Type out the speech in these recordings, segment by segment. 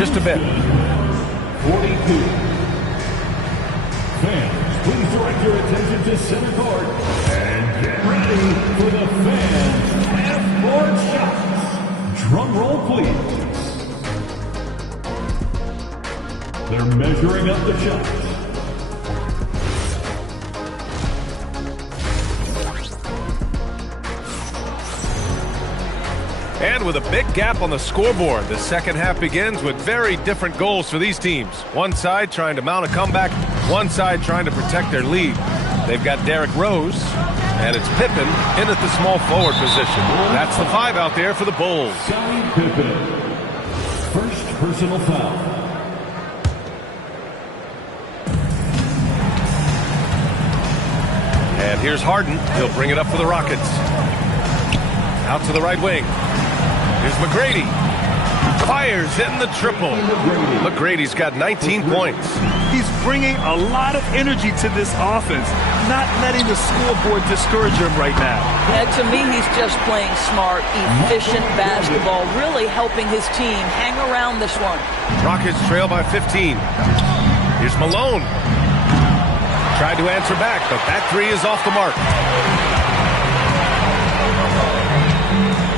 just a bit. 42. Fans, please direct your attention to center court and get ready for the fans half-court shots. Drum roll, please. They're measuring up the shots. And with a big gap on the scoreboard, the second half begins with very different goals for these teams. One side trying to mount a comeback, one side trying to protect their lead. They've got Derrick Rose, and it's Pippen in at the small forward position. That's the 5 out there for the Bulls. Scottie Pippen, first personal foul. And here's Harden. He'll bring it up for the Rockets. Out to the right wing. Here's McGrady. Fires in the triple. McGrady's got 19 points. He's bringing a lot of energy to this offense, not letting the scoreboard discourage him right now. And to me, he's just playing smart, efficient basketball, really helping his team hang around this one. Rockets trail by 15. Here's Malone. Tried to answer back, but that 3 is off the mark.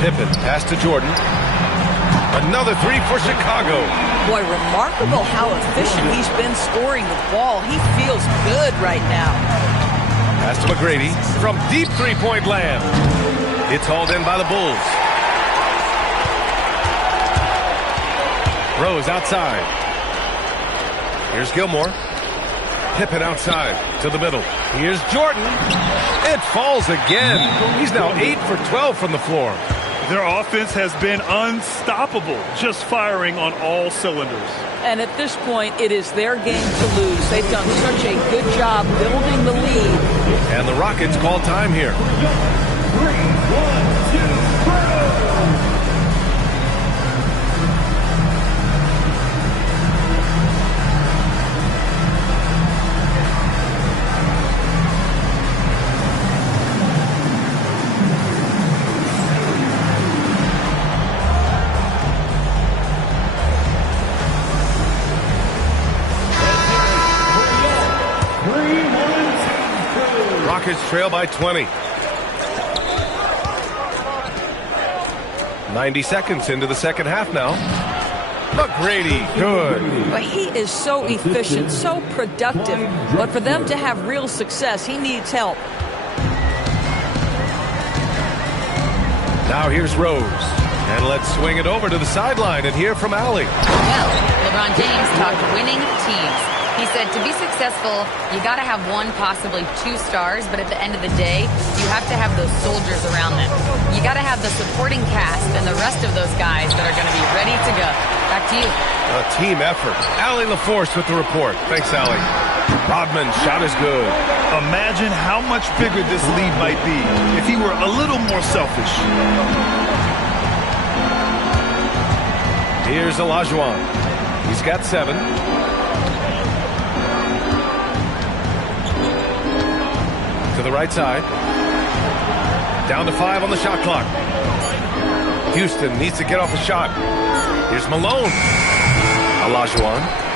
Pippen pass to Jordan. Another 3 for Chicago. Boy, remarkable how efficient he's been scoring the ball. He feels good right now. Pass to McGrady from deep three-point land. It's hauled in by the Bulls. Rose outside. Here's Gilmore. Pippen outside to the middle. Here's Jordan. It falls again. He's now 8 for 12 from the floor. Their offense has been unstoppable, just firing on all cylinders. And at this point, it is their game to lose. They've done such a good job building the lead. And the Rockets call time here. 3, 1, 2, throw! Rockets trail by 20. 90 seconds into the second half now. McGrady, good. But he is so efficient, so productive. But for them to have real success, he needs help. Now here's Rose. And let's swing it over to the sideline and hear from Allie. Well, LeBron James talked winning teams. He said to be successful, you got to have 1, possibly 2 stars, but at the end of the day, you have to have those soldiers around them. You got to have the supporting cast and the rest of those guys that are going to be ready to go. Back to you. A team effort. Allie LaForce with the report. Thanks, Allie. Rodman's shot is good. Imagine how much bigger this lead might be if he were a little more selfish. Here's Olajuwon. He's got 7. To the right side. Down to 5 on the shot clock. Houston needs to get off a shot. Here's Malone. Olajuwon.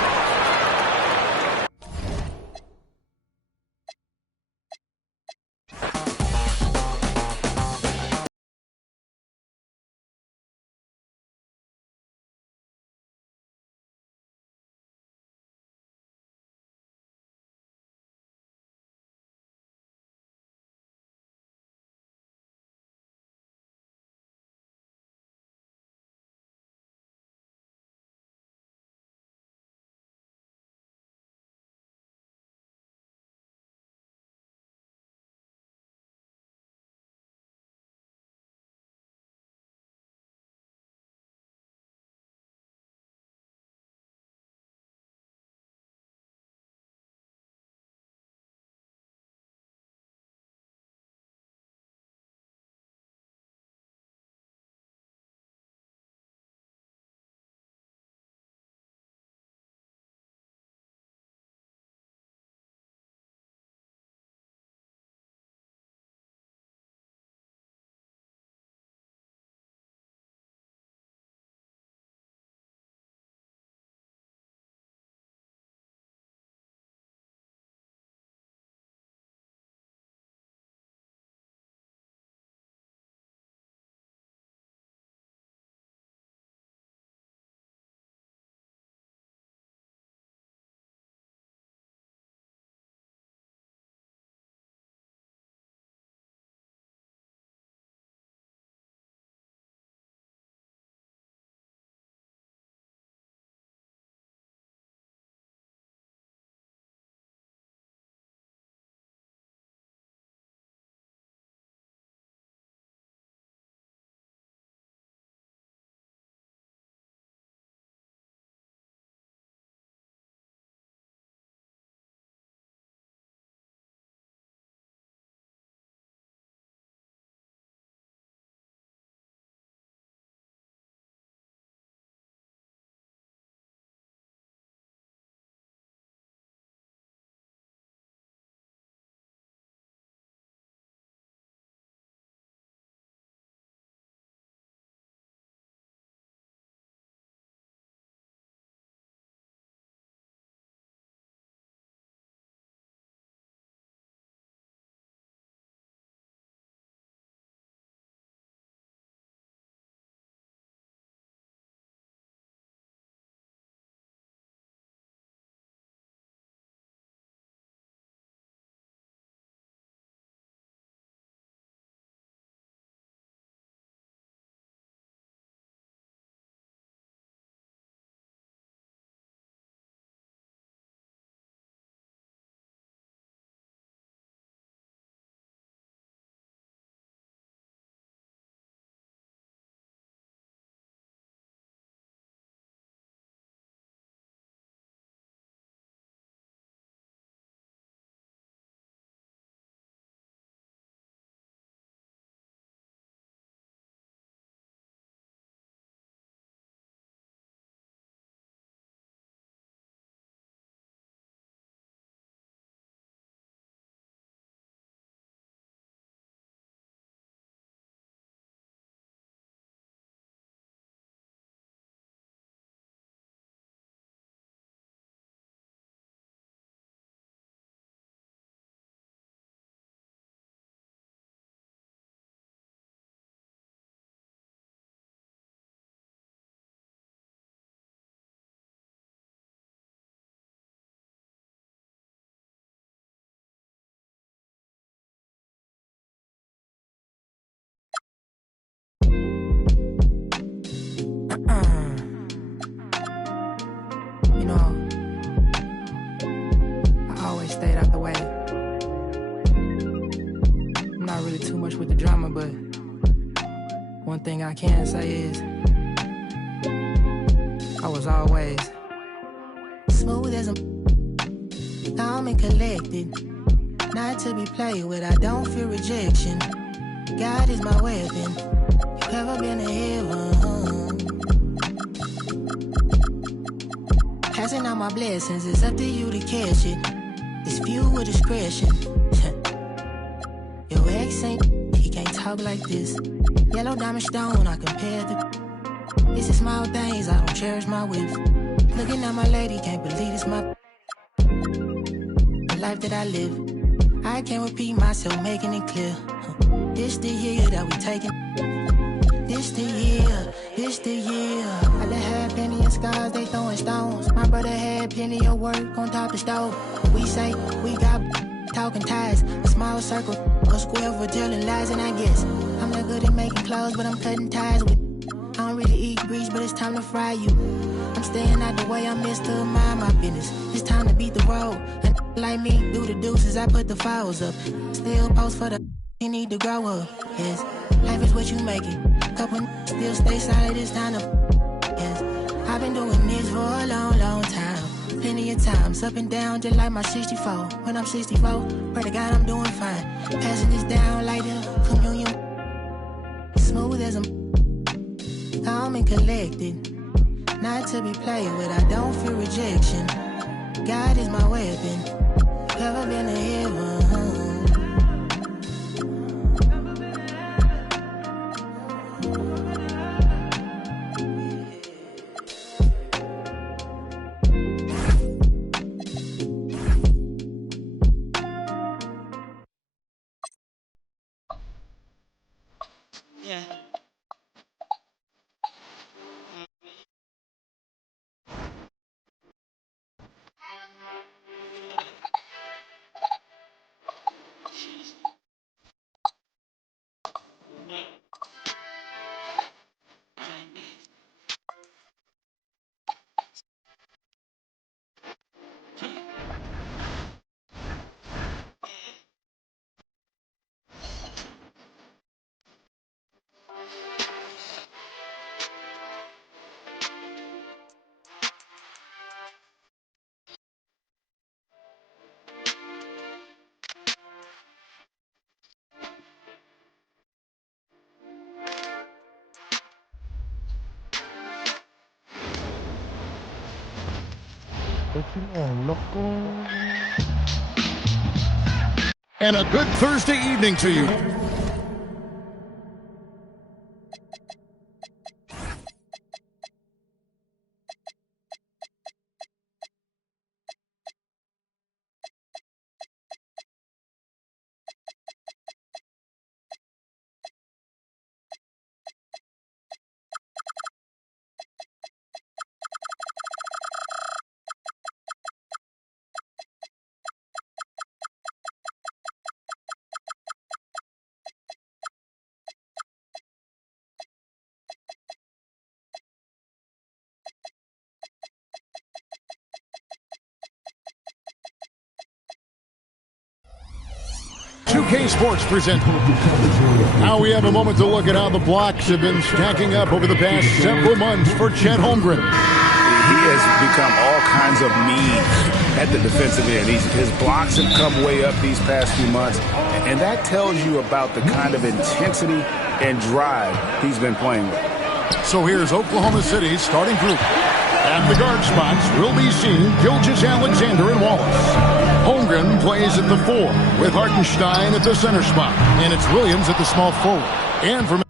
You know, I always stayed out the way. I'm not really too much with the drama, but one thing I can say is I was always smooth as a calm and collected, not to be played with. I don't fear rejection. God is my weapon. You ever been to heaven? Passing out my blessings, it's up to you to catch it. It's fuel with discretion. Your ex ain't, he can't talk like this. Yellow diamond stone, I compare the. It's the small things, I don't cherish my whips. Looking at my lady, can't believe it's my the life that I live. I can't repeat myself, making it clear. This the year that we taking. This the year, this the year. I done had plenty of scars, they throwing stones. My brother had plenty of work on top of stove. We say we got talking ties, a small circle, a square for telling lies, and I guess I'm not good at making clothes, but I'm cutting ties with. I don't really eat grease, but it's time to fry you. I'm staying out the way, I'm Mr. Mind my business. It's time to beat the road. And like me, do the deuces, I put the fouls up. Still post for the you need to grow up. Yes, life is what you make it. Couple still stay solid, it's time to. Yes, I've been doing this for a long, long time. Plenty of times, up and down, just like my 64. When I'm 64, pray to God I'm doing fine. Passing this down like the communion. Smooth as a calm and collected, not to be played with. I don't fear rejection. God is my weapon. Ever been to heaven? And a good Thursday evening to you. Sports present. Now we have a moment to look at how the blocks have been stacking up over the past several months for Chet Holmgren. He has become all kinds of mean at the defensive end. His blocks have come way up these past few months, and that tells you about the kind of intensity and drive he's been playing with. So here's Oklahoma City's starting group. At the guard spots, we'll be seeing Gilgeous-Alexander and Wallace. Holmgren plays at the 4 with Hartenstein at the center spot, and it's Williams at the small forward. And from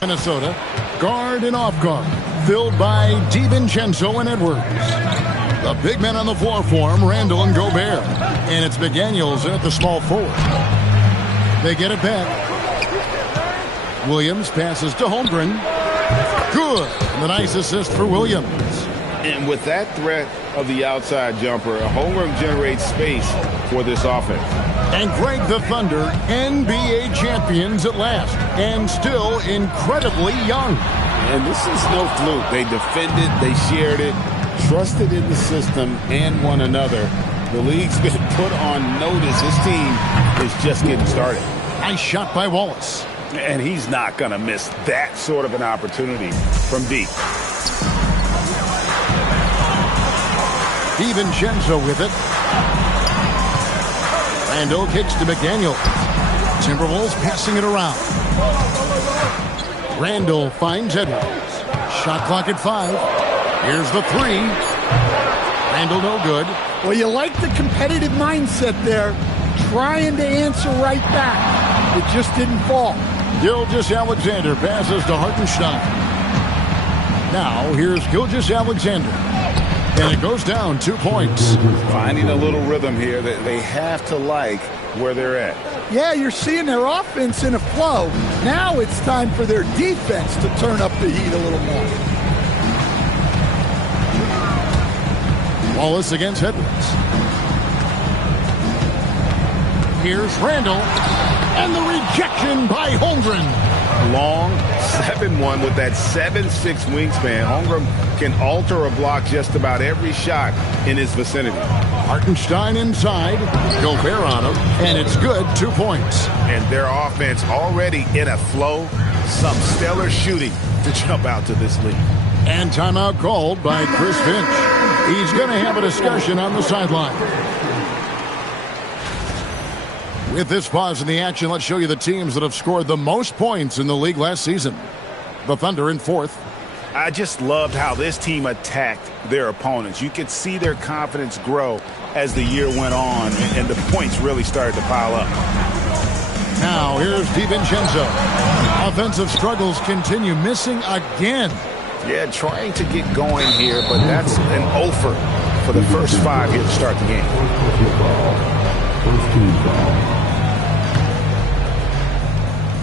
Minnesota, guard and off guard, filled by DiVincenzo and Edwards. The big men on the floor for him, Randall and Gobert. And it's McDaniels in at the small forward. They get it back. Williams passes to Holmgren. Good. And the nice assist for Williams. And with that threat of the outside jumper, Holmgren generates space for this offense. And Greg, the Thunder, NBA champions at last, and still incredibly young. And this is no fluke. They defended, they shared it, trusted in the system and one another. The league's been put on notice. This team is just getting started. Nice shot by Wallace. And he's not going to miss that sort of an opportunity from deep. DiVincenzo with it. Randall kicks to McDaniel. Timberwolves passing it around. Randall finds Edwards. Shot clock at 5. Here's the 3. Randall no good. Well, you like the competitive mindset there. Trying to answer right back. It just didn't fall. Gilgeous-Alexander passes to Hartenstein. Now here's Gilgeous-Alexander. And it goes down 2 points. Finding a little rhythm here that they have to like where they're at. Yeah, you're seeing their offense in a flow. Now it's time for their defense to turn up the heat a little more. Wallace against Edwards. Here's Randall. And the rejection by Holmgren. Long 7-1 with that 7'6" wingspan. Holmgren can alter a block just about every shot in his vicinity. Hartenstein inside. Gobert on him. And it's good. 2 points. And their offense already in a flow. Some stellar shooting to jump out to this lead. And timeout called by Chris Finch. He's going to have a discussion on the sideline. With this pause in the action, let's show you the teams that have scored the most points in the league last season. The Thunder in 4th. I just loved how this team attacked their opponents. You could see their confidence grow as the year went on, and the points really started to pile up. Now, here's DiVincenzo. Offensive struggles continue, missing again. Yeah, trying to get going here, but that's an offer for the first 5 here to start the game. First team foul.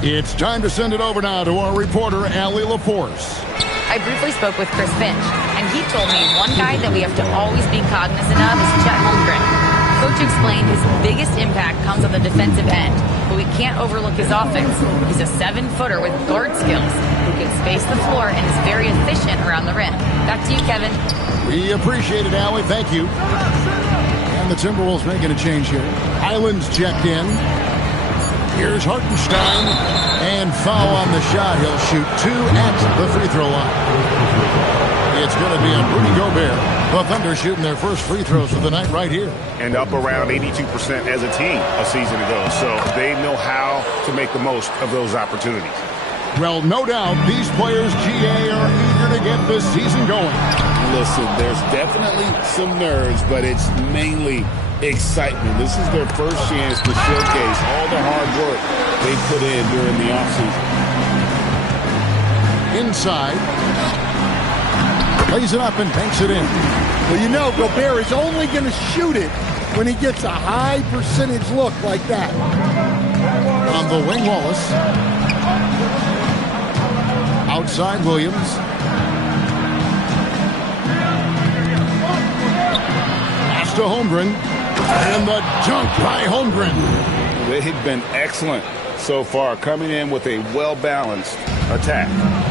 It's time to send it over now to our reporter, Allie LaForce. I briefly spoke with Chris Finch, and he told me one guy that we have to always be cognizant of is Chet Holmgren. Coach explained his biggest impact comes on the defensive end, but we can't overlook his offense. He's a 7-footer with guard skills who can space the floor and is very efficient around the rim. Back to you, Kevin. We appreciate it, Allie. Thank you. And the Timberwolves making a change here. Island's checked in. Here's Hartenstein, and foul on the shot. He'll shoot 2 at the free throw line. It's going to be on Rudy Gobert. The Thunder shooting their first free throws of the night right here. And up around 82% as a team a season ago. So they know how to make the most of those opportunities. Well, no doubt these players, GA, are eager to get this season going. Listen, there's definitely some nerves, but it's mainly excitement. This is their first chance to showcase all the hard work they put in during the offseason. Inside. Plays it up and banks it in. Well, you know, Gobert is only going to shoot it when he gets a high percentage look like that. On the wing, Wallace. Outside, Williams. Pass to Holmgren. And the dunk by Holmgren. They've been excellent so far, coming in with a well-balanced attack.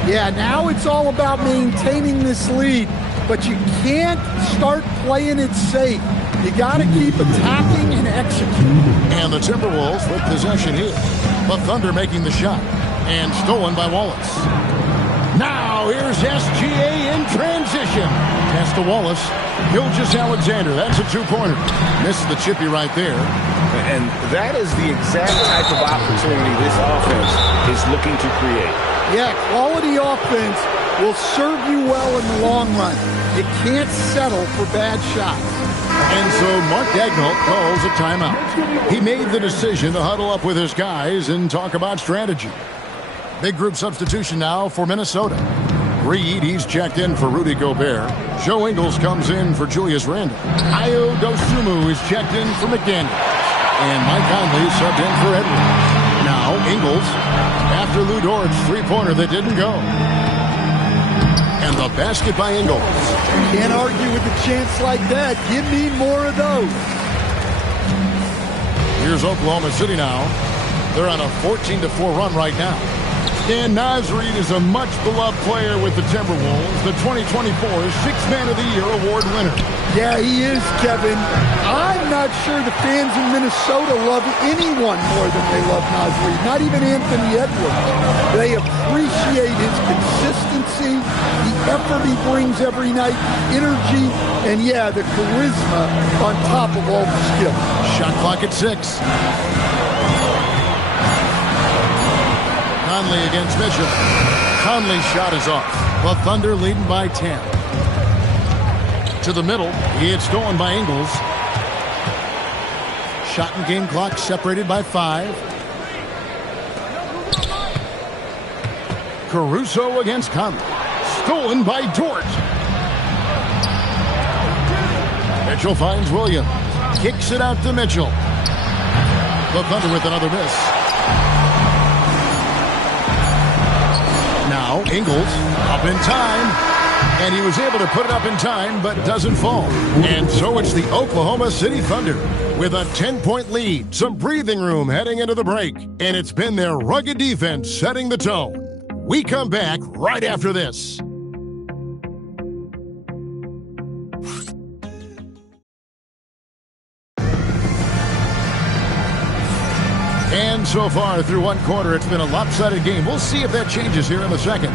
Yeah, now it's all about maintaining this lead, but you can't start playing it safe. You got to keep attacking and executing. And the Timberwolves with possession here. The Thunder making the shot. And stolen by Wallace. Now here's SGA in transition. Pass to Wallace. Gilgeous-Alexander. That's a 2-pointer. Misses the chippy right there. And that is the exact type of opportunity this offense is looking to create. Yeah, quality offense will serve you well in the long run. You can't settle for bad shots. And so Mark Daigneault calls a timeout. He made the decision to huddle up with his guys and talk about strategy. Big group substitution now for Minnesota. Reed, he's checked in for Rudy Gobert. Joe Ingles comes in for Julius Randle. Ayo Dosunmu is checked in for McDaniels. And Mike Conley subbed in for Edwards. Now Ingles after Lou Dort's three-pointer that didn't go. And the basket by Ingles. Can't argue with a chance like that. Give me more of those. Here's Oklahoma City now. They're on a 14-4 run right now. And Naz Reid is a much-beloved player with the Timberwolves, the 2024 Sixth Man of the Year award winner. Yeah, he is, Kevin. I'm not sure the fans in Minnesota love anyone more than they love Naz Reid, not even Anthony Edwards. They appreciate his consistency, the effort he brings every night, the energy, and, yeah, the charisma on top of all the skill. Shot clock at 6. Conley against Mitchell. Conley's shot is off. The Thunder leading by 10. To the middle. It's stolen by Ingles. Shot and game clock separated by 5. Caruso against Conley. Stolen by Dort. Mitchell finds Williams. Kicks it out to Mitchell. The Thunder with another miss. Now Ingles up in time, and he was able to put it up in time, but doesn't fall. And so it's the Oklahoma City Thunder with a 10-point lead, some breathing room heading into the break, and it's been their rugged defense setting the tone. We come back right after this. And so far through one quarter, it's been a lopsided game. We'll see if that changes here in the second.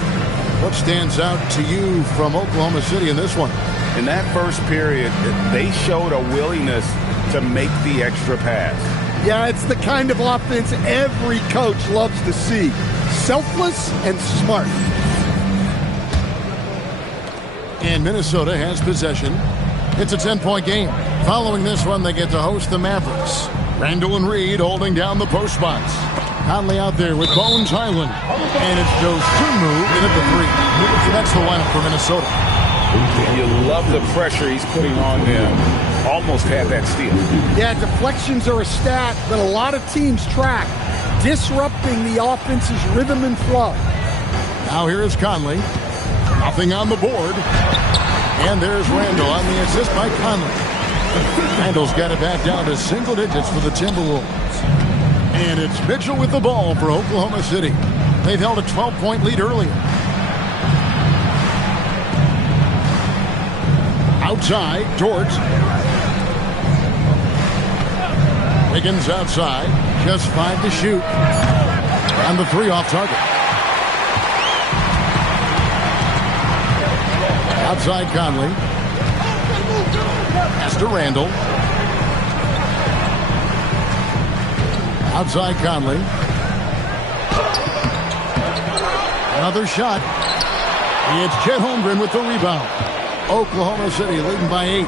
What stands out to you from Oklahoma City in this one? In that first period, they showed a willingness to make the extra pass. Yeah, it's the kind of offense every coach loves to see. Selfless and smart. And Minnesota has possession. It's a 10-point game. Following this one, they get to host the Mavericks. Randle and Reed holding down the post spots. Conley out there with Bones Highland. And it's Dosunmu in at the 3. That's the lineup for Minnesota. You love the pressure he's putting on them. Almost had that steal. Yeah, deflections are a stat that a lot of teams track, disrupting the offense's rhythm and flow. Now here is Conley. Nothing on the board. And there's Randle on the assist by Conley. Randle's got it back down to single digits for the Timberwolves. And it's Mitchell with the ball for Oklahoma City. They've held a 12-point lead earlier. Outside, Dort. Wiggins outside. Just 5 to shoot. And the 3 off target. Outside Conley. Pass to Randle. Outside Conley. Another shot. It's Chet Holmgren with the rebound. Oklahoma City leading by 8.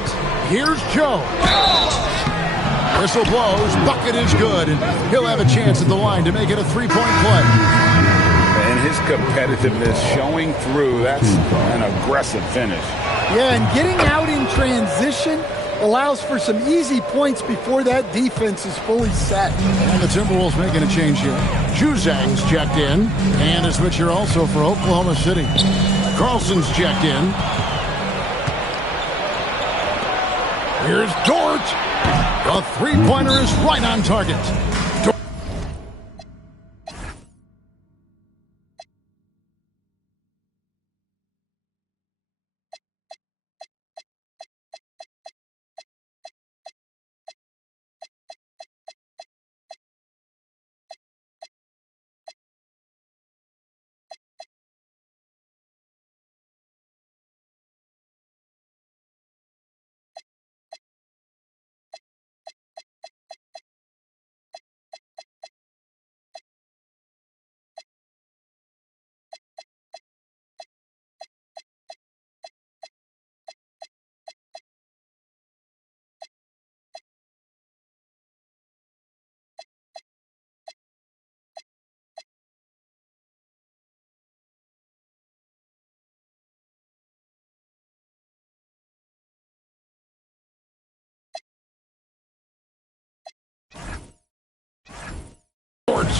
Here's Joe. Whistle blows. Bucket is good. And he'll have a chance at the line to make it a 3-point play. And his competitiveness showing through. That's an aggressive finish. Yeah, and getting out in transition allows for some easy points before that defense is fully set. And the Timberwolves making a change here. Juzang's checked in. And a switcher also for Oklahoma City. Carlson's checked in. Here's Dort. The three-pointer is right on target.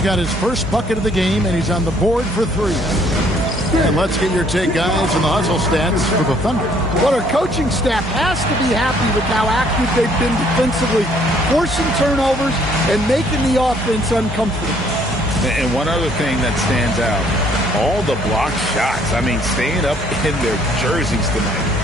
He's got his first bucket of the game, and he's on the board for 3. And let's get your take, guys, on the hustle stats for the Thunder. Well, our coaching staff has to be happy with how active they've been defensively, forcing turnovers and making the offense uncomfortable. And one other thing that stands out, all the blocked shots. I mean, staying up in their jerseys tonight.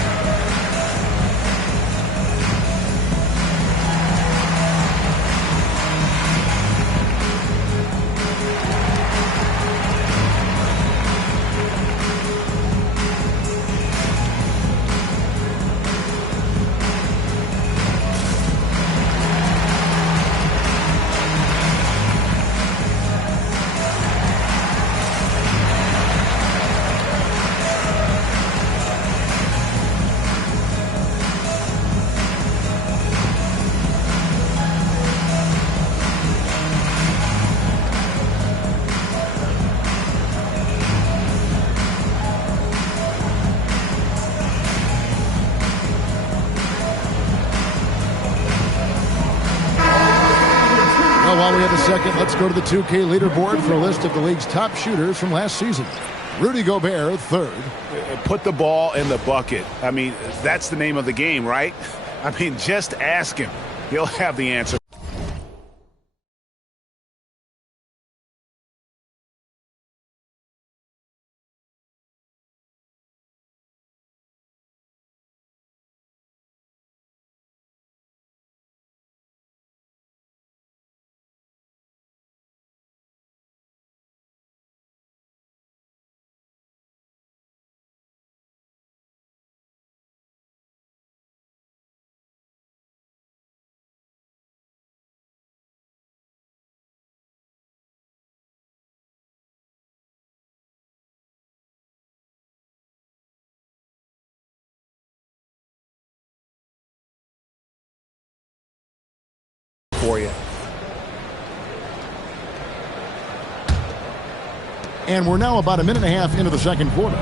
While we have a second, let's go to the 2K leaderboard for a list of the league's top shooters from last season. Rudy Gobert, 3rd. Put the ball in the bucket. I mean, that's the name of the game, right? I mean, just ask him. He'll have the answer. For you. And we're now about a minute and a half into the second quarter.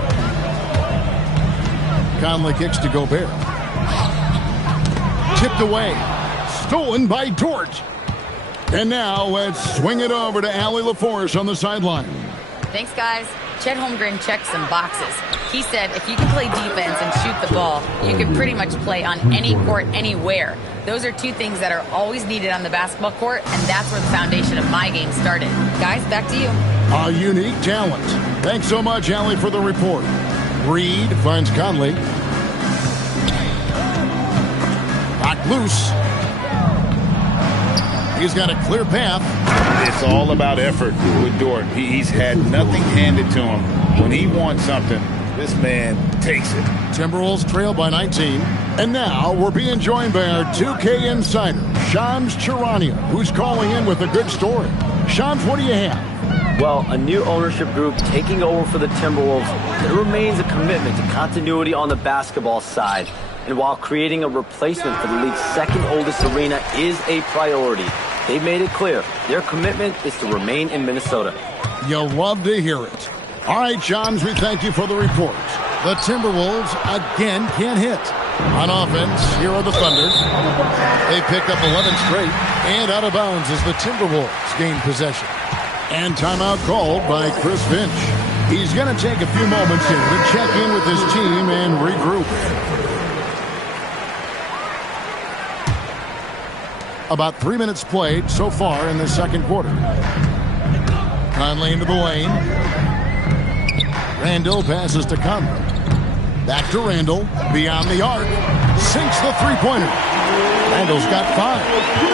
Conley kicks to Gobert. Tipped away. Stolen by Dort. And now let's swing it over to Allie LaForce on the sideline. Thanks, guys. Chet Holmgren checked some boxes. He said if you can play defense and shoot the ball, you can pretty much play on any court, anywhere. Those are two things that are always needed on the basketball court, and that's where the foundation of my game started. Guys, back to you. A unique talent. Thanks so much, Allie, for the report. Reed finds Conley. Knocked loose. He's got a clear path. It's all about effort with Dort. He's had nothing handed to him. When he wants something, this man takes it. Timberwolves trail by 19. And now we're being joined by our 2K insider, Shams Charania, who's calling in with a good story. Shams, what do you have? Well, a new ownership group taking over for the Timberwolves. There remains a commitment to continuity on the basketball side. And while creating a replacement for the league's second oldest arena is a priority, they've made it clear their commitment is to remain in Minnesota. You'll love to hear it. All right, Shams, we thank you for the report. The Timberwolves again can't hit. On offense, here are the Thunder. They pick up 11 straight, and out of bounds as the Timberwolves gain possession. And timeout called by Chris Finch. He's going to take a few moments here to check in with his team and regroup. About 3 minutes played so far in the second quarter. Conley into the lane. Randall passes to Conley. Back to Randall. Beyond the arc. Sinks the three-pointer. Randall's got 5.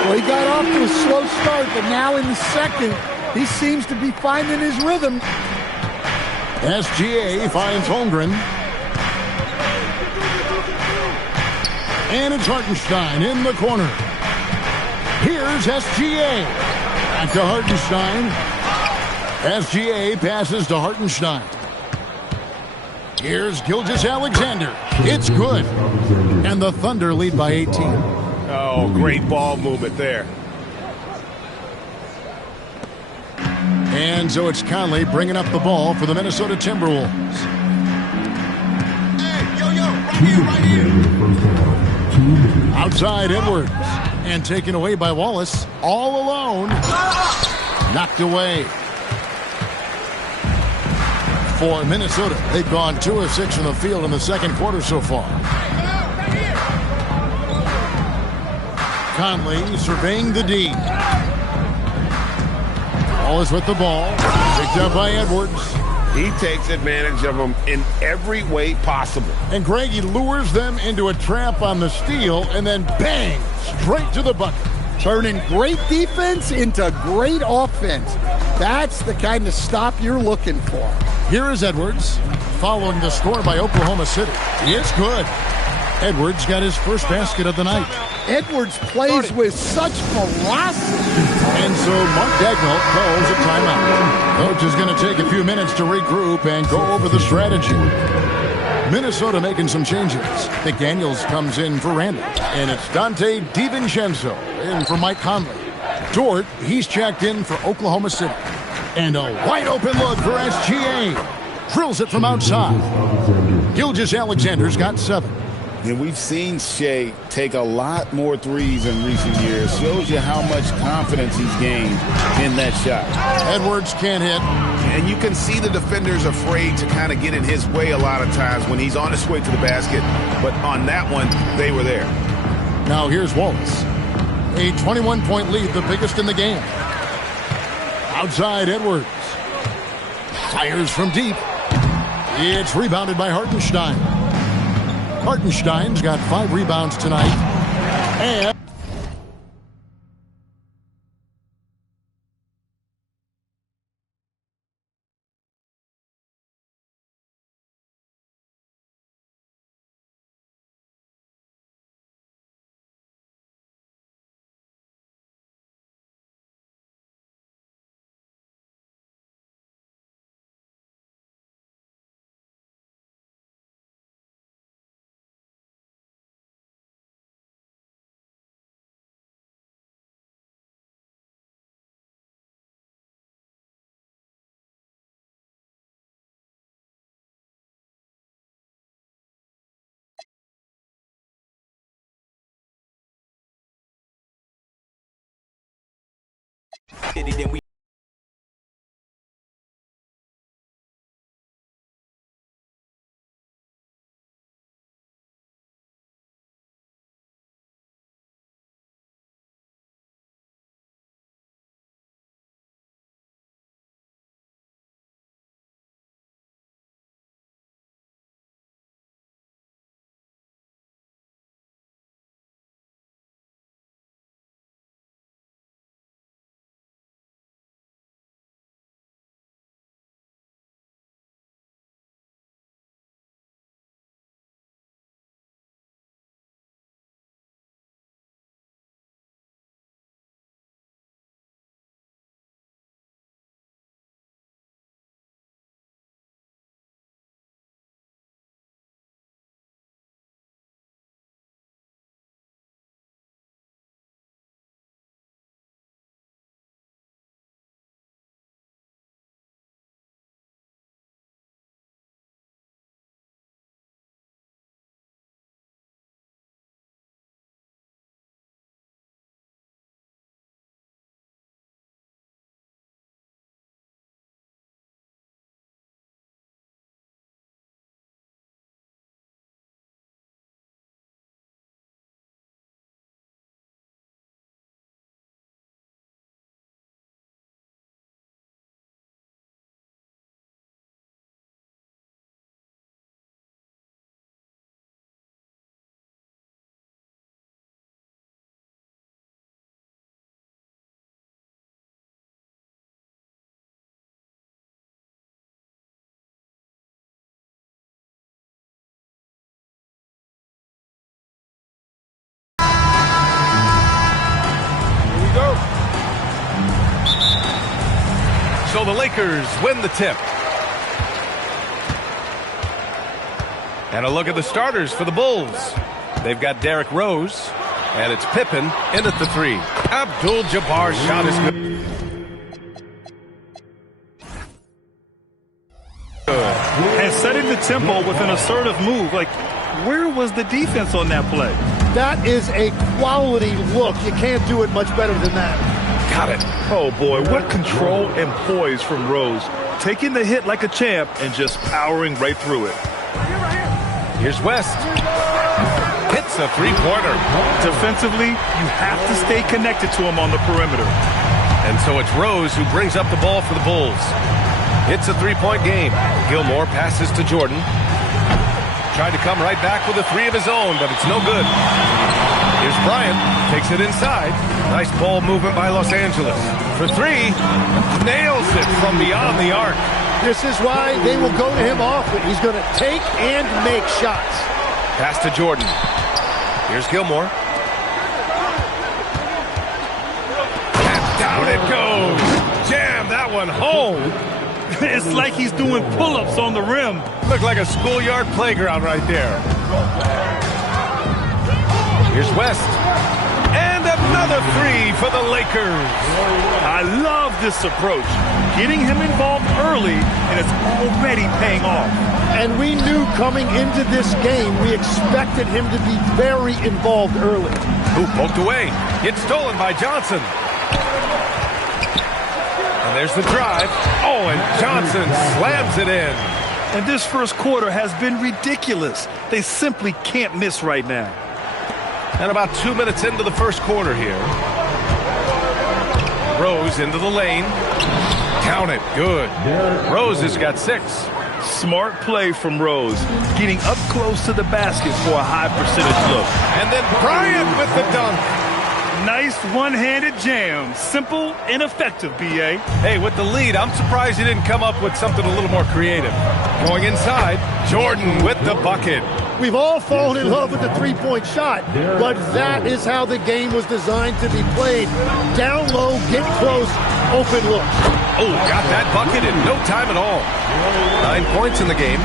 Well, he got off to a slow start, but now in the second, he seems to be finding his rhythm. SGA finds Holmgren. And it's Hartenstein in the corner. Here's SGA. Back to Hartenstein. SGA passes to Hartenstein. Here's Gilgeous-Alexander. It's good. And the Thunder lead by 18. Oh, great ball movement there. And so it's Conley bringing up the ball for the Minnesota Timberwolves. Hey, right here. Outside Edwards. And taken away by Wallace. All alone. Knocked away. For Minnesota, they've gone 2 of 6 from the field in the second quarter so far. Conley surveying the D. Wallace with the ball. Picked up by Edwards. He takes advantage of them in every way possible. And Greg, he lures them into a trap on the steal and then bang, straight to the bucket. Turning great defense into great offense. That's the kind of stop you're looking for. Here is Edwards, following the score by Oklahoma City. It's good. Edwards got his first basket of the night. Edwards plays with such ferocity. And so Mark Dagnall calls a timeout. Coach is going to take a few minutes to regroup and go over the strategy. Minnesota making some changes. McDaniels comes in for Randall. And it's Dante DiVincenzo in for Mike Conley. Dort, he's checked in for Oklahoma City. And a wide open look for SGA. Drills it from outside. Gilgeous-Alexander's got 7. And we've seen Shea take a lot more threes in recent years. Shows you how much confidence he's gained in that shot. Edwards can't hit. And you can see the defenders afraid to kind of get in his way a lot of times when he's on his way to the basket. But on that one, they were there. Now here's Wallace. A 21-point lead, the biggest in the game. Outside Edwards. Fires from deep. It's rebounded by Hartenstein. Hartenstein's got 5 rebounds tonight. And So the Lakers win the tip. And a look at the starters for the Bulls. They've got Derrick Rose, and it's Pippen in at the 3. Abdul-Jabbar's shot is good. And setting the tempo with an assertive move. Like, where was the defense on that play? That is a quality look. You can't do it much better than that. Got it. Oh, boy, what control and poise from Rose. Taking the hit like a champ and just powering right through it. Here's West. Hits a three-pointer. Defensively, you have to stay connected to him on the perimeter. And so it's Rose who brings up the ball for the Bulls. It's a three-point game. Gilmore passes to Jordan. Tried to come right back with a three of his own, but it's no good. Here's Bryant. Takes it inside. Nice ball movement by Los Angeles. For three. Nails it from beyond the arc. This is why they will go to him often. He's going to take and make shots. Pass to Jordan. Here's Gilmore. And down it goes. Jam that one home. It's like he's doing pull-ups on the rim. Looked like a schoolyard playground right there. Here's West. And another three for the Lakers. I love this approach. Getting him involved early, and it's already paying off. And we knew coming into this game, we expected him to be very involved early. Who poked away. It's stolen by Johnson. And there's the drive. Oh, and Johnson slams it in. And this first quarter has been ridiculous. They simply can't miss right now. And about 2 minutes into the first quarter here. Rose into the lane. Count it. Good. Rose has got 6. Smart play from Rose. Getting up close to the basket for a high percentage look. And then Bryant with the dunk. Nice one-handed jam. Simple and effective, B.A. Hey, with the lead, I'm surprised he didn't come up with something a little more creative. Going inside, Jordan with the bucket. We've all fallen in love with the three-point shot, but that is how the game was designed to be played. Down low, get close, open look. Oh, got that bucket in no time at all. 9 points in the game.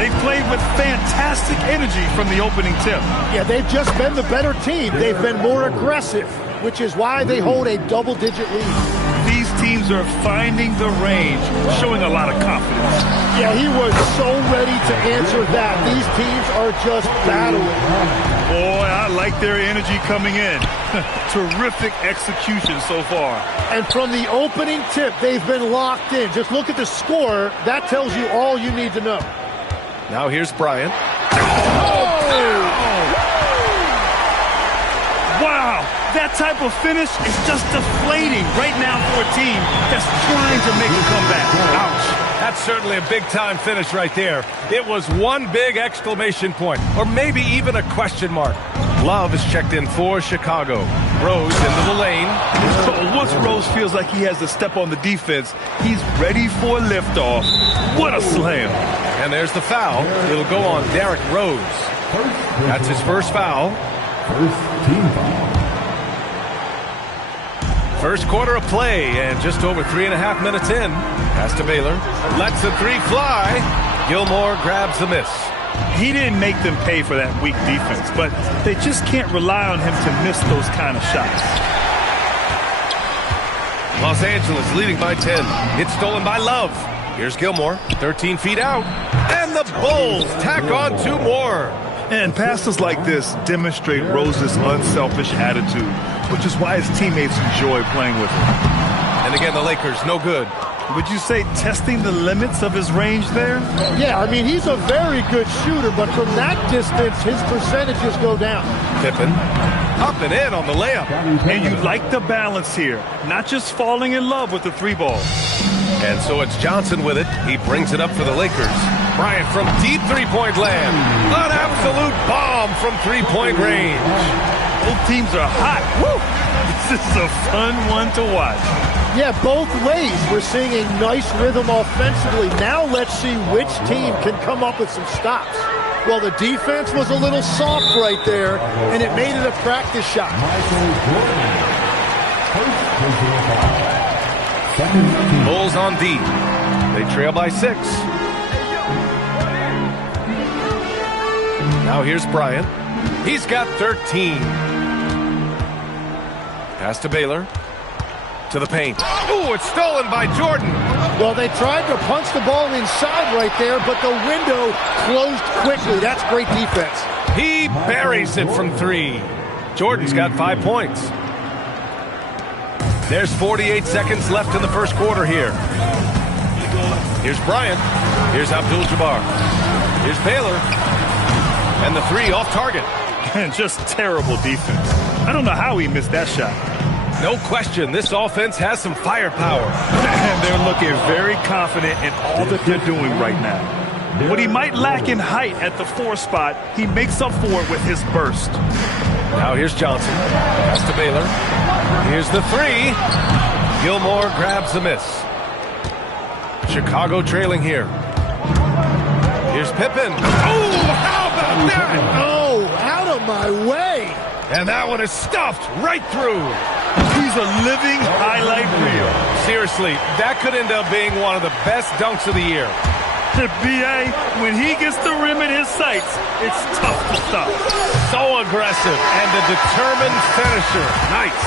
They played with fantastic energy from the opening tip. Yeah, they've just been the better team. They've been more aggressive, which is why they hold a double-digit lead. These teams are finding the range, showing a lot of confidence. Yeah, he was so ready to answer that. These teams are just battling. Boy, I like their energy coming in. Terrific execution so far. And from the opening tip, they've been locked in. Just look at the score. That tells you all you need to know. Now here's Bryant. Wow, that type of finish is just deflating right now for a team that's trying to make a comeback. Ouch. That's certainly a big-time finish right there. It was one big exclamation point, or maybe even a question mark. Love is checked in for Chicago. Rose into the lane. Once Rose feels like he has to step on the defense, he's ready for liftoff. What a slam. And there's the foul. It'll go on Derrick Rose. That's his first foul. First team foul. First quarter of play, and just over 3.5 minutes in. Pass to Baylor. Lets the three fly. Gilmore grabs the miss. He didn't make them pay for that weak defense, but they just can't rely on him to miss those kind of shots. Los Angeles leading by 10. It's stolen by Love. Here's Gilmore, 13 feet out. And the Bulls tack on 2 more. And passes like this demonstrate Rose's unselfish attitude, which is why his teammates enjoy playing with him. And again, the Lakers, no good. Would you say testing the limits of his range there? Yeah, I mean, he's a very good shooter, but from that distance, his percentages go down. Pippen, up and in on the layup. And you like the balance here, not just falling in love with the 3-ball. And so it's Johnson with it. He brings it up for the Lakers. Bryant from deep three-point land. An absolute bomb from three-point range. Both teams are hot. Woo! This is a fun one to watch. Yeah, both ways. We're seeing a nice rhythm offensively. Now let's see which team can come up with some stops. Well, the defense was a little soft right there, and it made it a practice shot. Bulls on D. They trail by 6. Now here's Bryant. He's got 13. Pass to Baylor. To the paint. Ooh, it's stolen by Jordan. Well, they tried to punch the ball inside right there, but the window closed quickly. That's great defense. He buries it from 3. Jordan's got 5 points. There's 48 seconds left in the first quarter here. Here's Bryant. Here's Abdul-Jabbar. Here's Baylor. And the three off target. And just terrible defense. I don't know how he missed that shot. No question, this offense has some firepower. And they're looking very confident in all that they're doing right now. What he might lack in height at the 4 spot, he makes up for it with his burst. Now here's Johnson. Pass to Baylor. Here's the 3. Gilmore grabs the miss. Chicago trailing here. Here's Pippen. Oh, how about that? Oh, out of my way. And that one is stuffed right through. He's a living highlight reel. Seriously, that could end up being one of the best dunks of the year. B.A., when he gets the rim in his sights, it's tough to stop. So aggressive and a determined finisher. Nice.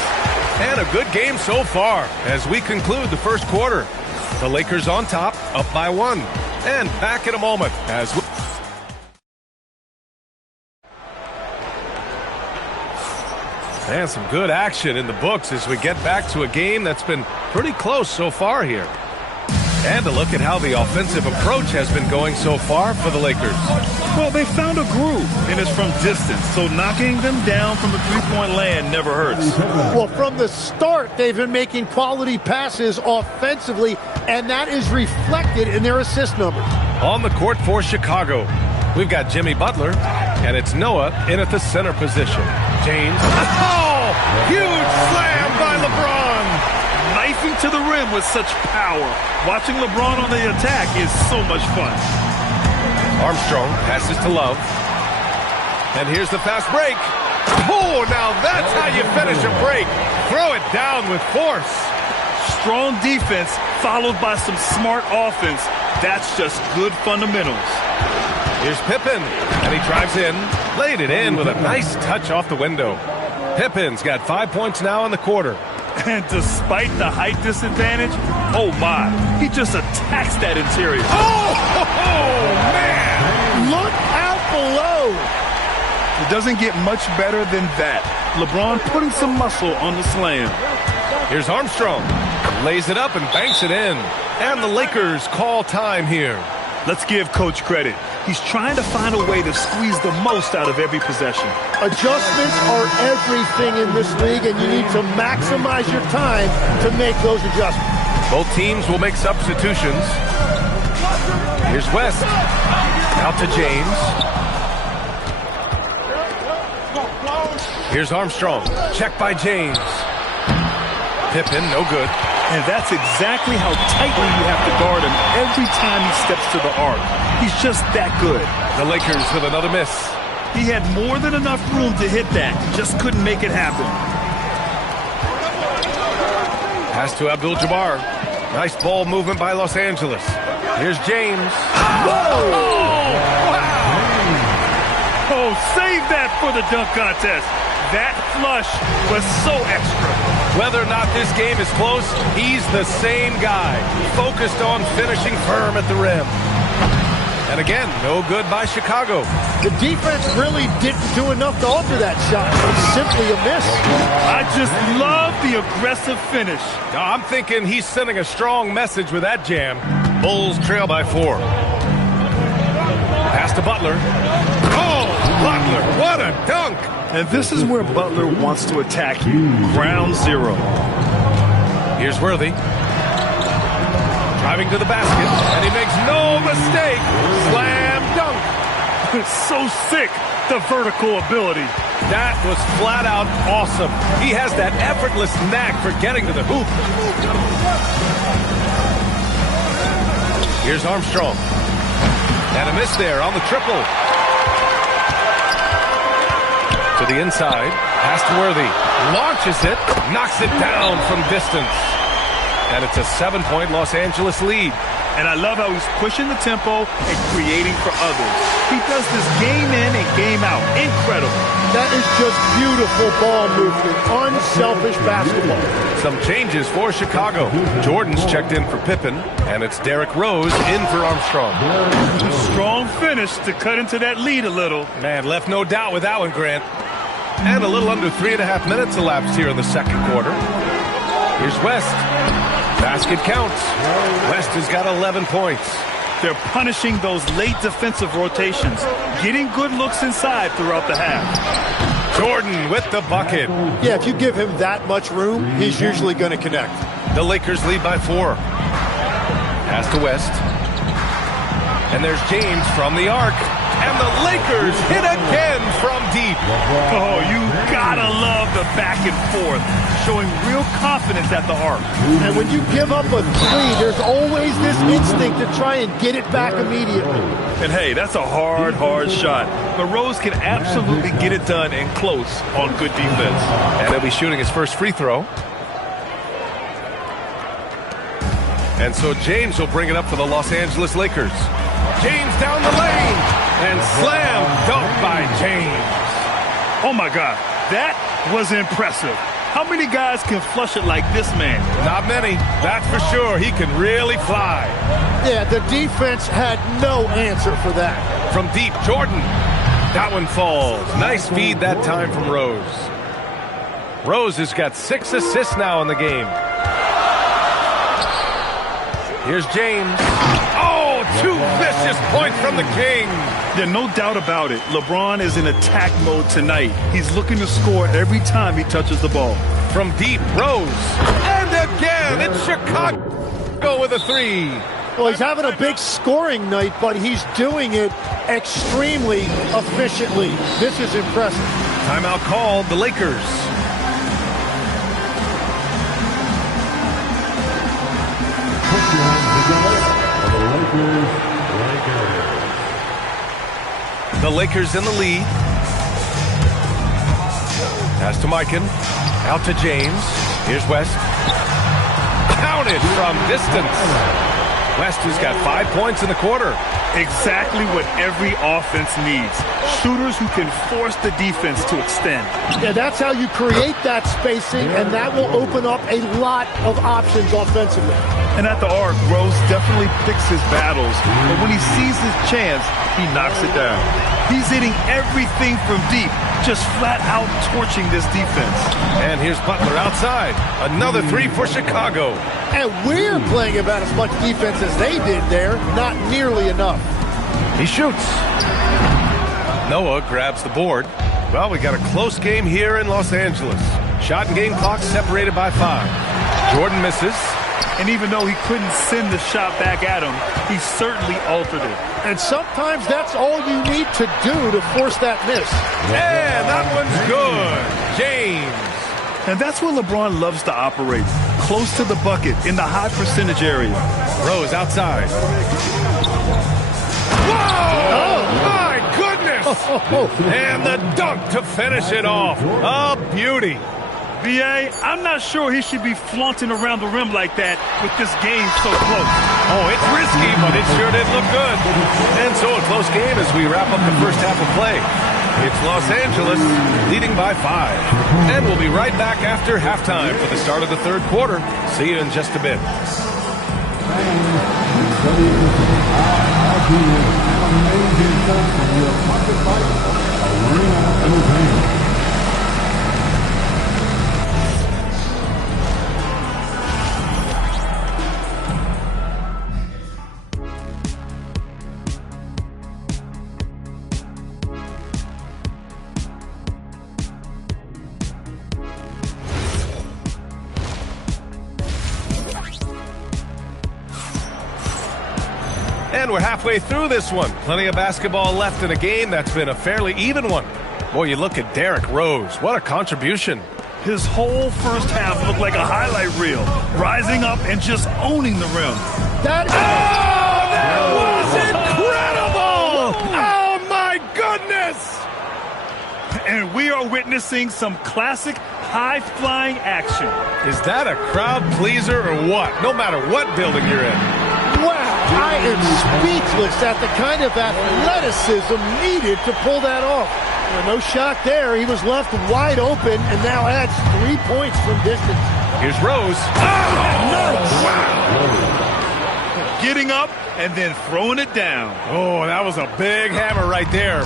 And a good game so far as we conclude the first quarter. The Lakers on top, up by 1. And back in a moment as we... And some good action in the books as we get back to a game that's been pretty close so far here. And a look at how the offensive approach has been going so far for the Lakers. Well, they found a groove, and it's from distance, so knocking them down from the three-point land never hurts. Well, from the start, they've been making quality passes offensively, and that is reflected in their assist numbers. On the court for Chicago, we've got Jimmy Butler, and it's Noah in at the center position. James. Oh! Huge slam by LeBron! Knifing to the rim with such power. Watching LeBron on the attack is so much fun. Armstrong passes to Love. And here's the fast break. Oh, now that's how you finish a break. Throw it down with force. Strong defense followed by some smart offense. That's just good fundamentals. Here's Pippen, and he drives in. Laid it in with a nice touch off the window. Pippen's got 5 points now in the quarter. And despite the height disadvantage, oh my, he just attacks that interior. Oh, man! Look out below. It doesn't get much better than that. LeBron putting some muscle on the slam. Here's Armstrong. Lays it up and banks it in. And the Lakers call time here. Let's give Coach credit. He's trying to find a way to squeeze the most out of every possession. Adjustments are everything in this league, and you need to maximize your time to make those adjustments. Both teams will make substitutions. Here's West. Out to James. Here's Armstrong. Check by James. Pippen, no good. And that's exactly how tightly you have to guard him every time he steps to the arc. He's just that good. The Lakers with another miss. He had more than enough room to hit that. Just couldn't make it happen. Pass to Abdul-Jabbar. Nice ball movement by Los Angeles. Here's James. Whoa! Oh, wow! Oh, save that for the dunk contest. That flush was so extra. Whether or not this game is close, he's the same guy. Focused on finishing firm at the rim. And again, no good by Chicago. The defense really didn't do enough to alter that shot. It's simply a miss. I just love the aggressive finish. I'm thinking he's sending a strong message with that jam. Bulls trail by 4. Pass to Butler. Oh, Butler, what a dunk! And this is where Butler wants to attack you. Ground zero. Here's Worthy. Driving to the basket, and he makes no mistake. Slam dunk. It's so sick, the vertical ability. That was flat out awesome. He has that effortless knack for getting to the hoop. Here's Armstrong. And a miss there on the triple. To the inside, pass to Worthy. Launches it, knocks it down from distance. And it's a 7-point Los Angeles lead. And I love how he's pushing the tempo and creating for others. He does this game in and game out. Incredible. That is just beautiful ball movement. Unselfish basketball. Some changes for Chicago. Jordan's checked in for Pippen, and it's Derrick Rose in for Armstrong. A strong finish to cut into that lead a little. Man, left no doubt with that one, Grant. And a little under 3.5 minutes elapsed here in the second quarter. Here's West. Basket counts. West has got 11 points. They're punishing those late defensive rotations, getting good looks inside throughout the half. Jordan with the bucket. Yeah, if you give him that much room, he's usually going to connect. The Lakers lead by 4. Pass to West. And there's James from the arc. And the Lakers hit again from deep. Oh, you gotta love the back and forth, showing real confidence at the arc. And when you give up a 3, there's always this instinct to try and get it back immediately. And hey, that's a hard shot. But Rose can absolutely get it done and close on good defense. And he'll be shooting his first free throw. And so James will bring it up for the Los Angeles Lakers. James down the lane. And slam dunk by James. Oh, my God. That was impressive. How many guys can flush it like this man? Not many. That's for sure. He can really fly. Yeah, the defense had no answer for that. From deep, Jordan. That one falls. Nice feed that time from Rose. Rose has got 6 assists now in the game. Here's James. Oh, 2 vicious points from the King. Yeah, no doubt about it. LeBron is in attack mode tonight. He's looking to score every time he touches the ball. From deep, Rose. And again, it's Chicago. Go with a 3. Well, he's having a big scoring night, but he's doing it extremely efficiently. This is impressive. Timeout called, the Lakers. The Lakers in the lead. Pass to Mikan. Out to James. Here's West. Counted from distance. West has got 5 points in the quarter. Exactly what every offense needs. Shooters who can force the defense to extend. Yeah, that's how you create that spacing, and that will open up a lot of options offensively. And at the arc, Rose definitely picks his battles, but when he sees his chance, he knocks it down. He's hitting everything from deep, just flat out torching this defense. And here's Butler outside. Another 3 for Chicago. And we're playing about as much defense as they did there. Not nearly enough. He shoots. Noah grabs the board. Well, we got a close game here in Los Angeles. Shot and game clock separated by 5. Jordan misses. And even though he couldn't send the shot back at him, he certainly altered it. And sometimes that's all you need to do to force that miss. And that one's good. James. And that's where LeBron loves to operate. Close to the bucket in the high percentage area. Rose outside. Whoa! Oh, my goodness! And the dunk to finish it off. A beauty. B.A., I'm not sure he should be flaunting around the rim like that with this game so close. Oh, it's risky, but it sure did look good. And so a close game as we wrap up the first half of play. It's Los Angeles leading by 5. And we'll be right back after halftime for the start of the third quarter. See you in just a bit. And we're halfway through this one. Plenty of basketball left in a game that's been a fairly even one. Boy, you look at Derrick Rose. What a contribution. His whole first half looked like a highlight reel, rising up and just owning the rim. That was incredible! Oh, my goodness! And we are witnessing some classic high-flying action. Is that a crowd pleaser or what? No matter what building you're in. Wow, I am speechless at the kind of athleticism needed to pull that off. No shock there. He was left wide open and now adds 3 points from distance. Here's Rose. Nice. Wow. Getting up and then throwing it down. Oh, that was a big hammer right there.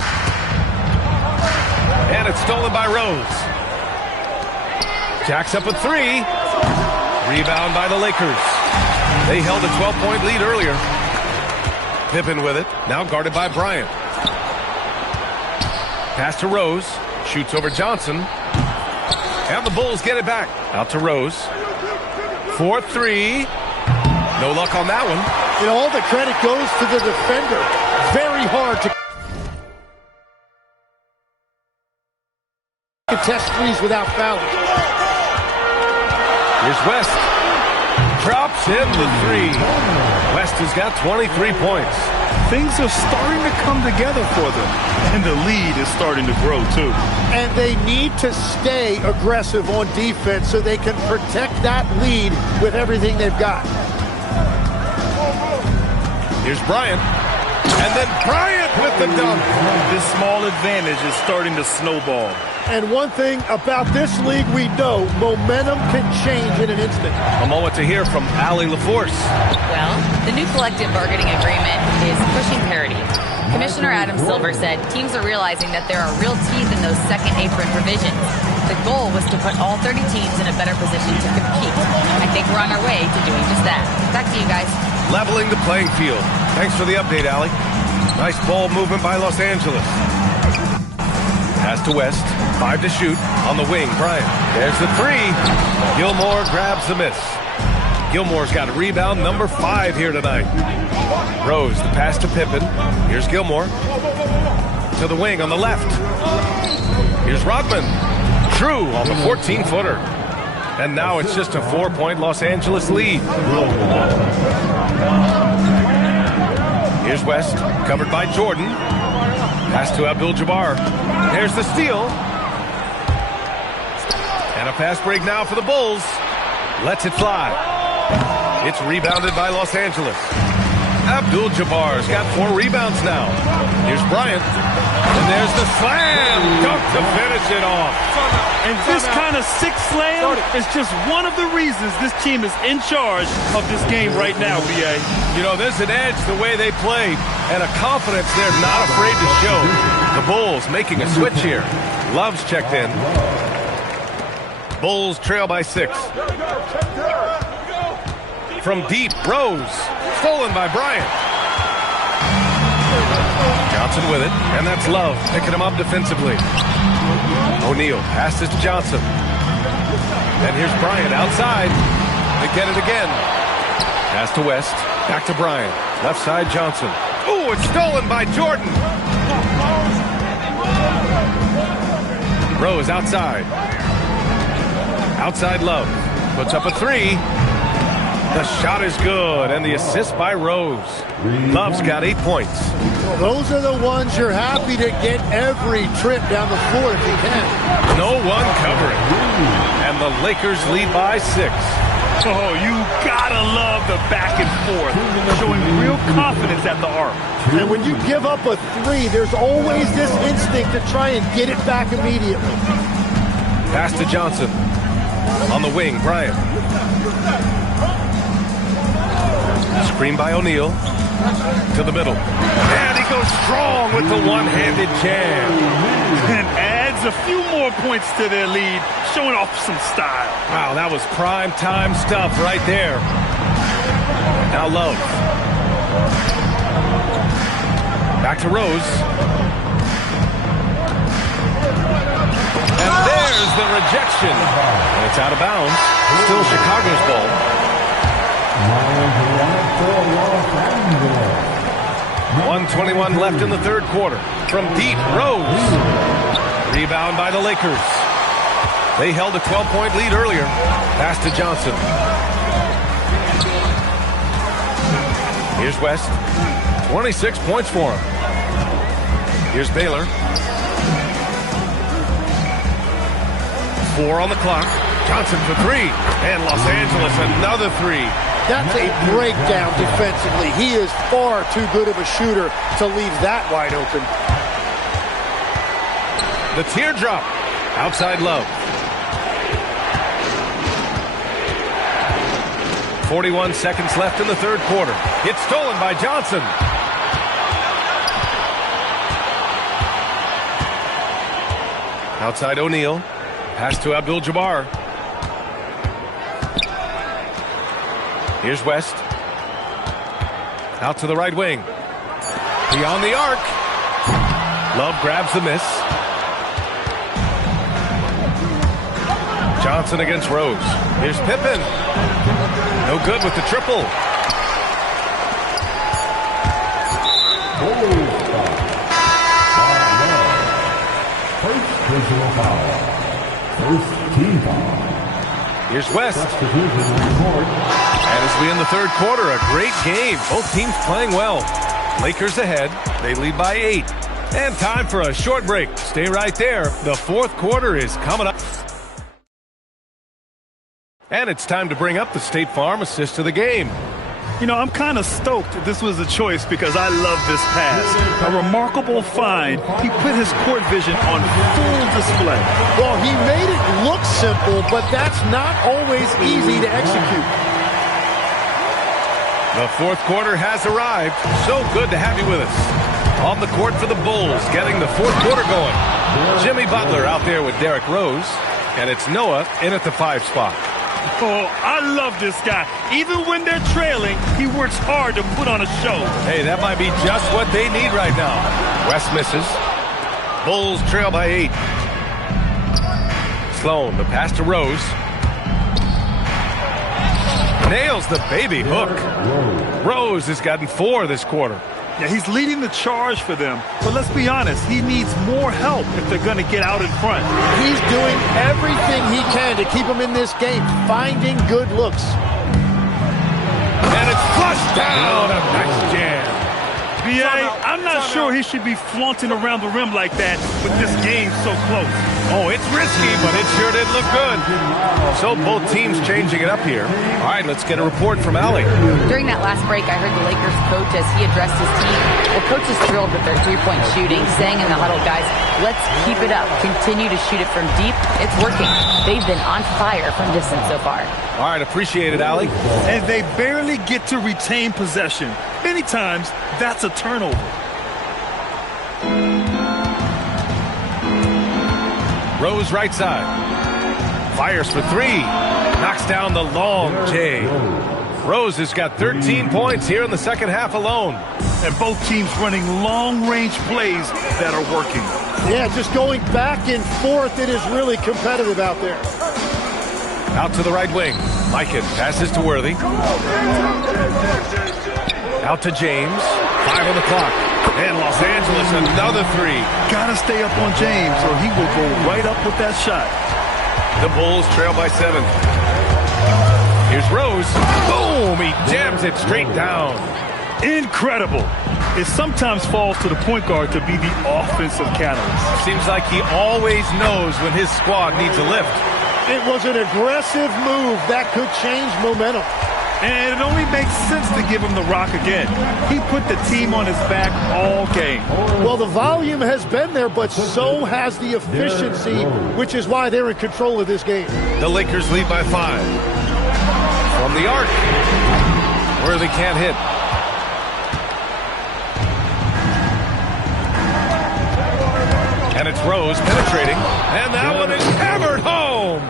And it's stolen by Rose. Jacks up a 3. Rebound by the Lakers. They held a 12-point lead earlier. Pippen with it. Now guarded by Bryant. Pass to Rose. Shoots over Johnson. And the Bulls get it back. Out to Rose. 4-3. No luck on that one. And all the credit goes to the defender. Very hard to contest threes without fouling. Here's West. Drops in the three. West has got 23 points. Things are starting to come together for them. And the lead is starting to grow, too. And they need to stay aggressive on defense so they can protect that lead with everything they've got. Here's Bryant. And then Bryant with the dunk. This small advantage is starting to snowball. And one thing about this league we know, momentum can change in an instant. A moment to hear from Allie LaForce. Well, the new collective bargaining agreement is pushing parity. Commissioner Adam Silver said teams are realizing that there are real teeth in those second apron provisions. The goal was to put all 30 teams in a better position to compete. I think we're on our way to doing just that. Back to you guys. Leveling the playing field. Thanks for the update, Allie. Nice ball movement by Los Angeles. Pass to West. 5 to shoot. On the wing, Bryant. There's the three. Gilmore grabs the miss. Gilmore's got rebound number 5 here tonight. Rose, the pass to Pippen. Here's Gilmore. To the wing on the left. Here's Rodman. True on the 14-footer. And now it's just a 4-point Los Angeles lead. Here's West, covered by Jordan. Pass to Abdul-Jabbar. There's the steal. And a pass break now for the Bulls. Lets it fly. It's rebounded by Los Angeles. Abdul-Jabbar's got 4 rebounds now. Here's Bryant. And there's the slam dunk to finish it off. And this kind of sick slam is just one of the reasons this team is in charge of this game right now, B.A. You know, there's an edge the way they play and a confidence they're not afraid to show. The Bulls making a switch here. Love's checked in. Bulls trail by 6. From deep, Rose. Stolen by Bryant. Johnson with it, and that's Love picking him up defensively. O'Neal passes to Johnson. And here's Bryant outside. They get it again. Pass to West. Back to Bryant. Left side, Johnson. Oh, it's stolen by Jordan. Rose outside. Outside Love. Puts up a 3. The shot is good, and the assist by Rose. Love's got 8 points. Those are the ones you're happy to get every trip down the floor if you can. No one covering. And the Lakers lead by 6. Oh, you gotta love the back and forth, showing real confidence at the arc. And when you give up a 3, there's always this instinct to try and get it back immediately. Pass to Johnson. On the wing, Bryant. Screen by O'Neal. To the middle. And he goes strong with the one-handed jam. And adds a few more points to their lead, showing off some style. Wow, that was prime time stuff right there. Now Love. Back to Rose. And there's the rejection. And it's out of bounds. Still Chicago's ball. 1:21 left in the third quarter. From deep, Rose. Rebound by the Lakers. They held a 12-point lead earlier. Pass to Johnson. Here's West. 26 points for him. Here's Baylor. 4 on the clock. Johnson for 3. And Los Angeles another 3. That's a breakdown defensively. He is far too good of a shooter to leave that wide open. The teardrop. Outside Love. 41 seconds left in the third quarter. It's stolen by Johnson. Outside O'Neal. Pass to Abdul-Jabbar. Here's West. Out to the right wing. Beyond the arc. Love grabs the miss. Johnson against Rose. Here's Pippen. No good with the triple. First personal foul. First team foul. Here's West. And as we end the third quarter, a great game. Both teams playing well. Lakers ahead. They lead by 8. And time for a short break. Stay right there. The fourth quarter is coming up. And it's time to bring up the State Farm assist of the game. You know, I'm kind of stoked this was a choice because I love this pass. A remarkable find. He put his court vision on full display. Well, he made it look simple, but that's not always easy to execute. The fourth quarter has arrived. So good to have you with us. On the court for the Bulls, getting the fourth quarter going. Jimmy Butler out there with Derrick Rose. And it's Noah in at the 5 spot. Oh, I love this guy. Even when they're trailing, he works hard to put on a show. Hey, that might be just what they need right now. West misses. Bulls trail by 8. Sloan, the pass to Rose. Nails the baby hook. Rose has gotten 4 this quarter. Yeah, he's leading the charge for them. But let's be honest, he needs more help if they're going to get out in front. He's doing everything he can to keep them in this game, finding good looks. And it's flushed down. A nice jam. B.A., I'm not sure he should be flaunting around the rim like that with this game so close. Oh, it's risky, but it sure did look good. So both teams changing it up here. All right, let's get a report from Allie. During that last break, I heard the Lakers coach as he addressed his team. Well, coach is thrilled with their three-point shooting, saying in the huddle, guys, let's keep it up. Continue to shoot it from deep. It's working. They've been on fire from distance so far. All right, appreciate it, Allie. And they barely get to retain possession. Many times, that's a turnover. Rose right side. Fires for 3. Knocks down the long J. Rose has got 13 points here in the second half alone. And both teams running long-range plays that are working. Yeah, just going back and forth. It is really competitive out there. Out to the right wing. Mikan passes to Worthy. Out to James. 5 on the clock. And Los Angeles, another 3. Gotta stay up on James or he will go right up with that shot. The Bulls trail by 7. Here's Rose. Boom! He jams it straight down. Incredible. It sometimes falls to the point guard to be the offensive catalyst. Seems like he always knows when his squad needs a lift. It was an aggressive move that could change momentum. And it only makes sense to give him the rock again. He put the team on his back all game. Well, the volume has been there, but so has the efficiency, which is why they're in control of this game. The Lakers lead by 5. From the arc. Worthy can't hit. And it's Rose penetrating. And that one is hammered home.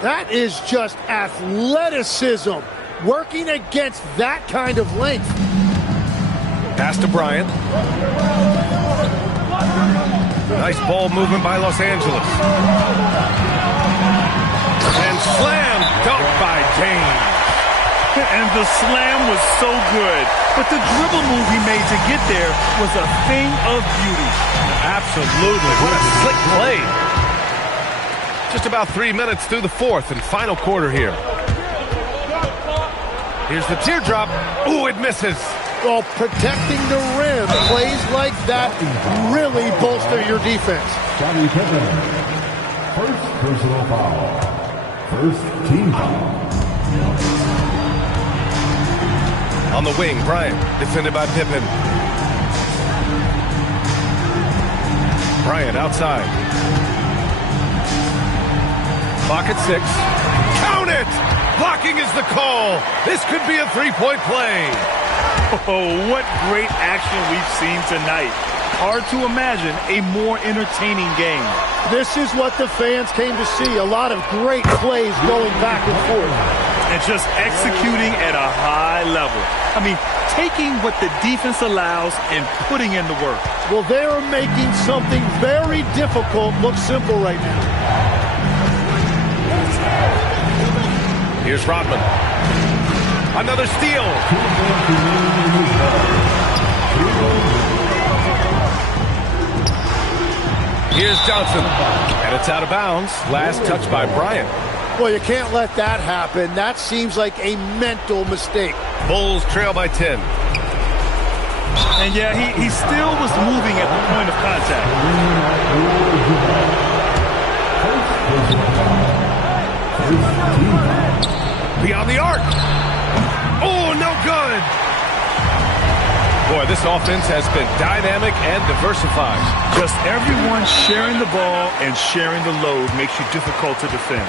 That is just athleticism. Working against that kind of length. Pass to Bryant. Nice ball movement by Los Angeles. And slam dunk by James. And the slam was so good. But the dribble move he made to get there was a thing of beauty. Absolutely. What a slick play. Just about 3 minutes through the fourth and final quarter here. Here's the teardrop. Ooh, it misses. Well, protecting the rim, plays like that really bolster your defense. Johnny Pippen. First personal foul. First team foul. On the wing, Bryant, defended by Pippen. Bryant outside. Clock at 6. Count it! Blocking is the call. This could be a three-point play. Oh, what great action we've seen tonight. Hard to imagine a more entertaining game. This is what the fans came to see. A lot of great plays going back and forth. and just executing at a high level. I mean, taking what the defense allows and putting in the work. Well, they're making something very difficult look simple right now. Here's Rodman. Another steal. Here's Johnson. And it's out of bounds. Last touch by Bryant. Well, you can't let that happen. That seems like a mental mistake. Bulls trail by 10. And yeah, he still was moving at the point of contact. Beyond the arc. Oh, no good. Boy, this offense has been dynamic and diversified. Just everyone sharing the ball and sharing the load makes you difficult to defend.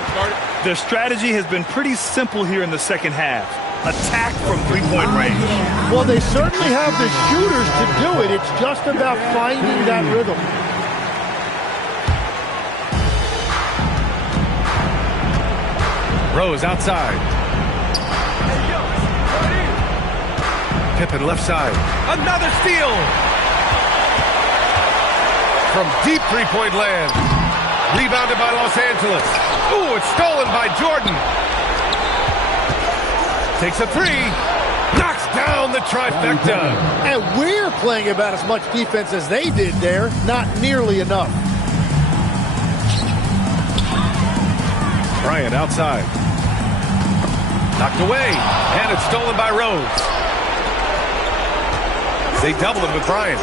Their strategy has been pretty simple here in the second half. Attack from three-point range. Well, they certainly have the shooters to do it. It's just about finding that rhythm. Rose outside. Pippen left side. Another steal! From deep three-point land. Rebounded by Los Angeles. Ooh, it's stolen by Jordan. Takes a three. Knocks down the trifecta. And we're playing about as much defense as they did there. Not nearly enough. Bryant outside. Knocked away. And it's stolen by Rose. They double him with Bryant.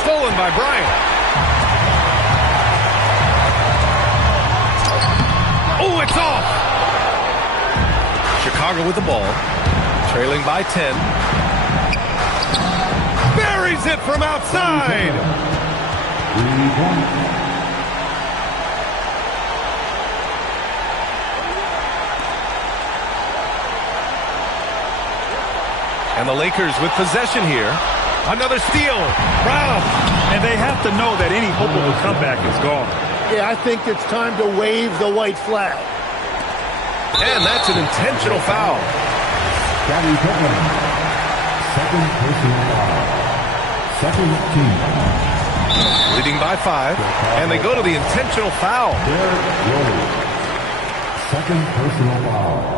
Stolen by Bryant. Oh, it's off. Chicago with the ball. Trailing by 10. Buries it from outside. And the Lakers with possession here. Another steal. Brown. And they have to know that any hope of a comeback is gone. Yeah, I think it's time to wave the white flag. And that's an intentional foul. Second personal foul. Second team. Leading by 5. And they go to the intentional foul. Second personal foul.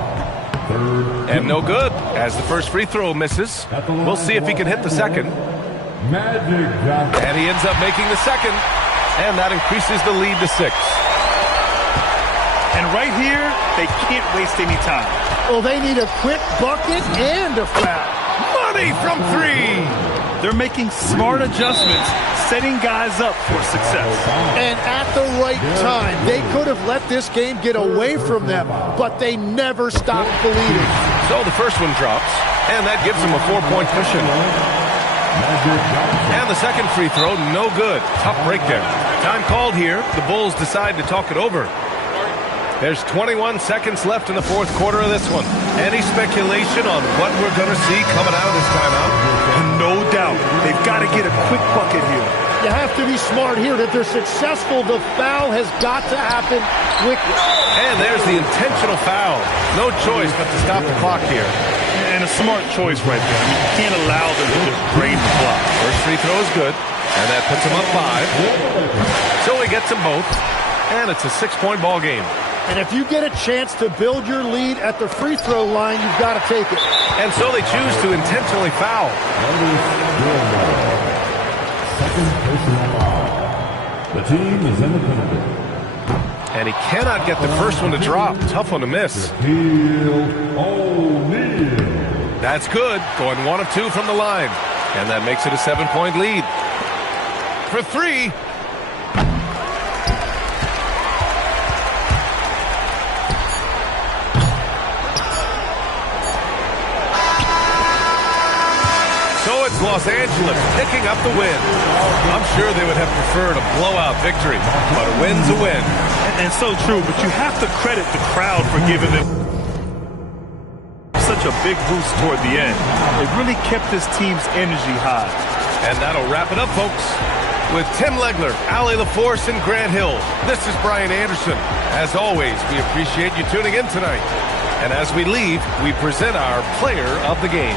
And no good, as the first free throw misses. We'll see if he can hit the second. And he ends up making the second. And that increases the lead to 6. And right here, they can't waste any time. Well, they need a quick bucket and a foul. Money from 3. They're making smart adjustments, setting guys up for success. And at the right time, they could have let this game get away from them, but they never stopped believing. So the first one drops, and that gives them a 4-point cushion. And the second free throw, no good. Tough break there. Time called here. The Bulls decide to talk it over. There's 21 seconds left in the fourth quarter of this one. Any speculation on what we're going to see coming out of this timeout? No doubt. They've got to get a quick bucket here. You have to be smart here. If they're successful, the foul has got to happen quickly. And there's the intentional foul. No choice but to stop the clock here. And a smart choice right there. I mean, you can't allow them to just drain the clock. First free throw is good. And that puts them up 5. So he gets them both. And it's a 6-point ball game. And if you get a chance to build your lead at the free throw line, you've got to take it. And so they choose to intentionally foul. Second personal foul. The team is in the penalty. And he cannot get the first one to drop. Tough one to miss. That's good. Going 1 of 2 from the line. And that makes it a 7-point lead. For 3. It's Los Angeles picking up the win. I'm sure they would have preferred a blowout victory, but a win's a win. And so true, but you have to credit the crowd for giving them such a big boost toward the end. It really kept this team's energy high. And that'll wrap it up, folks. With Tim Legler, Allie LaForce, and Grant Hill, this is Brian Anderson. As always, we appreciate you tuning in tonight. And as we leave, we present our player of the game.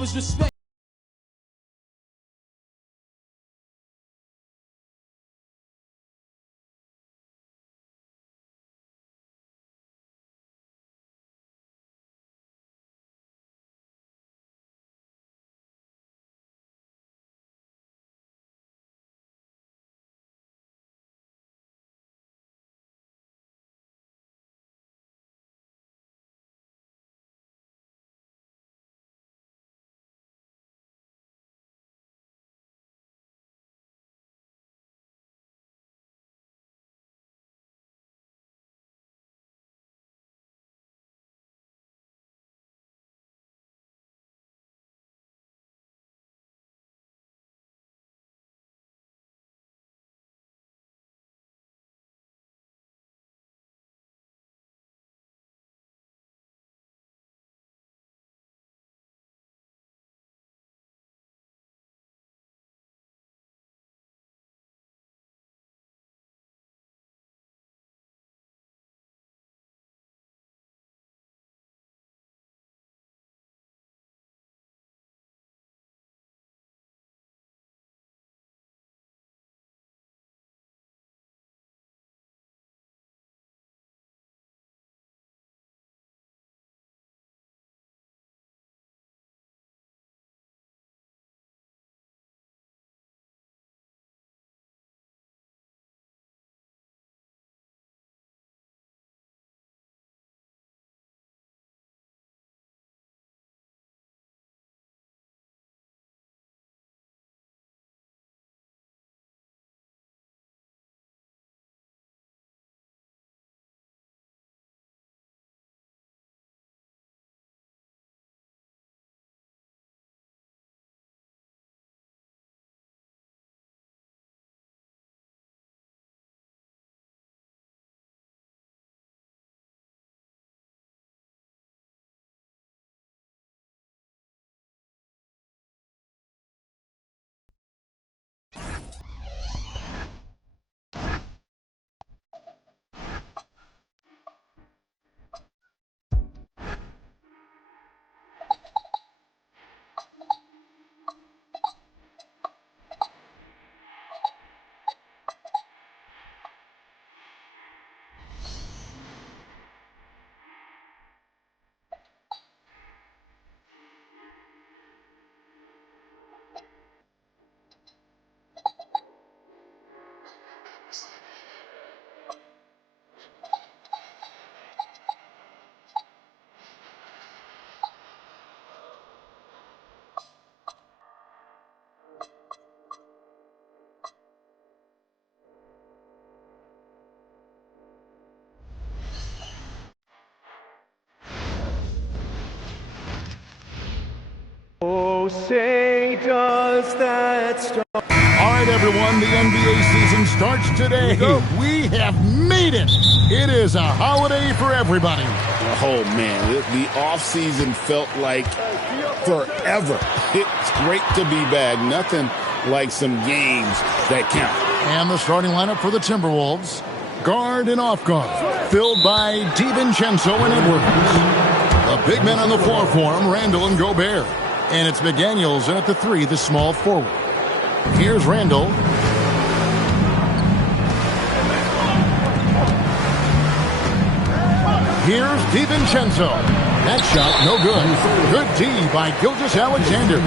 Respect. Oh, say does that star. All right, everyone, the NBA season starts today. We have made it. It is a holiday for everybody. Oh, man, the offseason felt like forever. It's great to be back. Nothing like some games that count. And the starting lineup for the Timberwolves. Guard and off guard, filled by DiVincenzo and Edwards. The Big men on the floor for him, Randall and Gobert. And it's McDaniels in at the 3, the small forward. Here's Randall. Here's DiVincenzo. That shot, no good. Good D by Gilgeous-Alexander.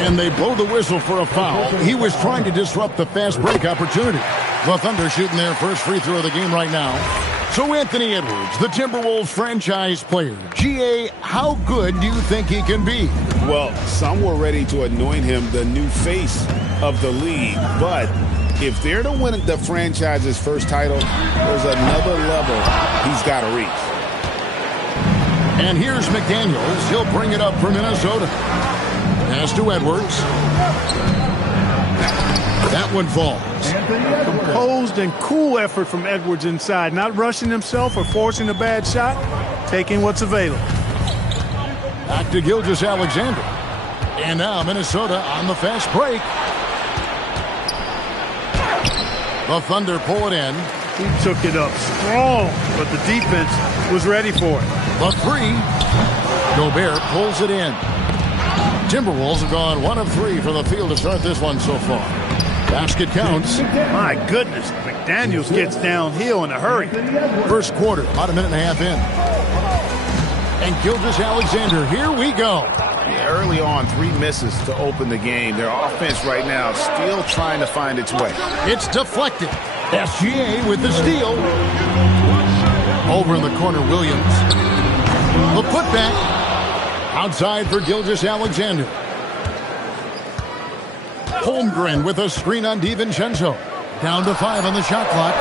And they blow the whistle for a foul. He was trying to disrupt the fast break opportunity. The Thunder shooting their first free throw of the game right now. So Anthony Edwards, the Timberwolves franchise player. GA, how good do you think he can be? Well, some were ready to anoint him the new face of the league. But if they're to win the franchise's first title, there's another level he's got to reach. And here's McDaniels. He'll bring it up for Minnesota. Pass to Edwards. That one falls. Composed and cool effort from Edwards inside. Not rushing himself or forcing a bad shot. Taking what's available. Back to Gilgeous-Alexander. And now Minnesota on the fast break. The Thunder pull it in. He took it up strong, but the defense was ready for it. The 3. Gobert pulls it in. Timberwolves have gone 1 of 3 from the field to start this one so far. Basket counts. My goodness, McDaniels gets downhill in a hurry. First quarter, about a minute and a half in. And Gilgeous-Alexander, here we go. Yeah, early on, 3 misses to open the game. Their offense right now still trying to find its way. It's deflected. SGA with the steal. Over in the corner, Williams. The putback. Outside for Gilgeous-Alexander. Holmgren with a screen on DiVincenzo. Down to 5 on the shot clock.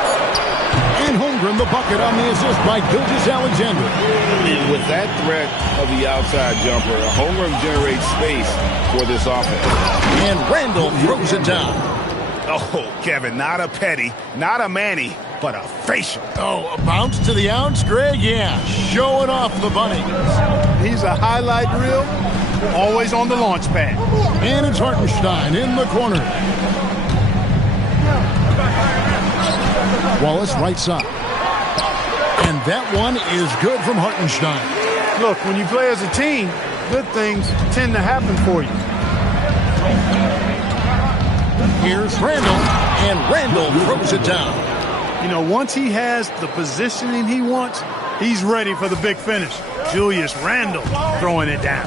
And Holmgren the bucket on the assist by Gilgeous-Alexander. And with that threat of the outside jumper, Holmgren generates space for this offense. And Randall throws it down. Oh, Kevin, not a petty, not a Manny, but a facial. Oh, a bounce to the ounce, Greg? Yeah, showing off the bunny. He's a highlight reel, always on the launch pad. And it's Hartenstein in the corner. Wallace right side. And that one is good from Hartenstein. Look, when you play as a team, good things tend to happen for you. Here's Randall, and Randall throws it down. You know, once he has the positioning he wants, he's ready for the big finish. Julius Randle throwing it down.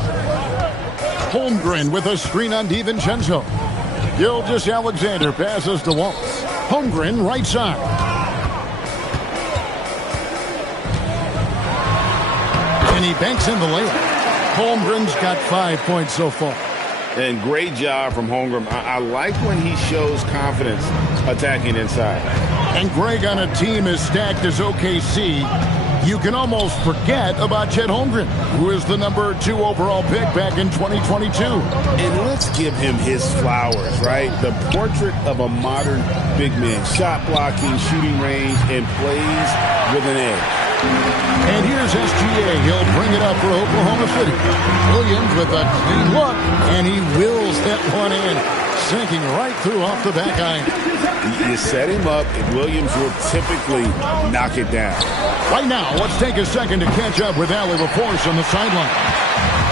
Holmgren with a screen on DiVincenzo. Gilgeous-Alexander passes to Wallace. Holmgren right side. And he banks in the layup. Holmgren's got 5 points so far. And great job from Holmgren. I like when he shows confidence attacking inside. And Greg, on a team as stacked as OKC, you can almost forget about Chet Holmgren, who is the number 2 overall pick back in 2022. And let's give him his flowers, right? The portrait of a modern big man. Shot blocking, shooting range, and plays with an edge. And here's SGA. He'll bring it up for Oklahoma City. Williams with a clean look, and he wills that one in, sinking right through off the back iron. You set him up, and Williams will typically knock it down. Right now, let's take a second to catch up with Allie LaForce on the sideline.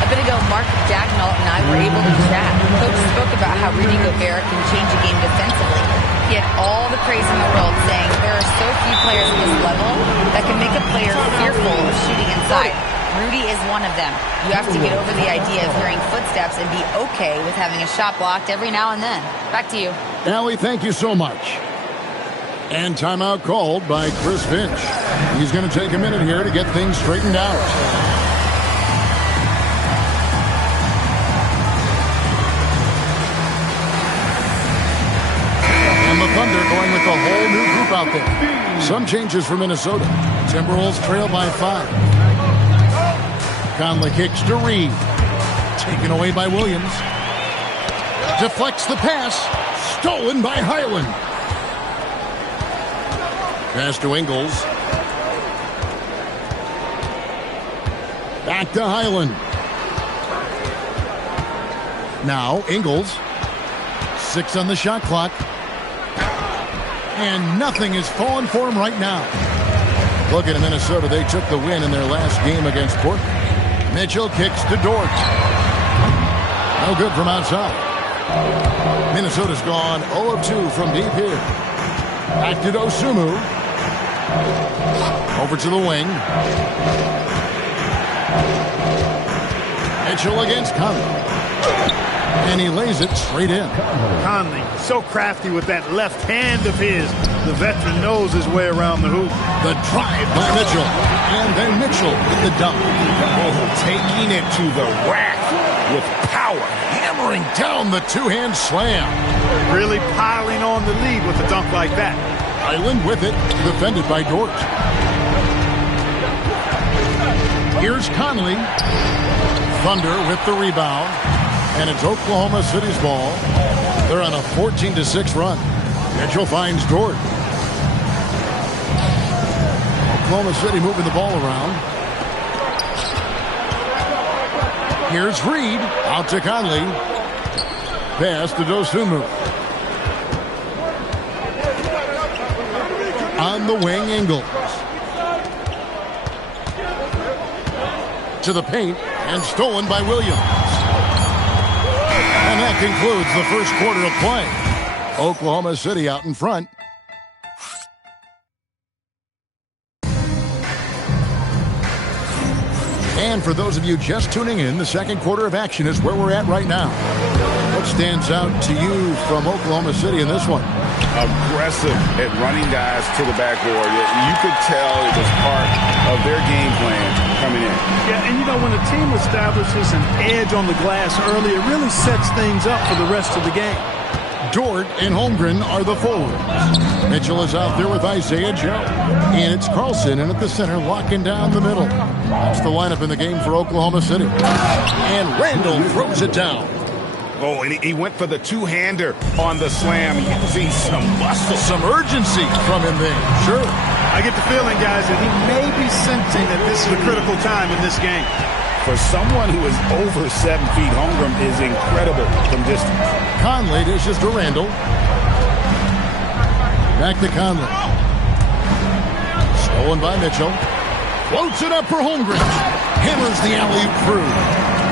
A bit ago, Mark Dagnall and I were able to chat. Coach spoke about how Rudy Gobert can change a game defensively. He had all the praise in the world, saying there are so few players at this level that can make a player fearful of shooting inside. Rudy is one of them. You have to get over the idea of hearing footsteps and be okay with having a shot blocked every now and then. Back to you. Allie, thank you so much. And timeout called by Chris Finch. He's going to take a minute here to get things straightened out. And the Thunder going with a whole new group out there. Some changes for Minnesota. Timberwolves trail by 5. Conley kicks to Reed. Taken away by Williams. Deflects the pass. Stolen by Highland. Pass to Ingles. Back to Highland. Now Ingles. 6 on the shot clock. And nothing is falling for him right now. Look at Minnesota. They took the win in their last game against Portland. Mitchell kicks to Dort. No good from outside. Minnesota's gone 0 of 2 from deep here. Back to Dosunmu. Over to the wing. Mitchell against Conley. And he lays it straight in. Conley, so crafty with that left hand of his. The veteran knows his way around the hoop. The drive by Mitchell. And then Mitchell with the dunk. Oh, taking it to the rack with power. Hammering down the two-hand slam. Really piling on the lead with a dunk like that. Island with it, defended by Dort. Here's Conley. Thunder with the rebound. And it's Oklahoma City's ball. They're on a 14-6 run. Mitchell finds Dort. Oklahoma City moving the ball around. Here's Reed. Out to Conley. Pass to Dosunmu. On the wing, Ingles. To the paint. And stolen by Williams. And that concludes the first quarter of play. Oklahoma City out in front. And for those of you just tuning in, the second quarter of action is where we're at right now. What stands out to you from Oklahoma City in this one? Aggressive at running guys to the backboard. You could tell it was part of their game plan coming in. Yeah, and you know, when a team establishes an edge on the glass early, it really sets things up for the rest of the game. Dort and Holmgren are the forwards. Mitchell is out there with Isaiah Joe. And it's Carlson in at the center, locking down the middle. That's the lineup in the game for Oklahoma City. And Randall throws it down. Oh, and he went for the two-hander on the slam. You can see some muscle. Some urgency from him there. Sure. I get the feeling, guys, that he may be sensing that this is a critical time in this game. For someone who is over 7 feet, Holmgren is incredible from distance. Conley dishes to Randall. Back to Conley. Stolen by Mitchell. Floats it up for Holmgren. Hammers the alley-oop through.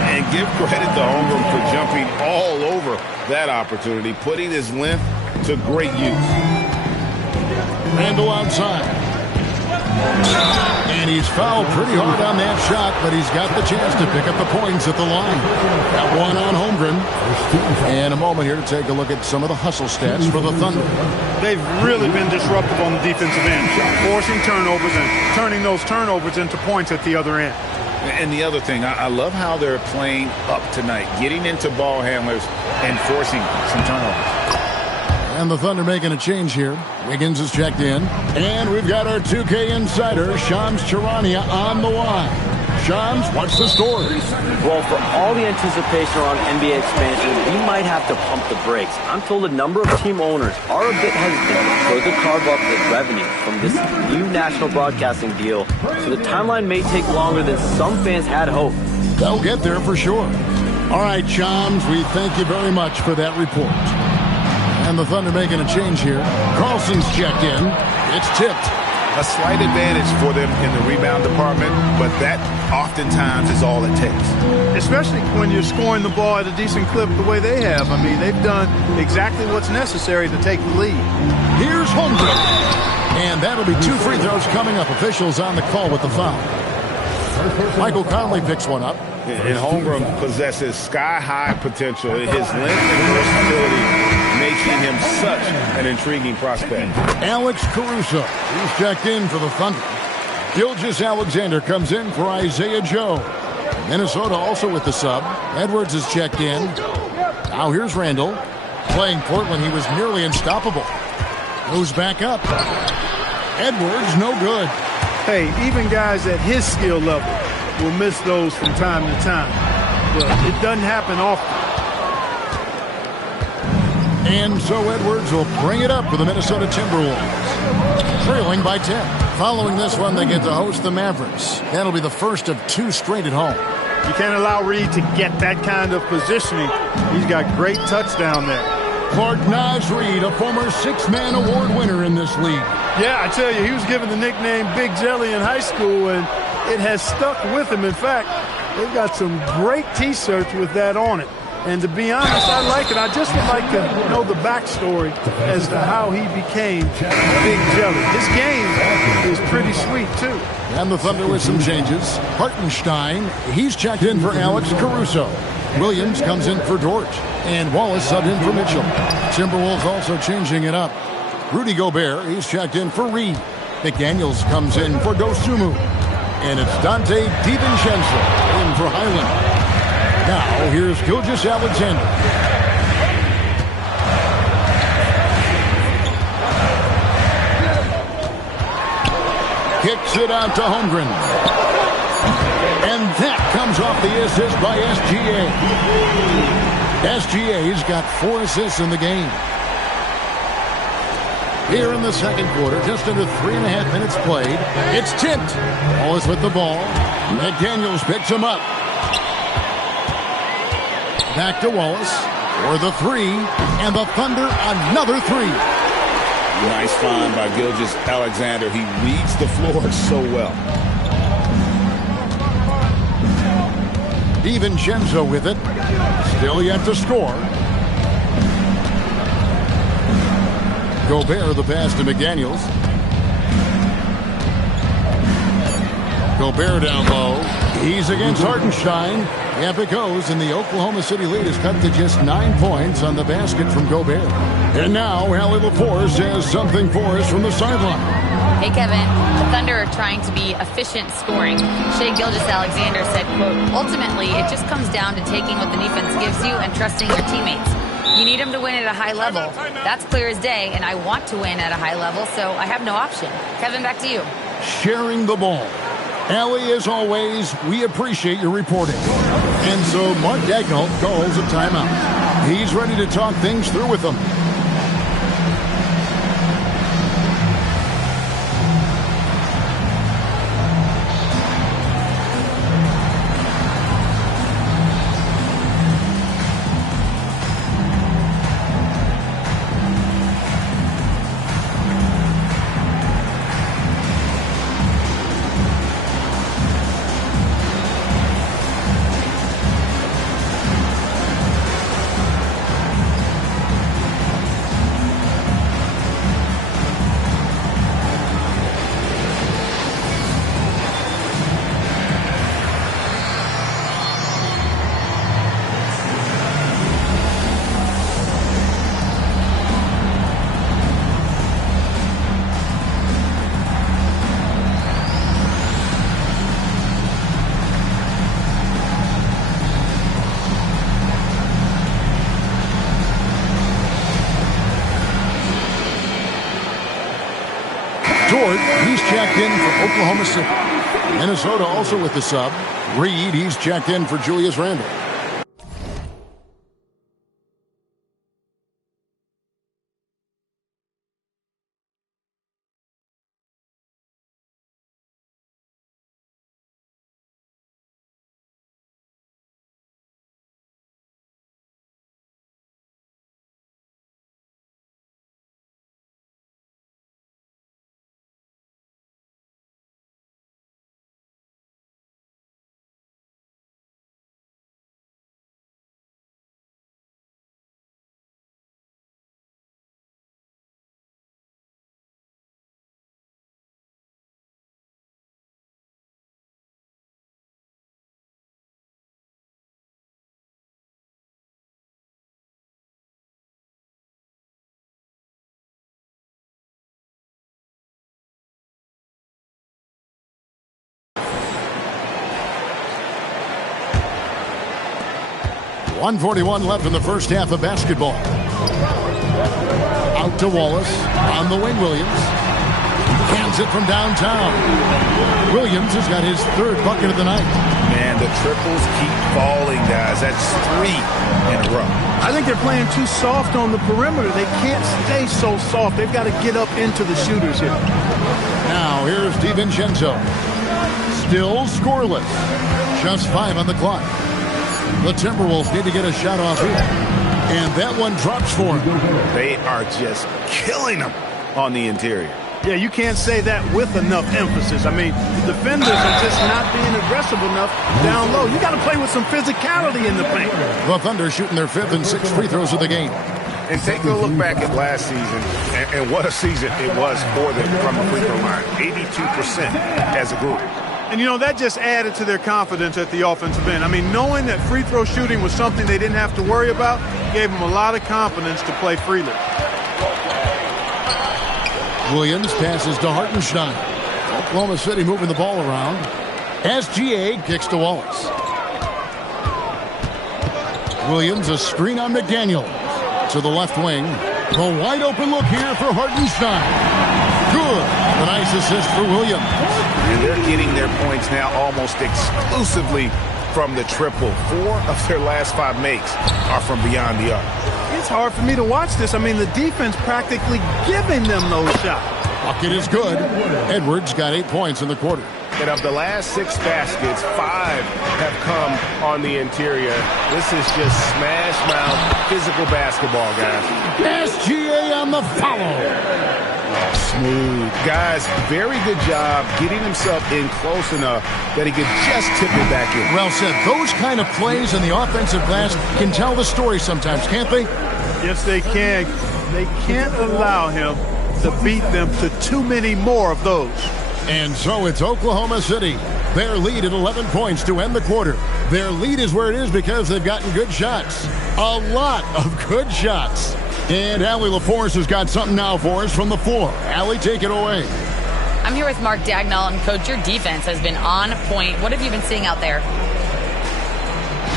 And give credit to Holmgren for jumping all over that opportunity, putting his length to great use. Randall outside. And he's fouled pretty hard on that shot, but he's got the chance to pick up the points at the line. Got one on Holmgren. And a moment here to take a look at some of the hustle stats for the Thunder. They've really been disruptive on the defensive end, forcing turnovers and turning those turnovers into points at the other end. And the other thing, I love how they're playing up tonight, getting into ball handlers and forcing some turnovers. And the Thunder making a change here. Wiggins is checked in. And we've got our 2K insider, Shams Charania, on the line. Shams, what's the story? Well, for all the anticipation around NBA expansion, we might have to pump the brakes. I'm told a number of team owners are a bit hesitant to carve up the revenue from this new national broadcasting deal, so the timeline may take longer than some fans had hoped. They'll get there for sure. All right, Shams, we thank you very much for that report. And the Thunder making a change here. Carlson's checked in. It's tipped. A slight advantage for them in the rebound department, but that oftentimes is all it takes. Especially when you're scoring the ball at a decent clip the way they have. I mean, they've done exactly what's necessary to take the lead. Here's Holmgren. And that'll be 2 free throws coming up. Officials on the call with the foul. Michael Conley picks one up. And Holmgren possesses sky-high potential. His length and versatility making him such an intriguing prospect. Alex Caruso, he's checked in for the Thunder. Gilgeous-Alexander comes in for Isaiah Joe. Minnesota also with the sub. Edwards is checked in. Now here's Randall. Playing Portland, he was nearly unstoppable. Moves back up. Edwards, no good. Hey, even guys at his skill level will miss those from time to time. But it doesn't happen often. And so Edwards will bring it up for the Minnesota Timberwolves. Trailing by 10. Following this one, they get to host the Mavericks. That'll be the first of 2 straight at home. You can't allow Reed to get that kind of positioning. He's got great touch down there. Clark Naz Reed, a former 6-man award winner in this league. Yeah, I tell you, he was given the nickname Big Jelly in high school, and it has stuck with him. In fact, They've got some great T-shirts with that on it. And to be honest, I like it. I just would like to know the backstory as to how he became Big Jelly. His game is pretty sweet, too. And the Thunder with some changes. Hartenstein, he's checked in for Alex Caruso. Williams comes in for Dort. And Wallace subbed in for Mitchell. Timberwolves also changing it up. Rudy Gobert, he's checked in for Reed. McDaniels comes in for Dosunmu. And it's Dante DiVincenzo in for Highland. Now, here's Gilgeous-Alexander. Kicks it out to Holmgren. And that comes off the assist by SGA. SGA's got 4 assists in the game. Here in the second quarter, just under 3.5 minutes played. It's tipped. Wallace with the ball. McDaniels picks him up. Back to Wallace for the 3, and the Thunder another 3. Nice find by Gilgeous-Alexander. He reads the floor so well. DiVincenzo with it. Still yet to score. Gobert the pass to McDaniels. Gobert down low. He's against Hartenstein. Up it goes, and the Oklahoma City lead is cut to just 9 points on the basket from Gobert. And now, Allie LaForce has something for us from the sideline. Hey, Kevin. The Thunder are trying to be efficient scoring. Shai Gilgeous-Alexander said, quote, ultimately, it just comes down to taking what the defense gives you and trusting your teammates. You need them to win at a high level. That's clear as day, and I want to win at a high level, so I have no option. Kevin, back to you. Sharing the ball. Allie, as always, we appreciate your reporting. And so Mark Daigneault calls a timeout. He's ready to talk things through with them. He's checked in for Oklahoma City. Minnesota also with the sub. Reed, he's checked in for Julius Randle. .141 left in the first half of basketball. Out to Wallace. On the wing, Williams. Cans it from downtown. Williams has got his 3rd bucket of the night. Man, the triples keep falling, guys. That's 3 in a row. I think they're playing too soft on the perimeter. They can't stay so soft. They've got to get up into the shooters here. Now, here's DiVincenzo. Still scoreless. Just 5 on the clock. The Timberwolves need to get a shot off here. And that one drops for him. They are just killing them on the interior. Yeah, you can't say that with enough emphasis. I mean, the defenders are just not being aggressive enough down low. You got to play with some physicality in the paint. The Thunder shooting their 5th and 6th free throws of the game. And take a look back at last season, and what a season it was for them from the free throw line. 82% as a group. And, you know, that just added to their confidence at the offensive end. I mean, knowing that free throw shooting was something they didn't have to worry about gave them a lot of confidence to play freely. Williams passes to Hartenstein. Oklahoma City moving the ball around. SGA kicks to Wallace. Williams, a screen on McDaniel. To the left wing. The wide open look here for Hartenstein. Good. A nice assist for Williams. And they're getting their points now almost exclusively from the triple. 4 of their last 5 makes are from beyond the arc. It's hard for me to watch this. I mean, the defense practically giving them those shots. Bucket is good. Edwards got 8 points in the quarter. And of the last 6 baskets, 5 have come on the interior. This is just smash mouth physical basketball, guys. SGA on the follow. Smooth. Guys, very good job getting himself in close enough that he could just tip it back in. Well said. Those kind of plays in the offensive glass can tell the story sometimes, can't they? Yes, they can. They can't allow him to beat them to too many more of those. And so it's Oklahoma City. Their lead at 11 points to end the quarter. Their lead is where it is because they've gotten good shots. A lot of good shots. And Allie LaForce has got something now for us from the floor. Allie, take it away. I'm here with Mark Dagnall, and Coach, your defense has been on point. What have you been seeing out there?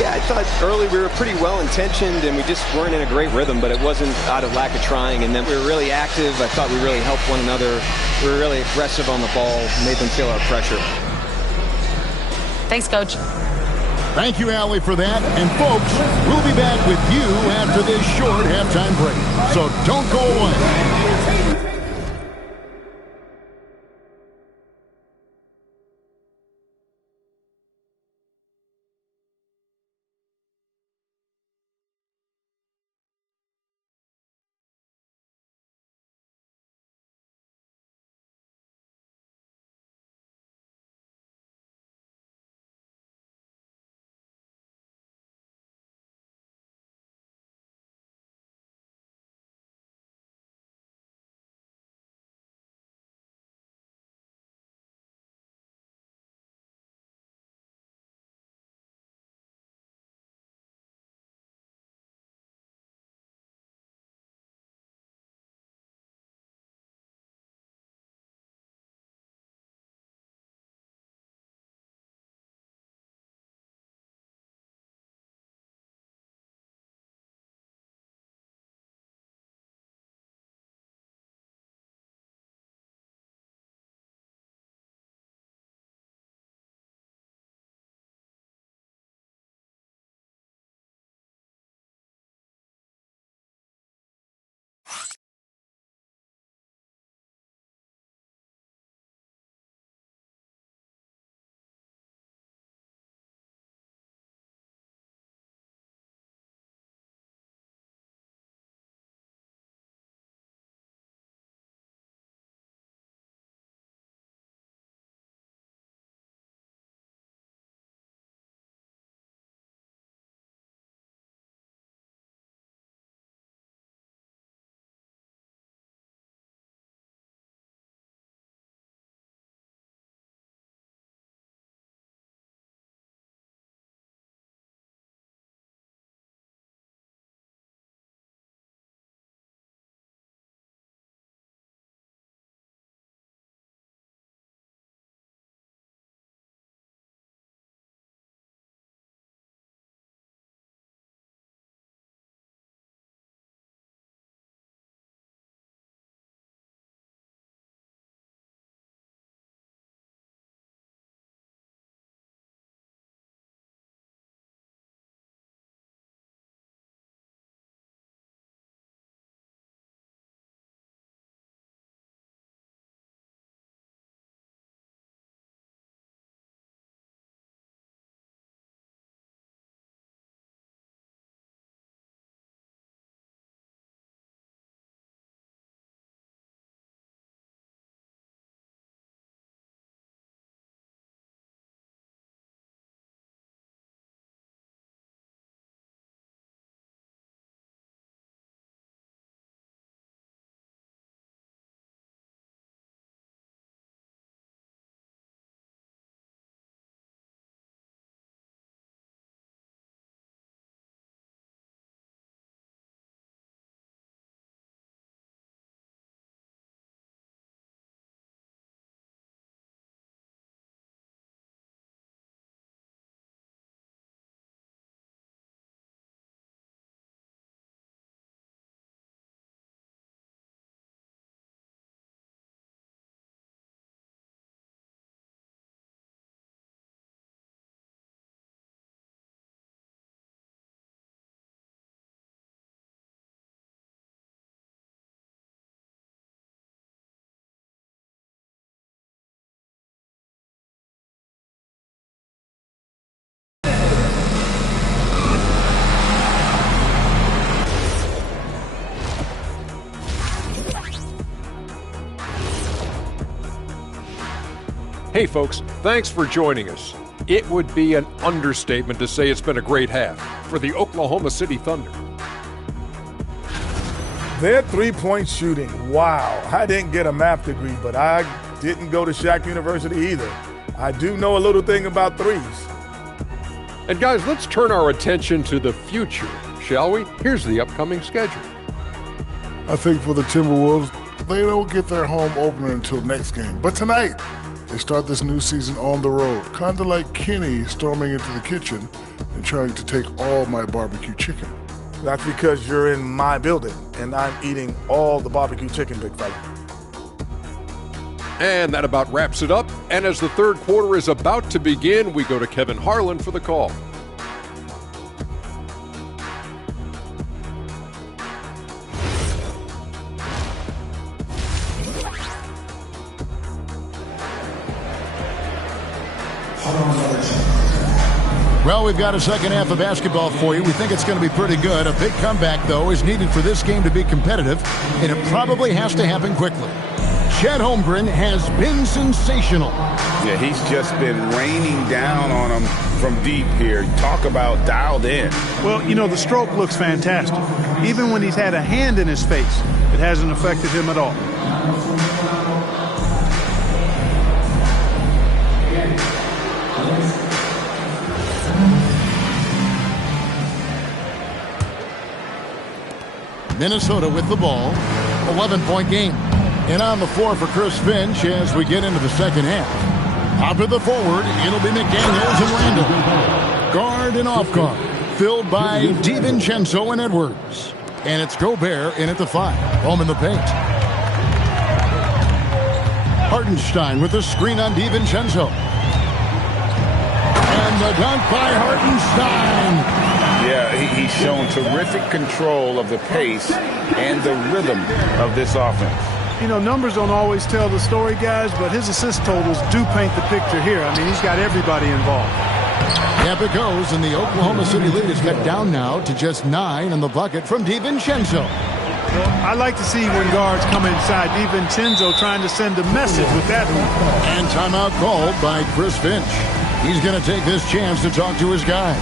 Yeah, I thought early we were pretty well-intentioned, and we just weren't in a great rhythm, but it wasn't out of lack of trying. And then we were really active. I thought we really helped one another. We were really aggressive on the ball, made them feel our pressure. Thanks, Coach. Thank you, Allie, for that. And, folks, we'll be back with you after this short halftime break. So don't go away. Hey folks, thanks for joining us. It would be an understatement to say it's been a great half for the Oklahoma City Thunder. Their three-point shooting, wow. I didn't get a math degree, but I didn't go to Shack University either. I do know a little thing about threes. And guys, let's turn our attention to the future, shall we? Here's the upcoming schedule. I think for the Timberwolves, they don't get their home opener until next game. But tonight, they start this new season on the road, kind of like Kenny storming into the kitchen and trying to take all my barbecue chicken. That's because you're in my building, and I'm eating all the barbecue chicken, big fella. And that about wraps it up. And as the third quarter is about to begin, we go to Kevin Harlan for the call. Well, we've got a second half of basketball for you. We think it's going to be pretty good. A big comeback, though, is needed for this game to be competitive, and it probably has to happen quickly. Chet Holmgren has been sensational. Yeah, he's just been raining down on him from deep here. Talk about dialed in. Well, you know, the stroke looks fantastic. Even when he's had a hand in his face, it hasn't affected him at all. Minnesota with the ball, 11-point game. And on the floor for Chris Finch as we get into the second half. Out to the forward, it'll be McDaniels and Randall. Guard and off guard, filled by DiVincenzo and Edwards. And it's Gobert in at the 5, home in the paint. Hartenstein with the screen on DiVincenzo. And the dunk by Hartenstein. Yeah, he's shown terrific control of the pace and the rhythm of this offense. You know, numbers don't always tell the story, guys, but his assist totals do paint the picture here. I mean, he's got everybody involved. Yep, it goes, and the Oklahoma City lead is cut down now to just 9 in the bucket from DiVincenzo. Well, I like to see when guards come inside. DiVincenzo trying to send a message with that hoop. And timeout called by Chris Finch. He's going to take this chance to talk to his guy.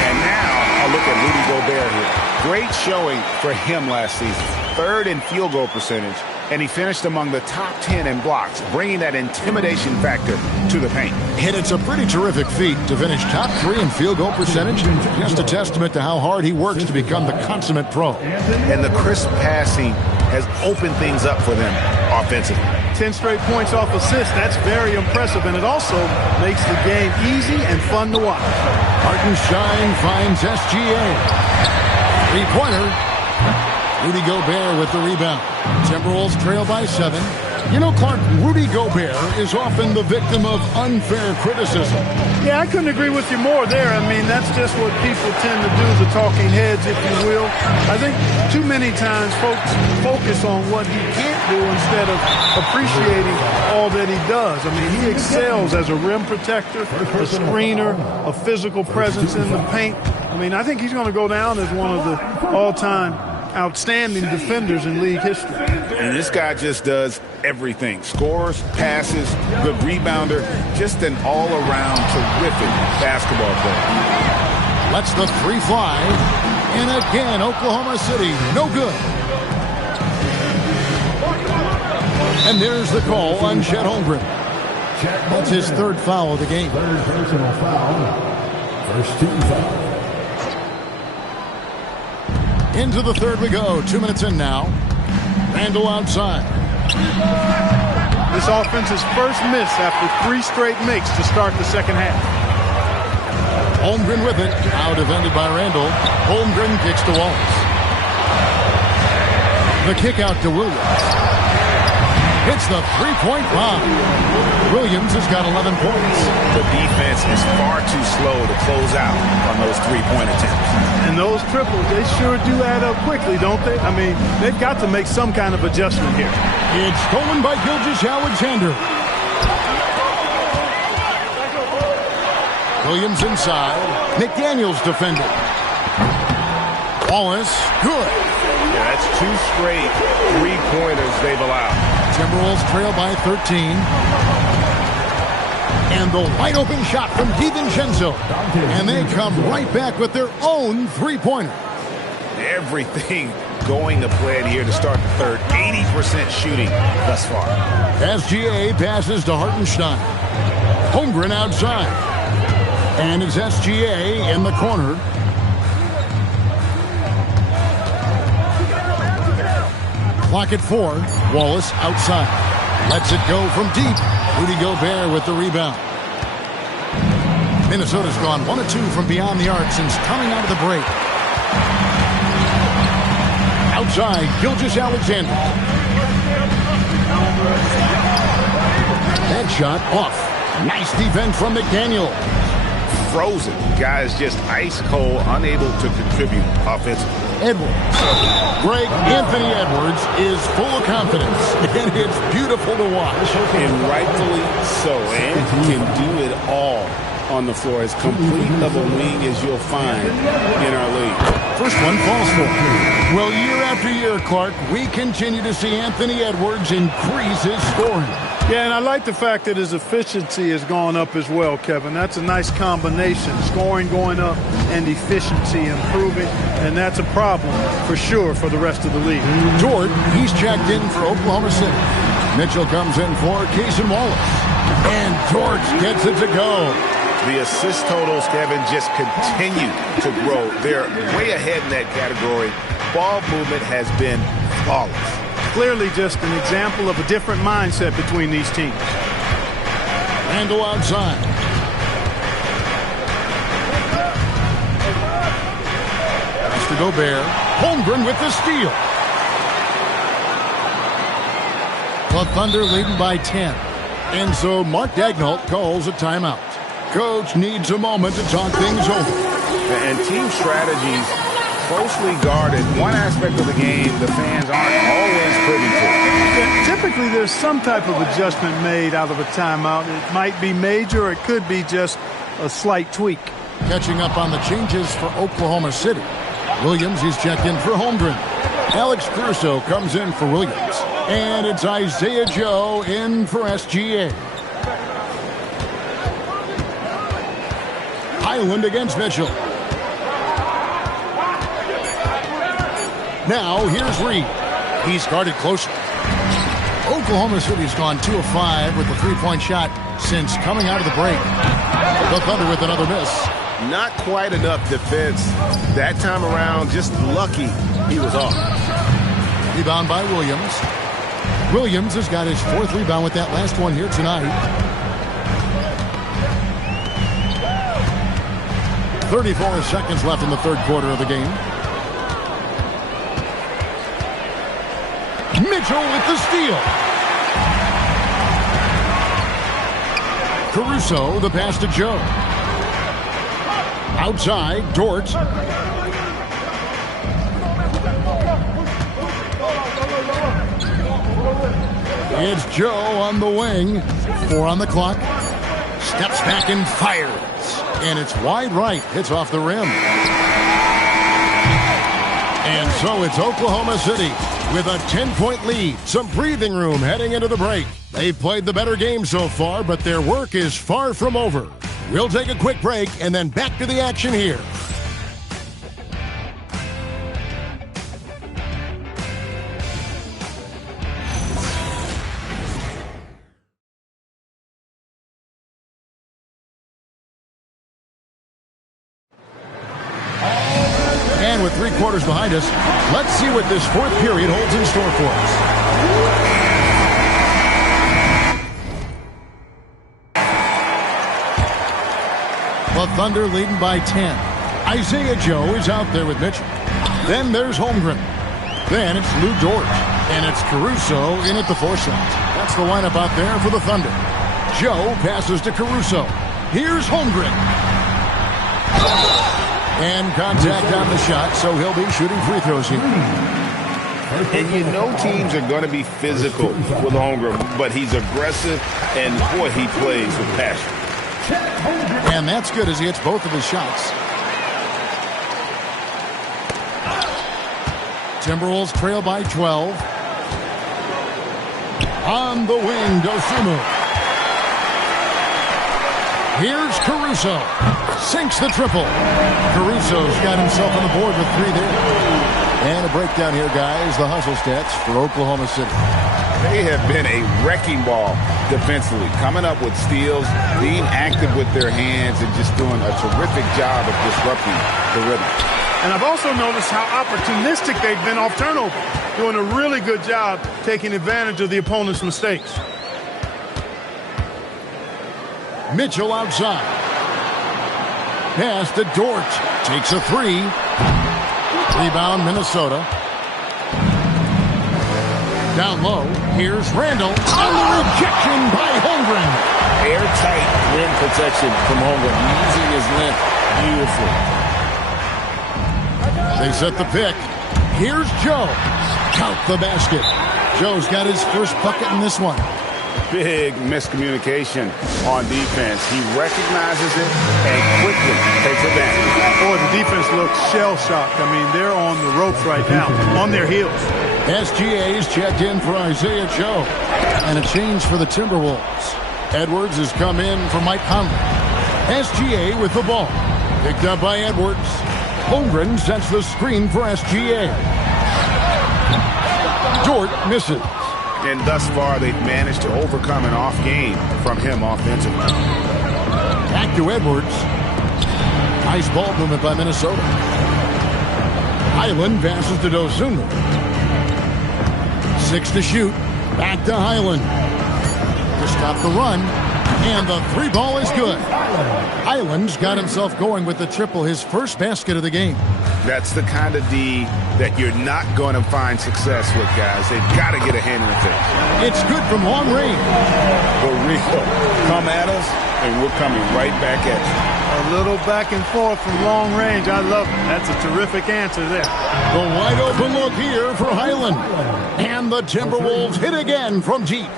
And now a look at Rudy Gobert here. Great showing for him last season. 3rd in field goal percentage, and he finished among the top 10 in blocks, bringing that intimidation factor to the paint. And it's a pretty terrific feat to finish top 3 in field goal percentage. Just a testament to how hard he works to become the consummate pro. And the crisp passing has opened things up for them offensively. 10 straight points off assists. That's very impressive, and it also makes the game easy and fun to watch. Hartenstein finds SGA. 3-pointer. Rudy Gobert with the rebound. Timberwolves trail by 7. You know, Clark, Rudy Gobert is often the victim of unfair criticism. Yeah, I couldn't agree with you more there. I mean, that's just what people tend to do, the talking heads, if you will. I think too many times folks focus on what he can't do instead of appreciating all that he does. I mean, he excels as a rim protector, a screener, a physical presence in the paint. I mean, I think he's going to go down as one of the all-time outstanding defenders in league history. And this guy just does everything. Scores, passes, good rebounder, just an all-around terrific basketball player. Lets the 3 fly. And again, Oklahoma City, no good. And there's the call on Chet Holmgren. That's his 3rd foul of the game. 3rd personal foul. First team foul. Into the 3rd we go. 2 minutes in now. Randall outside. This offense's first miss after 3 straight makes to start the second half. Holmgren with it. Now defended by Randall. Holmgren kicks to Wallace. The kick out to Williams. It's the 3-point bomb. Williams has got 11 points. The defense is far too slow to close out on those 3-point attempts. And those triples, they sure do add up quickly, don't they? I mean, they've got to make some kind of adjustment here. It's stolen by Gilgeous-Alexander. Williams inside. McDaniels defending. Wallace, good. Yeah, that's 2 straight 3-pointers they've allowed. Timberwolves trail by 13. And the wide open shot from DiVincenzo. And they come right back with their own 3-pointer. Everything going to plan here to start the third. 80% shooting thus far. SGA passes to Hartenstein. Holmgren outside. And it's SGA in the corner. Clock at 4. Wallace outside. Lets it go from deep. Rudy Gobert with the rebound. Minnesota's gone 1 of 2 from beyond the arc since coming out of the break. Outside, Gilgeous-Alexander. That shot off. Nice defense from McDaniel. Frozen. Guys just ice cold, unable to contribute offensively. Edwards. Greg Anthony Edwards is full of confidence, and it's beautiful to watch. And rightfully so. And can do it all on the floor. As complete of a wing as you'll find in our league. First one falls for him. Well, year after year, Clark, we continue to see Anthony Edwards increase his scoring. Yeah, and I like the fact that his efficiency has gone up as well, Kevin. That's a nice combination. Scoring going up and efficiency improving, and that's a problem for sure for the rest of the league. Dort, he's checked in for Oklahoma City. Mitchell comes in for Cason Wallace. And Dort gets it to go. The assist totals, Kevin, just continue to grow. They're way ahead in that category. Ball movement has been flawless. Clearly just an example of a different mindset between these teams. Randall outside. That's to Gobert. Holmgren with the steal. The Thunder leading by 10. And so Mark Daigneault calls a timeout. Coach needs a moment to talk things over. And team strategies closely guarded. One aspect of the game the fans aren't always privy to. Yeah, typically there's some type of adjustment made out of a timeout. It might be major or it could be just a slight tweak. Catching up on the changes for Oklahoma City. Williams is checked in for Holmgren. Alex Caruso comes in for Williams. And it's Isaiah Joe in for SGA. Highland against Mitchell. Now, here's Reed. He's guarded closer. Oklahoma City's gone 2 of 5 with the 3-point shot since coming out of the break. The Thunder with another miss. Not quite enough defense that time around. Just lucky he was off. Rebound by Williams. Williams has got his 4th rebound with that last one here tonight. 34 seconds left in the third quarter of the game. Mitchell with the steal. Caruso, the pass to Joe. Outside, Dort. It's Joe on the wing. 4 on the clock. Steps back and fires. And it's wide right. Hits off the rim. And so it's Oklahoma City with a 10-point lead. Some breathing room heading into the break. They've played the better game so far, but their work is far from over. We'll take a quick break and then back to the action here. And with 3 quarters behind us, let's see what this 4th period holds in store for us. The Thunder leading by 10. Isaiah Joe is out there with Mitchell. Then there's Holmgren. Then it's Lou Dort. And it's Caruso in at the 4 slot. That's the lineup out there for the Thunder. Joe passes to Caruso. Here's Holmgren. And contact on the shot, so he'll be shooting free throws here. And you know teams are going to be physical with Holmgren, but he's aggressive, and boy, he plays with passion. And that's good as he hits both of his shots. Timberwolves trail by 12. On the wing, Dosunmu. Here's Caruso. Sinks the triple. Caruso's got himself on the board with 3 there. And a breakdown here, guys. The hustle stats for Oklahoma City. They have been a wrecking ball defensively, coming up with steals, being active with their hands, and just doing a terrific job of disrupting the rhythm. And I've also noticed how opportunistic they've been off turnover, doing a really good job taking advantage of the opponent's mistakes. Mitchell outside. Pass to Dort. Takes a 3. Rebound, Minnesota. Down low, here's Randall. On the rejection by Holmgren. Airtight rim protection from Holmgren, using his length beautifully. They set the pick. Here's Joe. Count the basket. Joe's got his first bucket in this one. Big miscommunication on defense. He recognizes it and quickly takes advantage. Boy, the defense looks shell-shocked. I mean, they're on the ropes right now, on their heels. SGA's checked in for Isaiah Joe. And a change for the Timberwolves. Edwards has come in for Mike Conley. SGA with the ball. Picked up by Edwards. Holmgren sets the screen for SGA. Dort misses. And thus far, they've managed to overcome an off game from him offensively. Back to Edwards. Nice ball movement by Minnesota. Highland passes to Dosunmu. 6 to shoot. Back to Highland. To stop the run. And the 3 ball is good. Highland's got himself going with the triple, his first basket of the game. That's the kind of D that you're not going to find success with, guys. They've got to get a hand in the face. It's good from long range. For real. Come at us, and we're coming right back at you. A little back and forth from long range. I love it. That's a terrific answer there. The wide open look here for Highland. And the Timberwolves hit again from deep.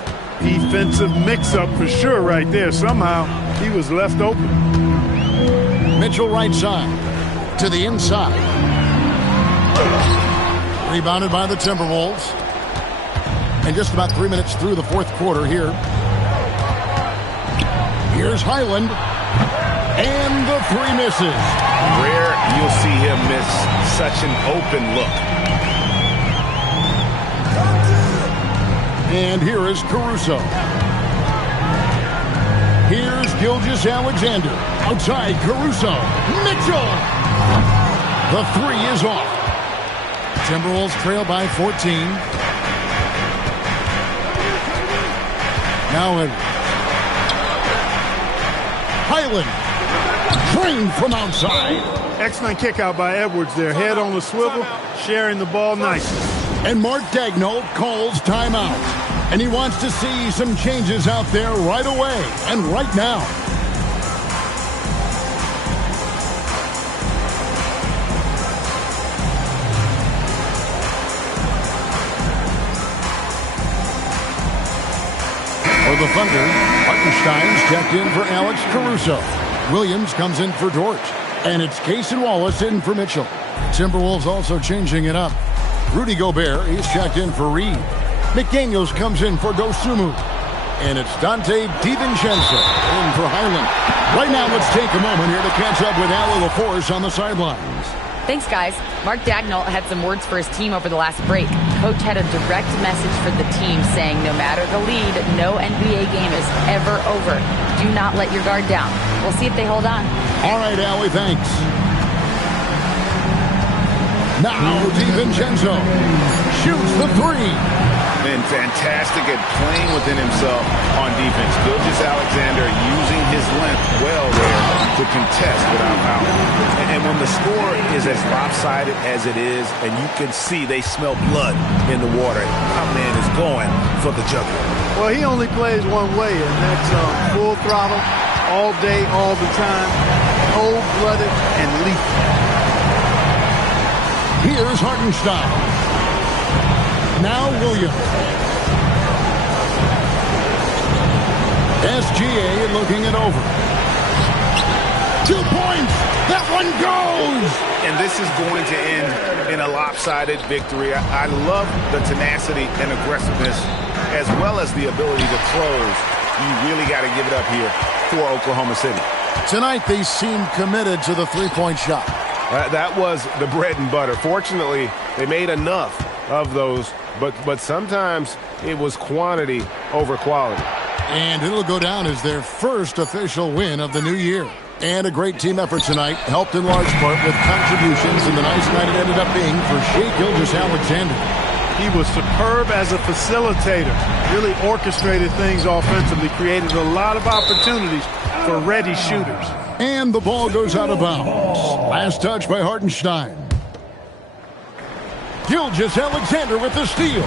Defensive mix-up for sure right there. Somehow he was left open. Mitchell right side to the inside. Rebounded by the Timberwolves. And just about 3 minutes through the fourth quarter here. Here's Highland. And the 3 misses. Rare you'll see him miss such an open look. And here is Caruso. Here's Gilgeous-Alexander. Outside, Caruso. Mitchell! The 3 is off. Timberwolves trail by 14. Now Highland. Trained from outside. Excellent kick out by Edwards there. Head on the swivel, sharing the ball nicely. And Mark Daigneault calls timeout. And he wants to see some changes out there right away and right now. For the Thunder, Hartenstein's checked in for Alex Caruso. Williams comes in for Dort. And it's Case and Wallace in for Mitchell. Timberwolves also changing it up. Rudy Gobert, he's checked in for Reed. McDaniels comes in for Dosunmu. And it's Dante DiVincenzo in for Highland. Right now, let's take a moment here to catch up with Allie LaForce on the sidelines. Thanks, guys. Mark Daigneault had some words for his team over the last break. Coach had a direct message for the team saying no matter the lead, no NBA game is ever over. Do not let your guard down. We'll see if they hold on. All right, Allie, thanks. Now DiVincenzo shoots the 3. Been fantastic at playing within himself on defense. Gilgeous-Alexander using his length well there to contest without foul. And when the score is as lopsided as it is, and you can see they smell blood in the water, our man is going for the jugular. Well, he only plays one way, and that's full throttle, all day, all the time, cold-blooded and lethal. Here's Hartenstein. Now Williams. SGA looking it over. 2 points. That one goes. And this is going to end in a lopsided victory. I love the tenacity and aggressiveness as well as the ability to close. You really got to give it up here for Oklahoma City. Tonight, they seem committed to the three-point shot. That was the bread and butter. Fortunately, they made enough of those, but sometimes it was quantity over quality. And it'll go down as their first official win of the new year. And a great team effort tonight, helped in large part with contributions, and the nice night it ended up being for Shai Gilgeous-Alexander. He was superb as a facilitator, really orchestrated things offensively, created a lot of opportunities for ready shooters. And the ball goes out of bounds. Last touch by Hartenstein. Gilgeous-Alexander with the steal.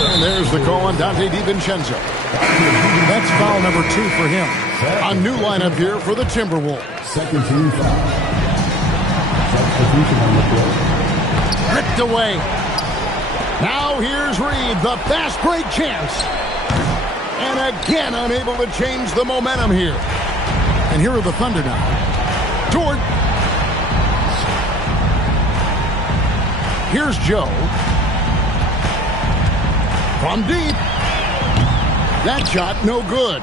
And there's the call on Dante DiVincenzo. That's foul number 2 for him. A new lineup here for the Timberwolves. Second team foul. Substitution on the floor. Ripped away. Now here's Reed, the fast break chance. And again unable to change the momentum here. And here are the Thunder now. Dort. Here's Joe. From deep. That shot no good.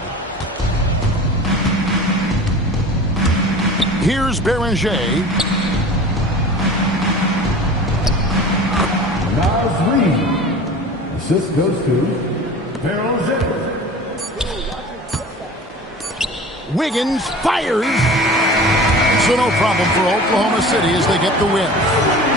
Here's Beringer. Nas Reed. Assist goes to Beringer. Wiggins fires. So no problem for Oklahoma City as they get the win.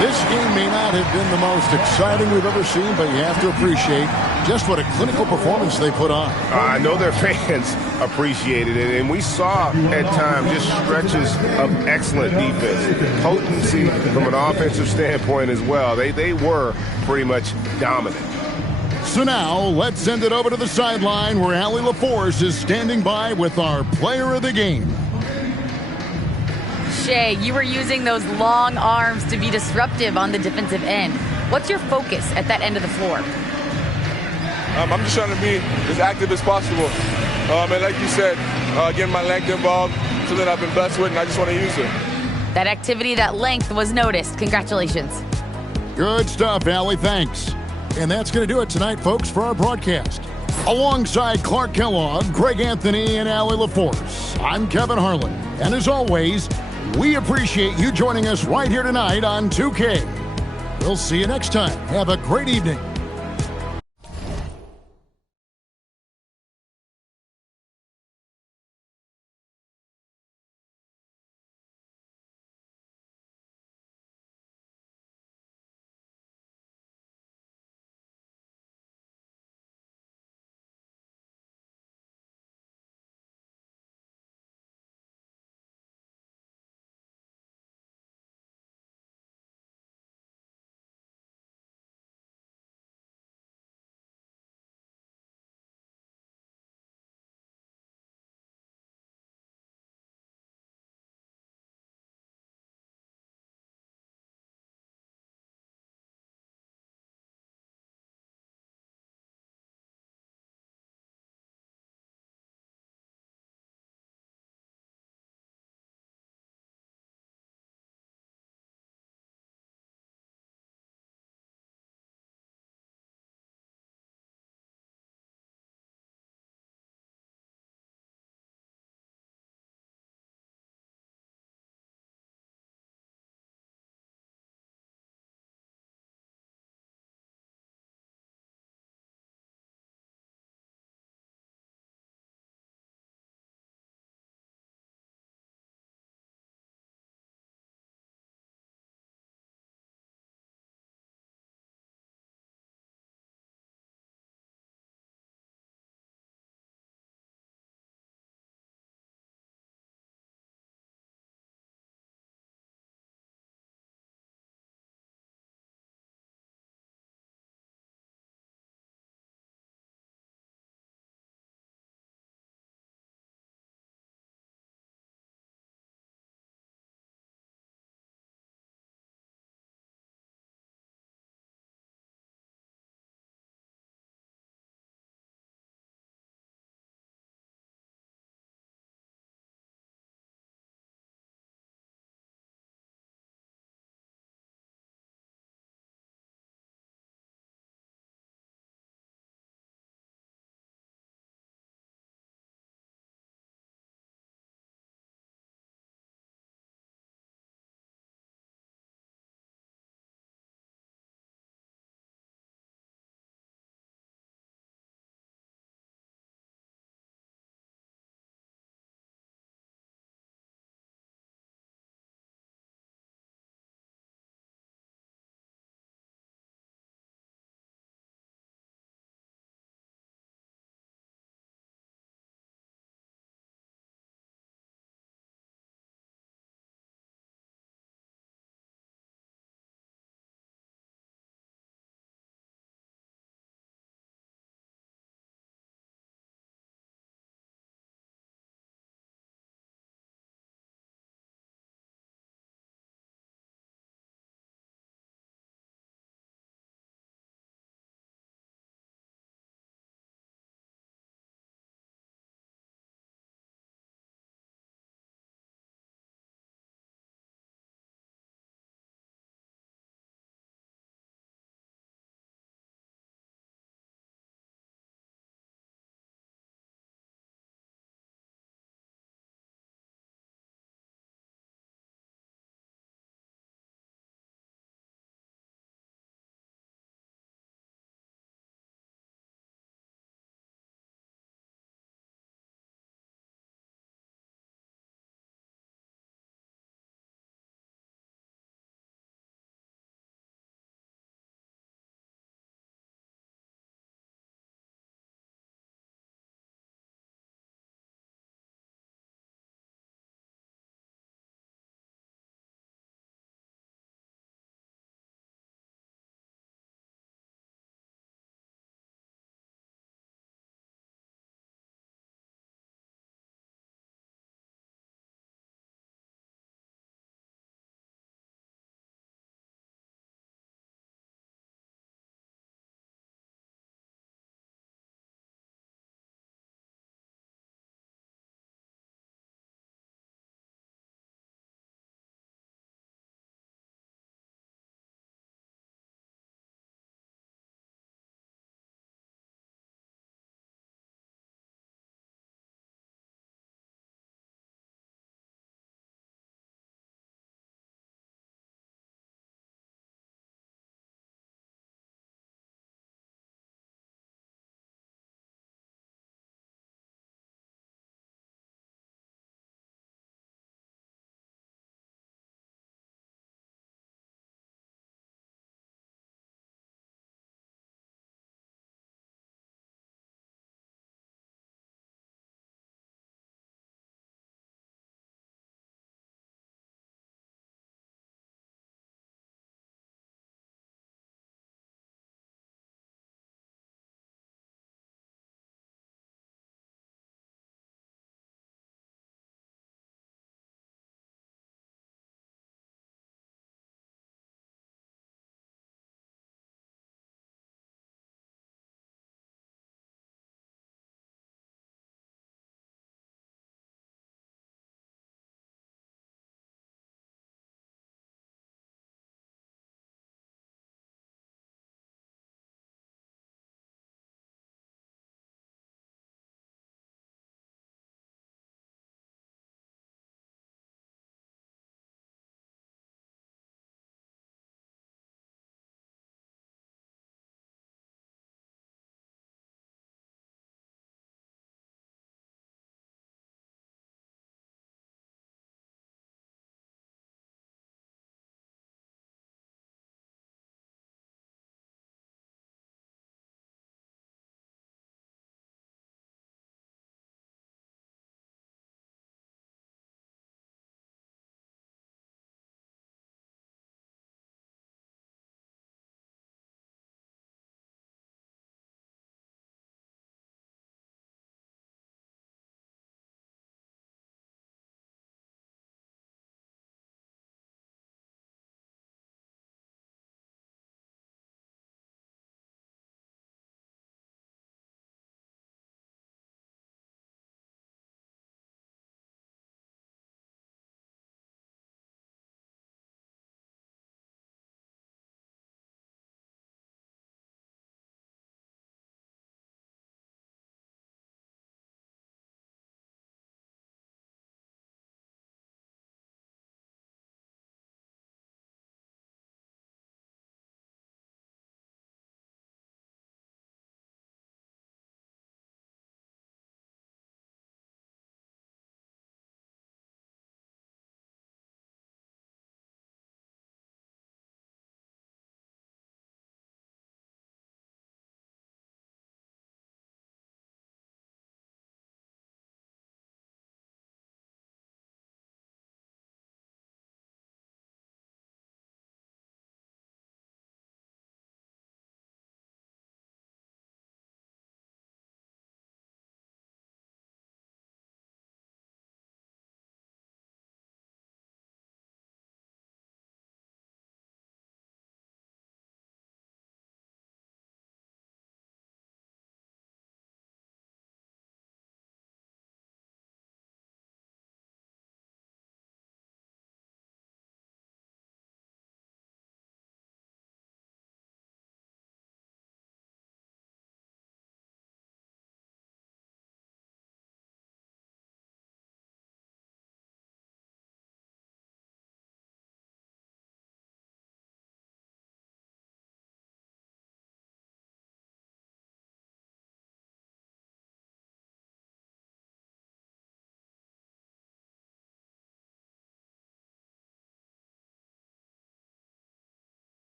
This game may not have been the most exciting we've ever seen, but you have to appreciate just what a clinical performance they put on. I know their fans appreciated it, and we saw at times just stretches of excellent defense, potency from an offensive standpoint as well. They were pretty much dominant. So now, let's send it over to the sideline where Allie LaForce is standing by with our player of the game. Shai, you were using those long arms to be disruptive on the defensive end. What's your focus at that end of the floor? I'm just trying to be as active as possible. And like you said, getting my length involved, something I've been blessed with, and I just want to use it. That activity, that length was noticed. Congratulations. Good stuff, Allie. Thanks. And that's going to do it tonight, folks, for our broadcast. Alongside Clark Kellogg, Greg Anthony, and Allie LaForce, I'm Kevin Harlan. And as always, we appreciate you joining us right here tonight on 2K. We'll see you next time. Have a great evening.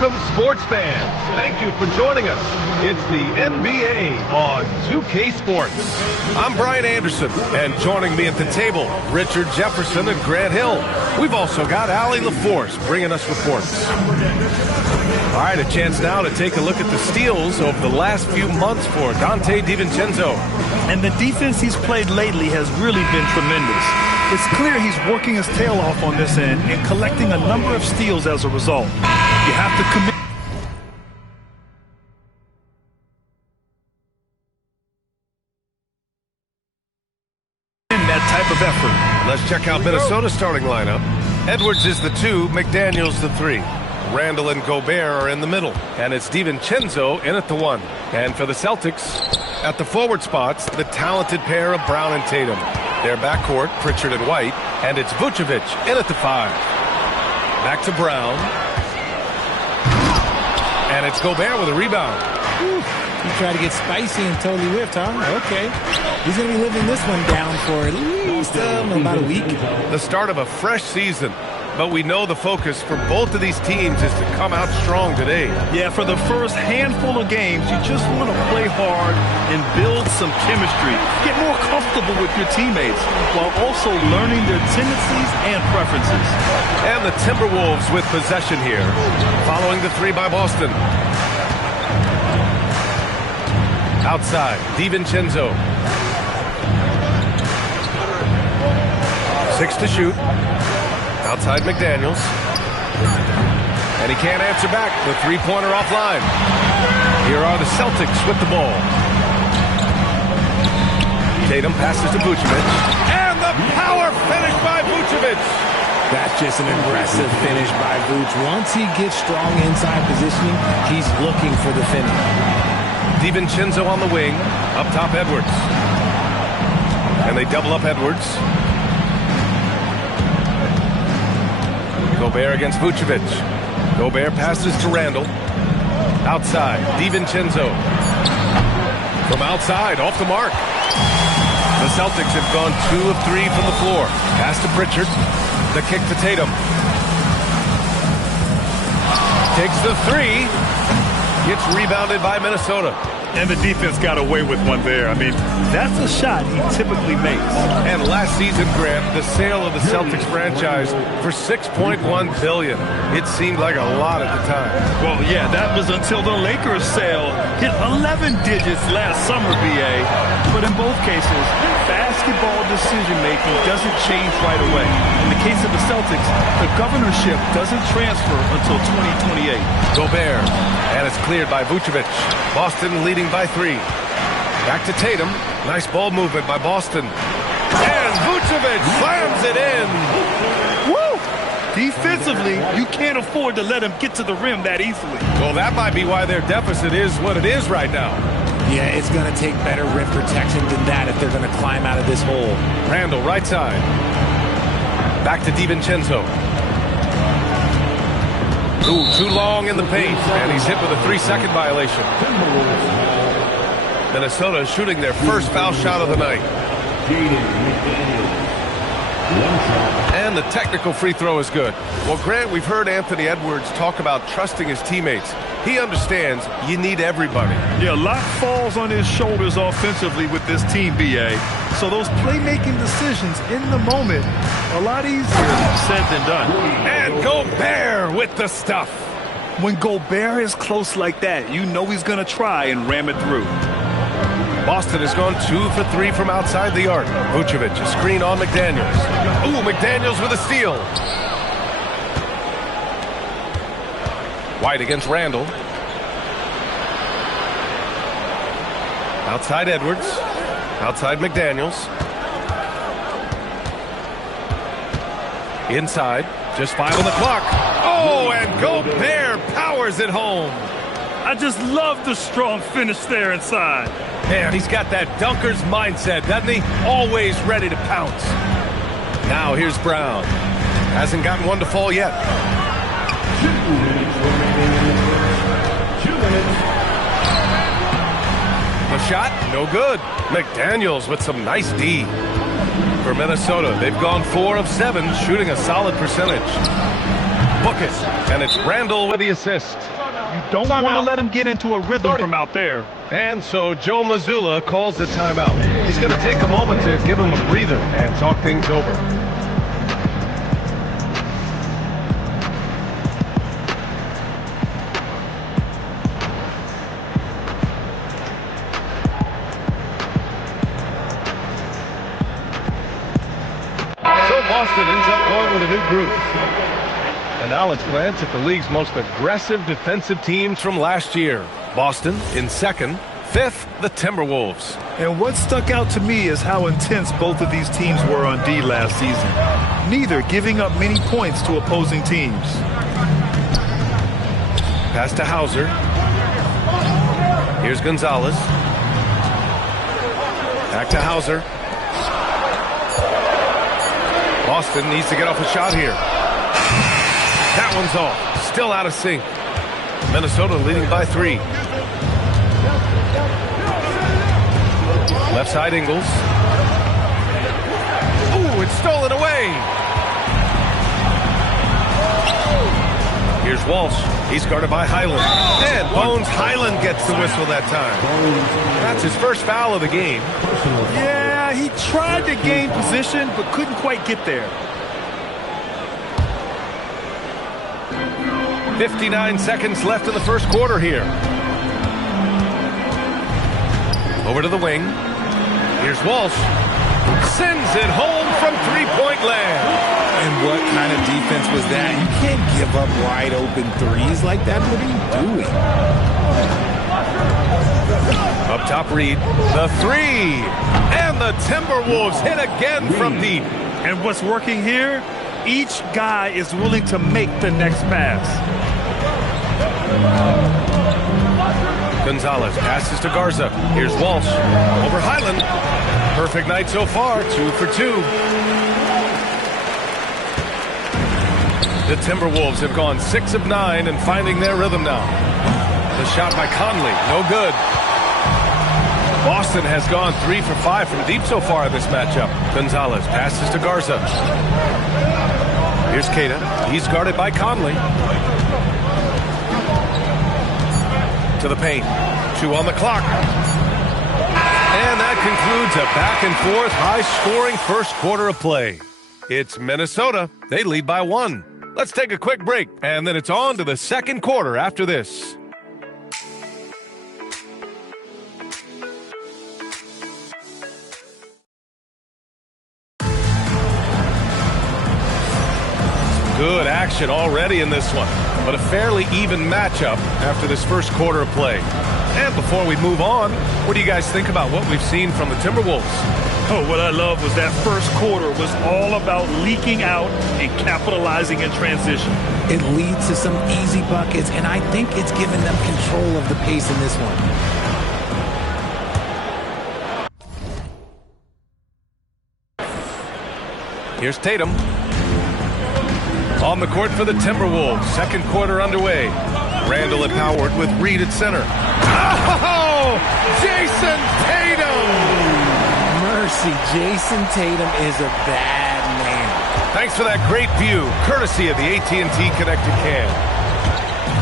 Welcome, sports fans. Thank you for joining us. It's the NBA on 2K Sports. I'm Brian Anderson, and joining me at the table, Richard Jefferson and Grant Hill. We've also got Allie LaForce bringing us reports. All right, a chance now to take a look at the steals over the last few months for Donte DiVincenzo. And the defense he's played lately has really been tremendous. It's clear he's working his tail off on this end and collecting a number of steals as a result. You have to commit. That type of effort. Let's check out Minnesota's starting lineup. Edwards is the 2, McDaniels the 3. Randall and Gobert are in the middle, and it's DiVincenzo in at the 1. And for the Celtics, at the forward spots, the talented pair of Brown and Tatum. Their backcourt, Pritchard and White, and it's Vucevic in at the 5. Back to Brown. And it's Gobert with a rebound. Whew. He tried to get spicy and totally whiffed, huh? Okay. He's going to be living this one down for at least about a week. The start of a fresh season. But we know the focus for both of these teams is to come out strong today. Yeah, for the first handful of games, you just want to play hard and build some chemistry. Get more comfortable with your teammates while also learning their tendencies and preferences. And the Timberwolves with possession here, following the 3 by Boston. Outside, DiVincenzo. 6 to shoot. Outside McDaniels. And he can't answer back. The 3-pointer offline. Here are the Celtics with the ball. Tatum passes to Vucevic. And the power finish by Vucevic. That's just an aggressive finish by Vuce. Once he gets strong inside positioning, he's looking for the finish. DiVincenzo on the wing. Up top, Edwards. And they double up Edwards. Gobert against Vucevic. Gobert passes to Randall. Outside, DiVincenzo. From outside, off the mark. The Celtics have gone 2 of 3 from the floor. Pass to Pritchard. The kick to Tatum. Takes the 3. Gets rebounded by Minnesota. And the defense got away with one there. I mean, that's a shot he typically makes. And last season, Grant, the sale of the Celtics franchise for $6.1 billion. It seemed like a lot at the time. Well, yeah, that was until the Lakers sale hit 11 digits last summer, BA. But in both cases, basketball decision-making doesn't change right away. In the case of the Celtics, the governorship doesn't transfer until 2028. Gobert, and it's cleared by Vucevic. Boston leading by 3. Back to Tatum. Nice ball movement by Boston. And Vucevic slams it in. Woo! Defensively, you can't afford to let him get to the rim that easily. Well, that might be why their deficit is what it is right now. Yeah, it's going to take better rim protection than that if they're going to climb out of this hole. Randall, right side. Back to DiVincenzo. Ooh, too long in the paint, and he's hit with a 3-second violation. Minnesota shooting their first foul shot of the night. And the technical free throw is good. Well, Grant, we've heard Anthony Edwards talk about trusting his teammates. He understands you need everybody. Yeah, a lot falls on his shoulders offensively with this team, BA. So those playmaking decisions in the moment, a lot easier said than done. And Gobert with the stuff. When Gobert is close like that, you know he's going to try and ram it through. Boston has gone 2 for 3 from outside the arc. Vucevic, a screen on McDaniels. Ooh, McDaniels with a steal. White against Randall. Outside Edwards. Outside McDaniels. Inside. Just 5 on the clock. Oh, and Gobert powers it home. I just love the strong finish there inside. Man, he's got that dunker's mindset, doesn't he? Always ready to pounce. Now here's Brown. Hasn't gotten one to fall yet. 2 minutes remaining. 2 minutes. The shot, no good. McDaniels with some nice D. For Minnesota, they've gone 4 of 7, shooting a solid percentage. book it. And it's Randall with the assist. You don't want to let him get into a rhythm from out there. And so Joe Mazzulla calls the timeout. He's going to take a moment to give him a breather and talk things over. So Boston ends up going with a new group. And now let's glance at the league's most aggressive defensive teams from last year. Boston in second, fifth, the Timberwolves. And what stuck out to me is how intense both of these teams were on D last season. Neither giving up many points to opposing teams. Pass to Hauser. Here's Gonzalez. Back to Hauser. Boston needs to get off a shot here. That one's off. Still out of sync. Minnesota leading by 3. Left side Ingles. Ooh, it's stolen away. Here's Walsh. He's guarded by Highland. And Bones Highland gets the whistle that time. That's his first foul of the game. Yeah, he tried to gain position, but couldn't quite get there. 59 seconds left in the first quarter here. Over to the wing. Here's Walsh. Sends it home from three-point land. And what kind of defense was that? You can't give up wide open threes like that. What are you doing? Up top, Reed. The 3. And the Timberwolves hit again from deep. And what's working here? Each guy is willing to make the next pass. Gonzalez passes to Garza. Here's Walsh. Over Highland. Perfect night so far. 2 for 2. The Timberwolves have gone 6 of 9 and finding their rhythm now. The shot by Conley. No good. Boston has gone 3 for 5 from deep so far in this matchup. Gonzalez passes to Garza. Here's Queta. He's guarded by Conley. To the paint. 2 on the clock. And that concludes a back-and-forth, high-scoring first quarter of play. It's Minnesota. They lead by 1. Let's take a quick break, and then it's on to the second quarter after this. Good action already in this one, but a fairly even matchup after this first quarter of play. And before we move on, what do you guys think about what we've seen from the Timberwolves? Oh, what I love was that first quarter was all about leaking out and capitalizing in transition. It leads to some easy buckets, and I think it's given them control of the pace in this one. Here's Tatum. On the court for the Timberwolves. Second quarter underway. Randall at Howard with Reed at center. Oh! Jason Tatum! Mercy, Jason Tatum is a bad man. Thanks for that great view, courtesy of the AT&T Connected Cam.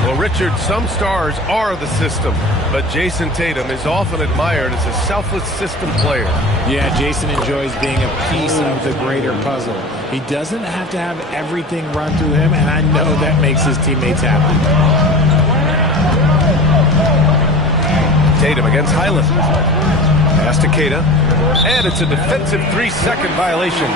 Well, Richard, some stars are the system, but Jason Tatum is often admired as a selfless system player. Yeah, Jason enjoys being a piece of the greater puzzle. He doesn't have to have everything run through him, and I know that makes his teammates happy. Tatum against Highland. Pass to Queta. And it's a defensive 3-second violation.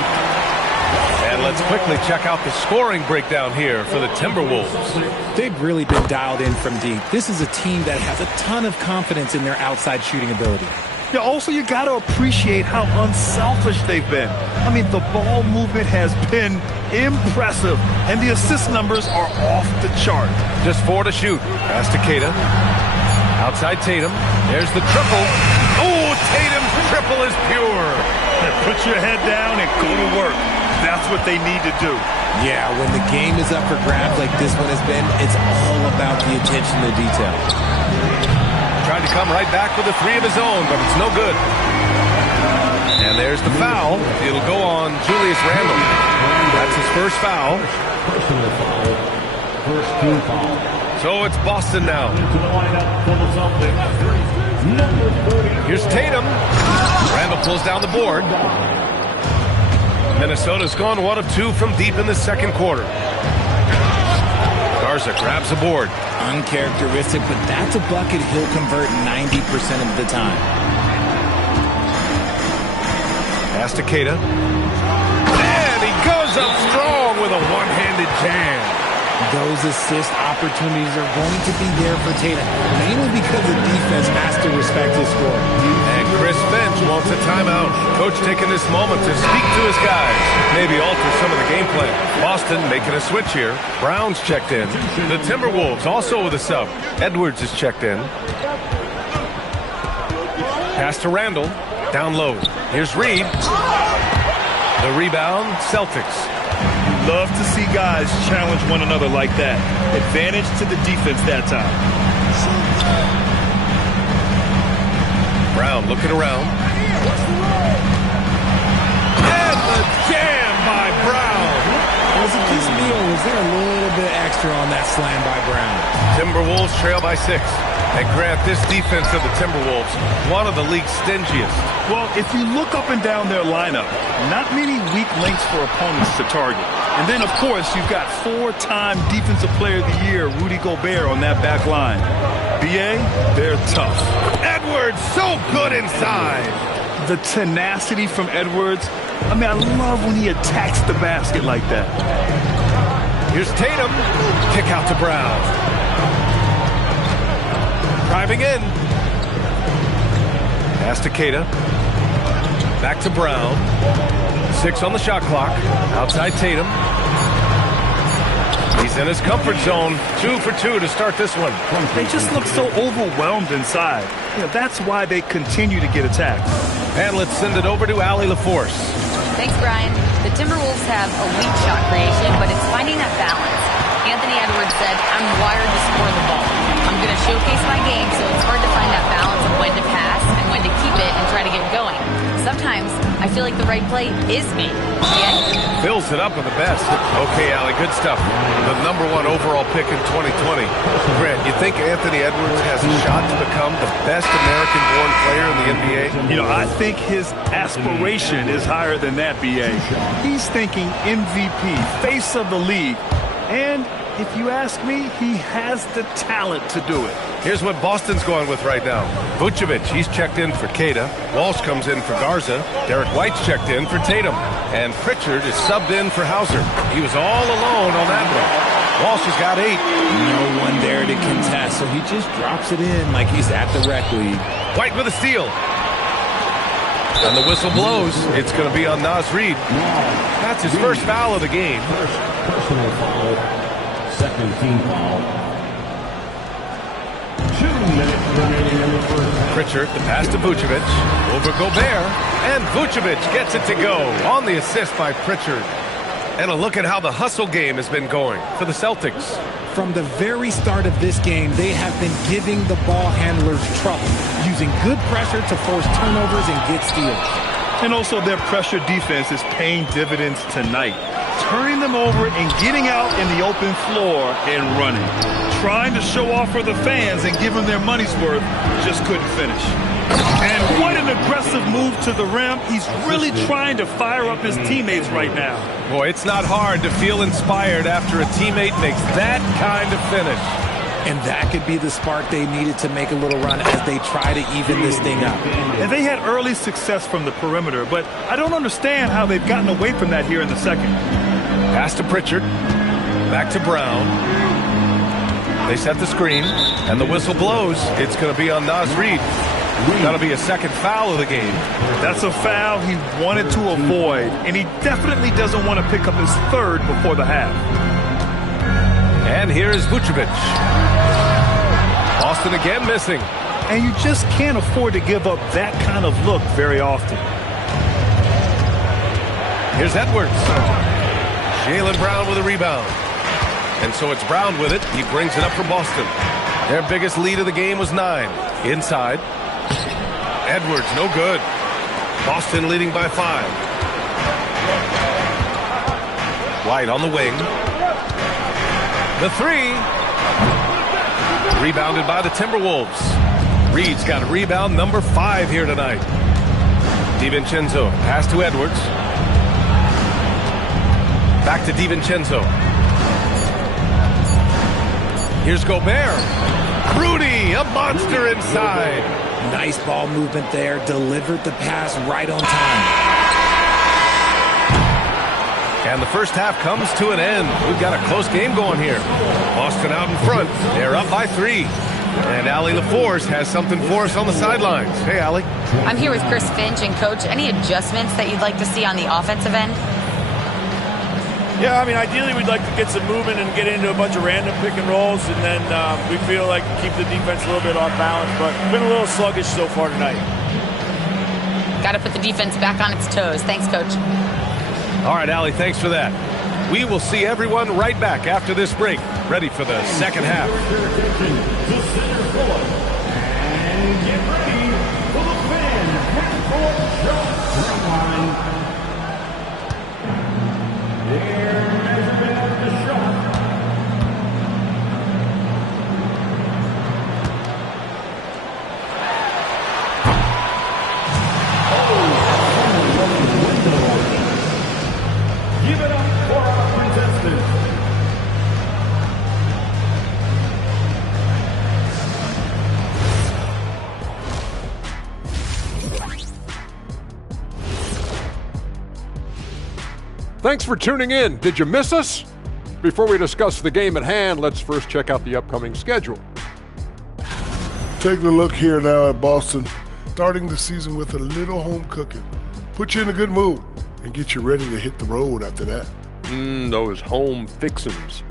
And let's quickly check out the scoring breakdown here for the Timberwolves. They've really been dialed in from deep. This is a team that has a ton of confidence in their outside shooting ability. Yeah, also, you got to appreciate how unselfish they've been. I mean, the ball movement has been impressive, and the assist numbers are off the chart. Just 4 to shoot. Pass to Queta. Outside Tatum. There's the triple. Oh, Tatum's triple is pure. Yeah, put your head down and go to work. That's what they need to do. Yeah, when the game is up for grabs like this one has been, it's all about the attention to detail. Tried to come right back with a 3 of his own, but it's no good. And there's the foul. It'll go on Julius Randle. That's his first foul. first team foul. So it's Boston now. Into the lineup for the Celtics, number 30. Here's Tatum. Randall pulls down the board. Minnesota's gone 1 of 2 from deep in the second quarter. Garza grabs the board. Uncharacteristic, but that's a bucket he'll convert 90% of the time. Pass to Keita. And he goes up strong with a one-handed jam. Those assist opportunities are going to be there for Tatum, mainly because the defense has to respect his score. And Chris Finch wants a timeout. Coach taking this moment to speak to his guys, maybe alter some of the game plan. Boston making a switch here. Brown's checked in. The Timberwolves also with a sub. Edwards is checked in. Pass to Randall. Down low. Here's Reed. The rebound, Celtics. Love to see guys challenge one another like that. Advantage to the defense that time. Brown looking around. And the jam by Brown. Was it this me or was there a little bit extra on that slam by Brown? Timberwolves trail by 6. And Grant, this defense of the Timberwolves, one of the league's stingiest. Well, if you look up and down their lineup, not many weak links for opponents to target. And then, of course, you've got 4-time Defensive Player of the Year, Rudy Gobert, on that back line. BA, they're tough. Edwards, so good inside. The tenacity from Edwards. I mean, I love when he attacks the basket like that. Here's Tatum. Kick out to Brown. Driving in. Pass to Keita. Back to Brown. 6 on the shot clock. Outside Tatum. He's in his comfort zone. 2 for 2 to start this one. They just look so overwhelmed inside. You know, that's why they continue to get attacked. And let's send it over to Allie LaForce. Thanks, Brian. The Timberwolves have elite shot creation, but it's finding that balance. Anthony Edwards said, I'm wired to score the ball. I'm going to showcase my game, so it's hard to find that balance of when to pass and when to keep it and try to get going. Sometimes I feel like the right play is me. Yeah? Fills it up with the best. Okay, Allie, good stuff. The #1 overall pick in 2020. Grant, you think Anthony Edwards has a shot to become the best American-born player in the NBA? You know, I think his aspiration is higher than that, BA. He's thinking MVP, face of the league. And if you ask me, he has the talent to do it. Here's what Boston's going with right now. Vucevic, he's checked in for Keita. Walsh comes in for Garza. Derek White's checked in for Tatum. And Pritchard is subbed in for Hauser. He was all alone on that one. Walsh has got 8. No one there to contest, so he just drops it in like he's at the rec league. White with a steal. And the whistle blows. It's going to be on Naz Reid. That's his first foul of the game. First personal foul. Second team foul. 2 minutes remaining in the first half. Pritchard, the pass to Vucevic. Over Gobert. And Vucevic gets it to go on the assist by Pritchard. And a look at how the hustle game has been going for the Celtics. From the very start of this game, they have been giving the ball handlers trouble, using good pressure to force turnovers and get steals. And also their pressure defense is paying dividends tonight. Turning them over and getting out in the open floor and running. Trying to show off for the fans and give them their money's worth, just couldn't finish. And what an aggressive move to the rim. He's really trying to fire up his teammates right now. Boy, it's not hard to feel inspired after a teammate makes that kind of finish. And that could be the spark they needed to make a little run as they try to even this thing up. And they had early success from the perimeter, but I don't understand how they've gotten away from that here in the second. Pass to Pritchard. Back to Brown. They set the screen, and the whistle blows. It's going to be on Naz Reid. That'll be a second foul of the game. That's a foul he wanted to avoid, and he definitely doesn't want to pick up his third before the half. And here is Vucevic. Boston again missing. And you just can't afford to give up that kind of look very often. Here's Edwards. Jaylen Brown with a rebound. And so it's Brown with it. He brings it up for Boston. Their biggest lead of the game was 9. Inside. Edwards, no good. Boston leading by 5. White on the wing. The three. Rebounded by the Timberwolves. Reed's got rebound number 5 here tonight. DiVincenzo, pass to Edwards. Back to DiVincenzo. Here's Gobert. Rudy, a monster inside. Nice ball movement there. Delivered the pass right on time. And the first half comes to an end. We've got a close game going here. Boston out in front. They're up by 3. And Allie LaForce has something for us on the sidelines. Hey, Allie. I'm here with Chris Finch. And, Coach, any adjustments that you'd like to see on the offensive end? Yeah, I mean, ideally we'd like to get some movement and get into a bunch of random pick and rolls, and then we feel like keep the defense a little bit off balance, but been a little sluggish so far tonight. Got to put the defense back on its toes. Thanks, Coach. All right, Allie, thanks for that. We will see everyone right back after this break, ready for the second half. And get ready for the fan half-court shot. Their measurement of the shot. Give it up for our contestants. Thanks for tuning in. Did you miss us? Before we discuss the game at hand, let's first check out the upcoming schedule. Taking a look here now at Boston, starting the season with a little home cooking. Put you in a good mood and get you ready to hit the road after that. Those home fixins'.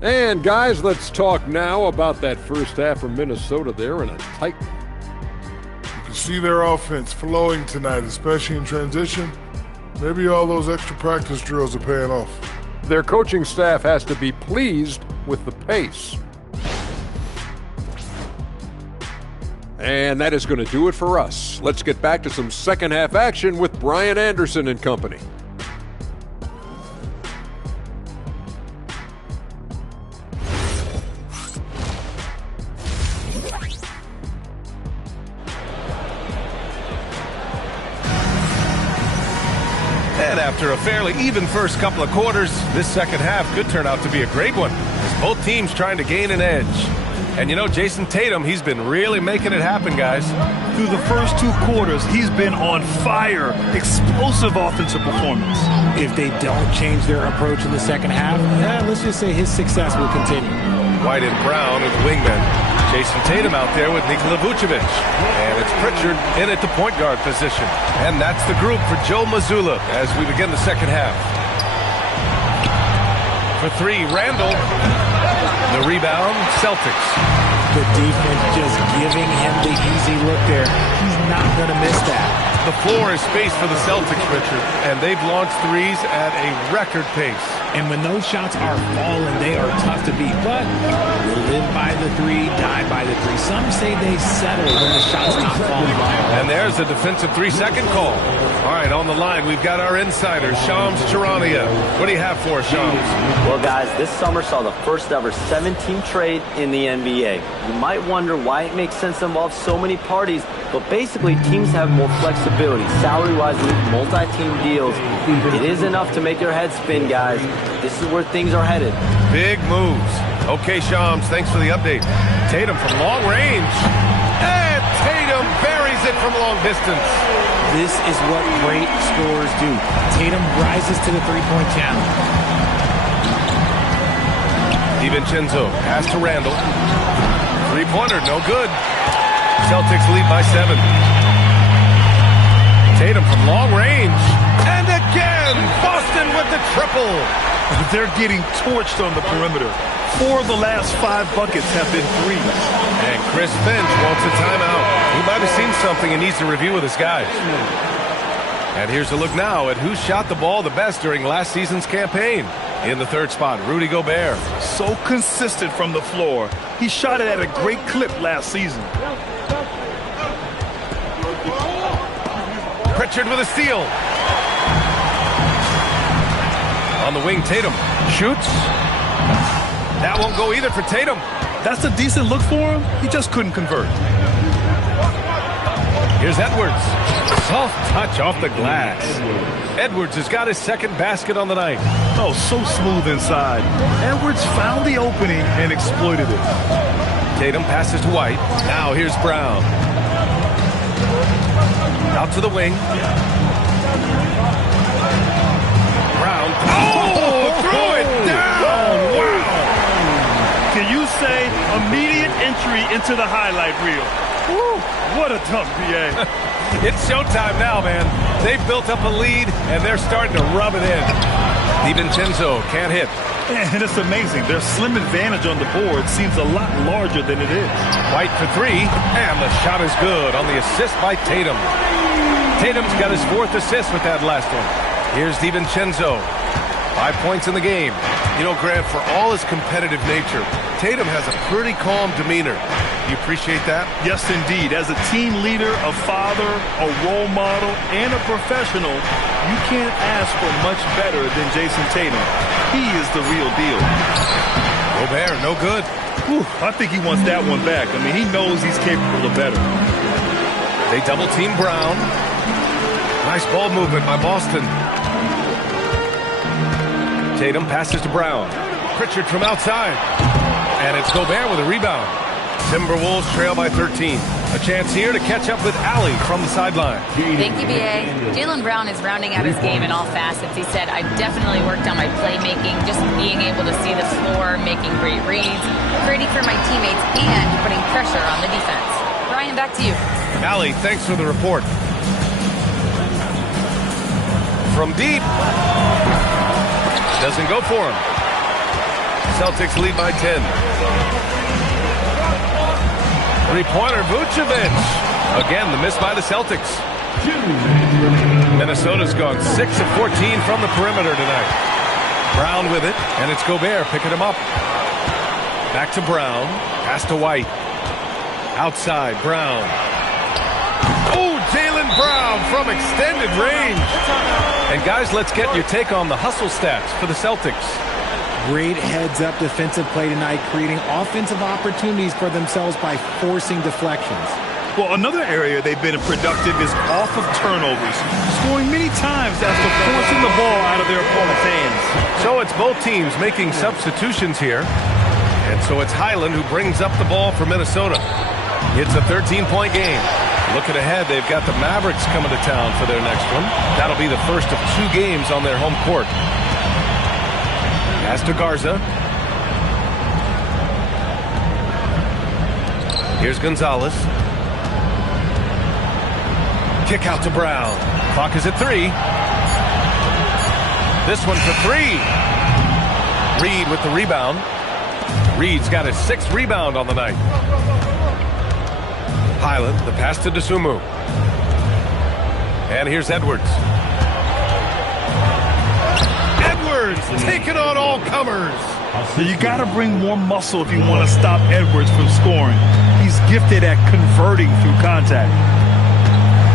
And guys, let's talk now about that first half of Minnesota there in a tight. You can see their offense flowing tonight, especially in transition. Maybe all those extra practice drills are paying off. Their coaching staff has to be pleased with the pace. And that is going to do it for us. Let's get back to some second half action with Brian Anderson and company. And after a fairly even first couple of quarters, this second half could turn out to be a great one, as both teams trying to gain an edge. And you know, Jason Tatum, he's been really making it happen, guys. Through the first 2 quarters, he's been on fire. Explosive offensive performance. If they don't change their approach in the second half, let's just say his success will continue. White and Brown with the wingmen. Jason Tatum out there with Nikola Vucevic. And it's Pritchard in at the point guard position. And that's the group for Joe Mazzulla as we begin the second half. For 3, Randall. The rebound, Celtics. The defense just giving him the easy look there. He's not going to miss that. The floor is space for the Celtics, Richard, and they've launched threes at a record pace. And when those shots are falling, they are tough to beat. But you live by the 3, die by the 3. Some say they settle when the shot's not falling. And there's a defensive 3-second call. All right, on the line, we've got our insider, Shams Charania. What do you have for us, Shams? Well, guys, this summer saw the first ever 7-team trade in the NBA. You might wonder why it makes sense to involve so many parties, but basically teams have more flexibility, salary-wise with multi-team deals. It is enough to make your head spin, guys. This is where things are headed. Big moves. Okay, Shams, thanks for the update. Tatum from long range. And Tatum buries it from long distance. This is what great scorers do. Tatum rises to the three-point challenge. DiVincenzo pass to Randall. Three-pointer, no good. Celtics lead by 7. Tatum from long range. And again, Boston with the triple. They're getting torched on the perimeter. 4 of the last 5 buckets have been threes. And Chris Finch wants a timeout. He might have seen something he needs to review with his guys. And here's a look now at who shot the ball the best during last season's campaign. In the 3rd spot, Rudy Gobert. So consistent from the floor. He shot it at a great clip last season. Pritchard with a steal. On the wing, Tatum shoots. That won't go either for Tatum. That's a decent look for him. He just couldn't convert. Here's Edwards. Soft touch off the glass. Edwards has got his second basket on the night. Oh, so smooth inside. Edwards found the opening and exploited it. Tatum passes to White. Now here's Brown. Out to the wing. Brown. Oh, throw it down. Wow. Can you say immediate entry into the highlight reel? Woo, what a dunk, B.A. It's showtime now, man. They've built up a lead, and they're starting to rub it in. DiVincenzo can't hit. And it's amazing. Their slim advantage on the board seems a lot larger than it is. White for three, and the shot is good on the assist by Tatum. Tatum's got his fourth assist with that last one. Here's DiVincenzo. 5 points in the game. You know, Grant, for all his competitive nature, Tatum has a pretty calm demeanor. You appreciate that? Yes, indeed. As a team leader, a father, a role model, and a professional, you can't ask for much better than Jason Tatum. He is the real deal. Gobert, no good. Whew, I think he wants that one back. I mean, he knows he's capable of better. They double team Brown. Nice ball movement by Boston. Tatum passes to Brown. Pritchard from outside. And it's Gobert with a rebound. Timberwolves trail by 13. A chance here to catch up with Allie from the sideline. Thank you, B.A. Jaylen Brown is rounding out his game in all facets. He said, I've definitely worked on my playmaking, just being able to see the floor, making great reads, creating for my teammates, and putting pressure on the defense. Brian, back to you. Allie, thanks for the report. From deep. Doesn't go for him. Celtics lead by 10. Three-pointer, Vucevic. Again, the miss by the Celtics. Minnesota's gone 6 of 14 from the perimeter tonight. Brown with it, and it's Gobert picking him up. Back to Brown. Pass to White. Outside, Brown. Oh, Jaylen Brown from extended range. And guys, let's get your take on the hustle stats for the Celtics. Great heads-up defensive play tonight, creating offensive opportunities for themselves by forcing deflections. Well, another area they've been productive is off of turnovers, scoring many times after forcing the ball out of their opponent's hands. So it's both teams making substitutions here. And so it's Highland who brings up the ball for Minnesota. It's a 13-point game. Looking ahead, they've got the Mavericks coming to town for their next one. That'll be the first of 2 games on their home court. Pass to Garza. Here's Gonzalez. Kick out to Brown. Clock is at 3. This one for 3. Reed with the rebound. Reed's got his 6th rebound on the night. Highland, the pass to Dosunmu. And here's Edwards. Edwards taking on all comers. So you got to bring more muscle if you want to stop Edwards from scoring. He's gifted at converting through contact.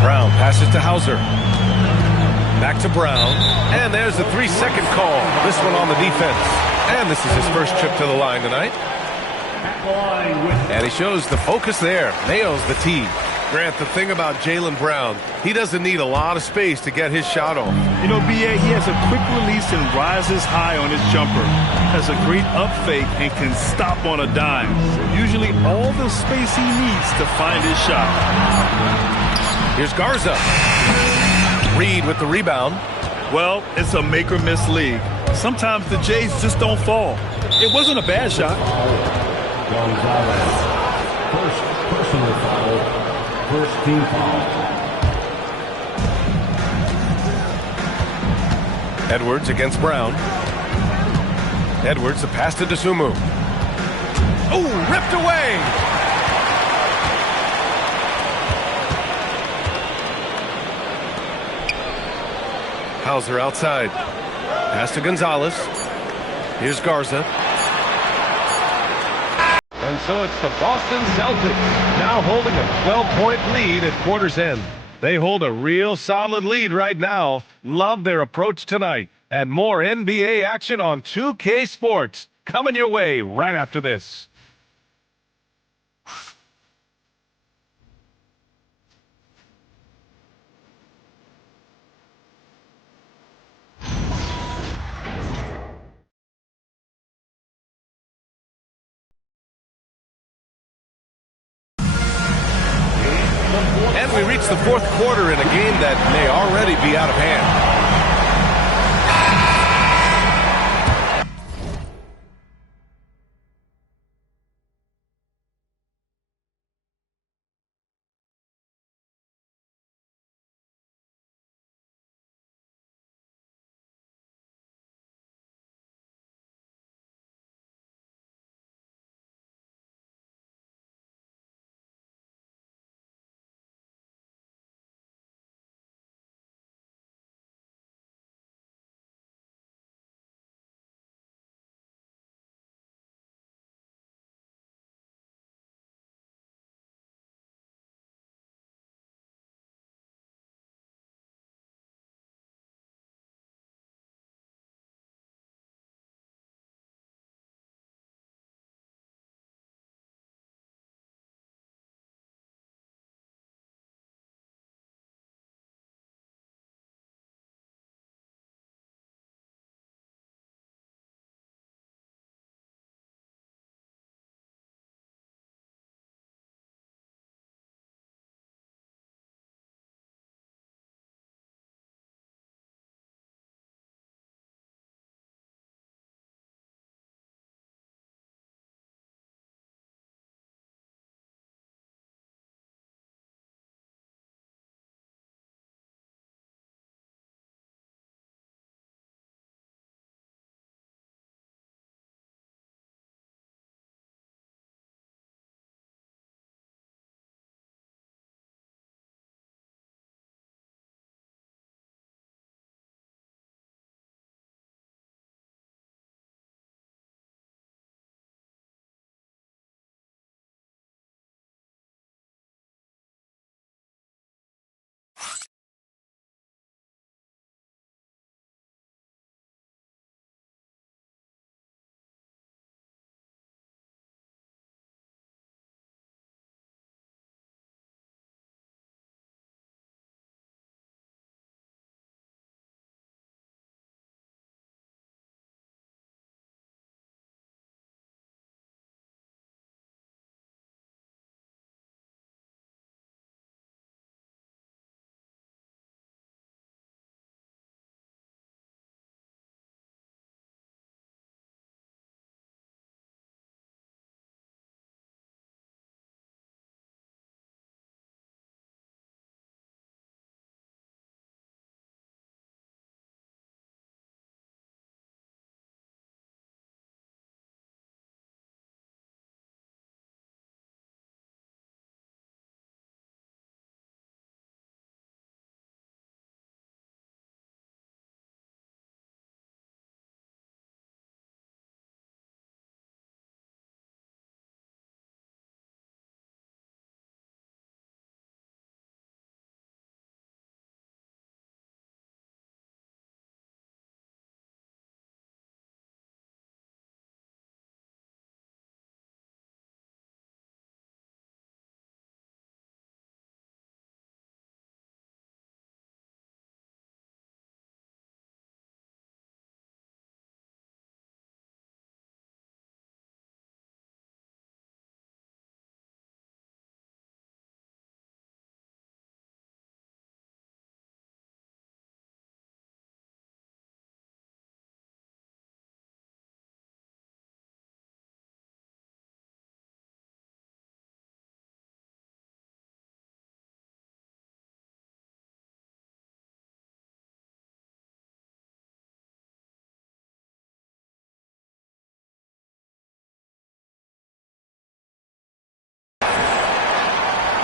Brown passes to Hauser. Back to Brown. And there's a 3-second call. This one on the defense. And this is his first trip to the line tonight. And he shows the focus there. Nails the tee. Grant, the thing about Jaylen Brown, he doesn't need a lot of space to get his shot off. You know, B.A., he has a quick release and rises high on his jumper. Has a great up fake and can stop on a dime. Usually all the space he needs to find his shot. Here's Garza. Reed with the rebound. Well, it's a make-or-miss league. Sometimes the Jays just don't fall. It wasn't a bad shot. Gonzalez. First personal foul. First team foul. Edwards against Brown. Edwards, the pass to Dosunmu. Oh, ripped away. Hauser outside. Pass to Gonzalez. Here's Garza. And so it's the Boston Celtics now holding a 12-point lead at quarter's end. They hold a real solid lead right now. Love their approach tonight. And more NBA action on 2K Sports coming your way right after this. And we reach the fourth quarter in a game that may already be out of hand.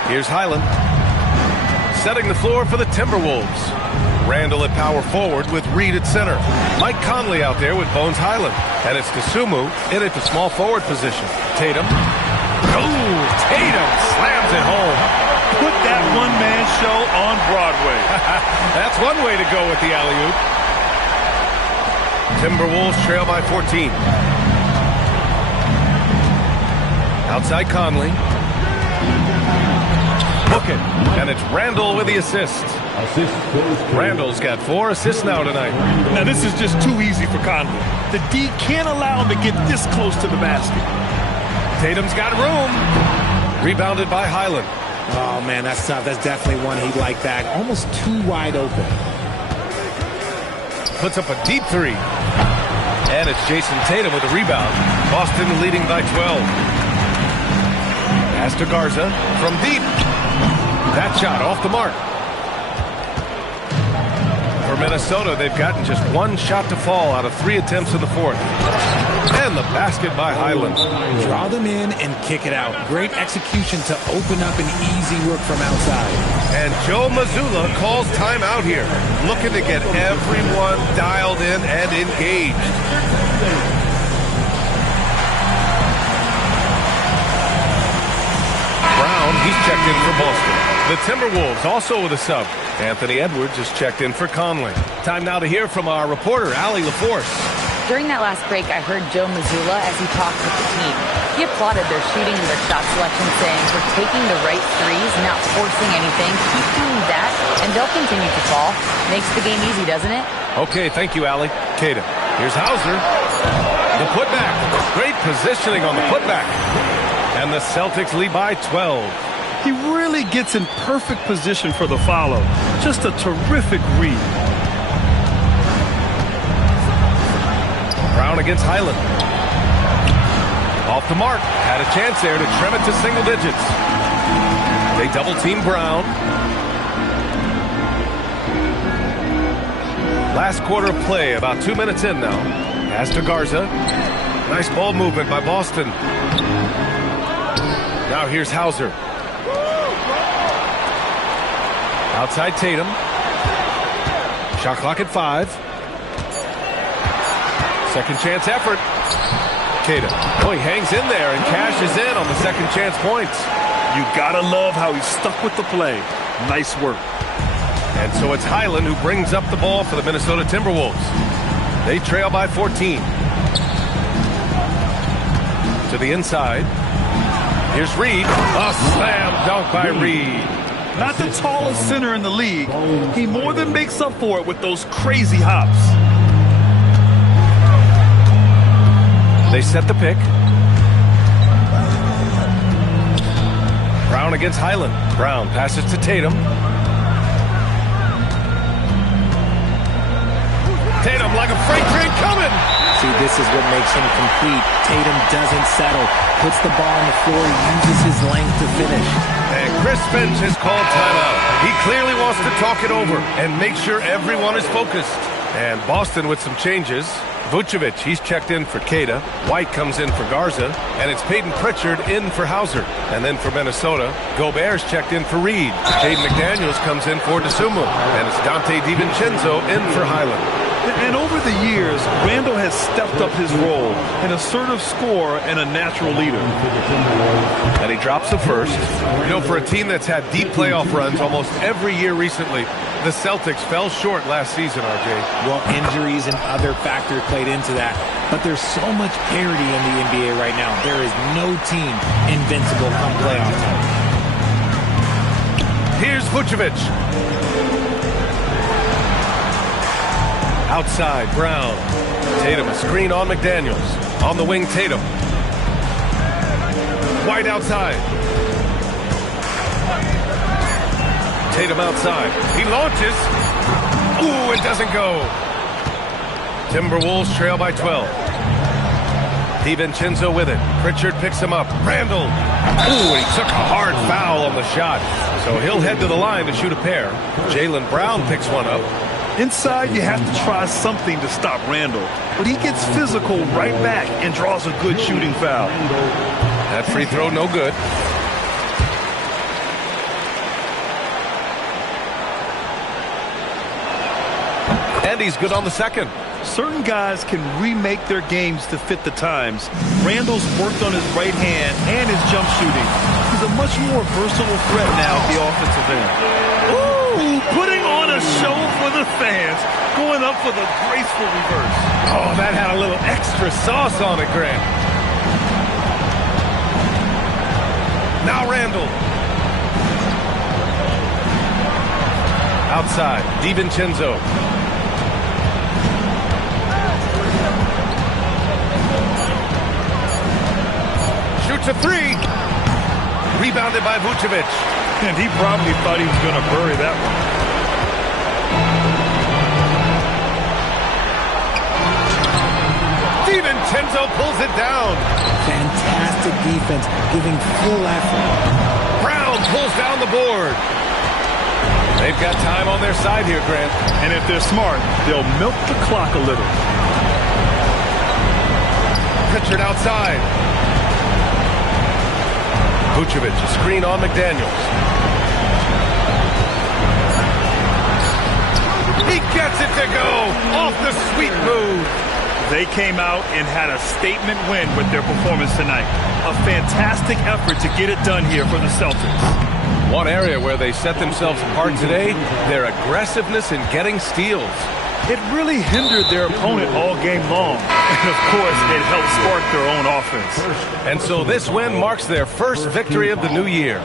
Here's Highland. Setting the floor for the Timberwolves. Randall at power forward with Reed at center. Mike Conley out there with Bones Highland. And it's Dosunmu in at the small forward position. Tatum. Oh, Tatum slams it home. Put that one-man show on Broadway. That's one way to go with the alley-oop. Timberwolves trail by 14. Outside Conley. Looking, and it's Randall with the assist. Randall's got 4 assists now tonight. Now this is just too easy for Conley. The D can't allow him to get this close to the basket. Tatum's got room. Rebounded by Highland. Oh, man, that's tough. That's definitely one he'd like back. Almost too wide open. Puts up a deep 3. And it's Jason Tatum with the rebound. Boston leading by 12. Pass to Garza from deep. That shot off the mark. For Minnesota, they've gotten just 1 shot to fall out of 3 attempts in the 4th. And the basket by Highland. Draw them in and kick it out. Great execution to open up an easy look from outside. And Joe Mazzulla calls timeout here, looking to get everyone dialed in and engaged. Brown, he's checked in for Boston. The Timberwolves also with a sub. Anthony Edwards is checked in for Conley. Time now to hear from our reporter, Allie LaForce. During that last break, I heard Joe Mazzulla as he talked with the team. He applauded their shooting and their shot selection, saying, "We're taking the right threes, not forcing anything. Keep doing that, and they'll continue to fall." Makes the game easy, doesn't it? Okay, thank you, Allie. Tatum. Here's Hauser. The putback. Great positioning on the putback. And the Celtics lead by 12. He really gets in perfect position for the follow. Just a terrific read. Brown against Highland. Off the mark. Had a chance there to trim it to single digits. They double team Brown. Last quarter of play, about 2 minutes in now. Pass to Garza. Nice ball movement by Boston. Now here's Hauser. Outside Tatum. Shot clock at 5. Second chance effort. Tatum. Oh, he hangs in there and cashes in on the second chance points. You gotta love how he stuck with the play. Nice work. And so it's Highland who brings up the ball for the Minnesota Timberwolves. They trail by 14. To the inside. Here's Reed. A slam dunk by Reed. Not the tallest center in the league. He more than makes up for it with those crazy hops. They set the pick. Brown against Highland. Brown passes to Tatum. Tatum like a freight train coming. See, this is what makes him complete. Tatum doesn't settle. Puts the ball on the floor, uses his length to finish. And Chris Finch has called timeout. He clearly wants to talk it over and make sure everyone is focused. And Boston with some changes. Vucevic, he's checked in for Queta. White comes in for Garza. And it's Peyton Pritchard in for Hauser. And then for Minnesota, Gobert's checked in for Reed. Jaden McDaniels comes in for DeSumo. And it's Dante DiVincenzo in for Highland. And over the years, Randall has stepped up his role, an assertive scorer and a natural leader. And he drops the first. You know, for a team that's had deep playoff runs almost every year recently, the Celtics fell short last season, RJ. Well, injuries and other factors played into that. But there's so much parity in the NBA right now. There is no team invincible come playoff time. Here's Vucevic. Outside, Brown. Tatum, a screen on McDaniels. On the wing, Tatum. White outside. Tatum outside. He launches. Ooh, it doesn't go. Timberwolves trail by 12. DiVincenzo with it. Pritchard picks him up. Randall. Ooh, he took a hard foul on the shot. So he'll head to the line to shoot a pair. Jaylen Brown picks one up. Inside, you have to try something to stop Randall. But he gets physical right back and draws a good shooting foul. That free throw, no good. And he's good on the second. Certain guys can remake their games to fit the times. Randall's worked on his right hand and his jump shooting. He's a much more versatile threat now at the offensive end. Ooh, putting on a show for the the fans going up for the graceful reverse. Oh, that had a little extra sauce on it, Grant. Now Randall. Outside, DiVincenzo. Shoots a three. Rebounded by Vucevic. And he probably thought he was going to bury that one. DiVincenzo pulls it down. Fantastic defense, giving full effort. Brown pulls down the board. They've got time on their side here, Grant. And if they're smart, they'll milk the clock a little. Pritchard outside. Vucevic, a screen on McDaniels. He gets it to go off the sweet move. They came out and had a statement win with their performance tonight. A fantastic effort to get it done here for the Celtics. One area where they set themselves apart today, their aggressiveness in getting steals. It really hindered their opponent all game long. And, of course, it helped spark their own offense. And so this win marks their first victory of the new year.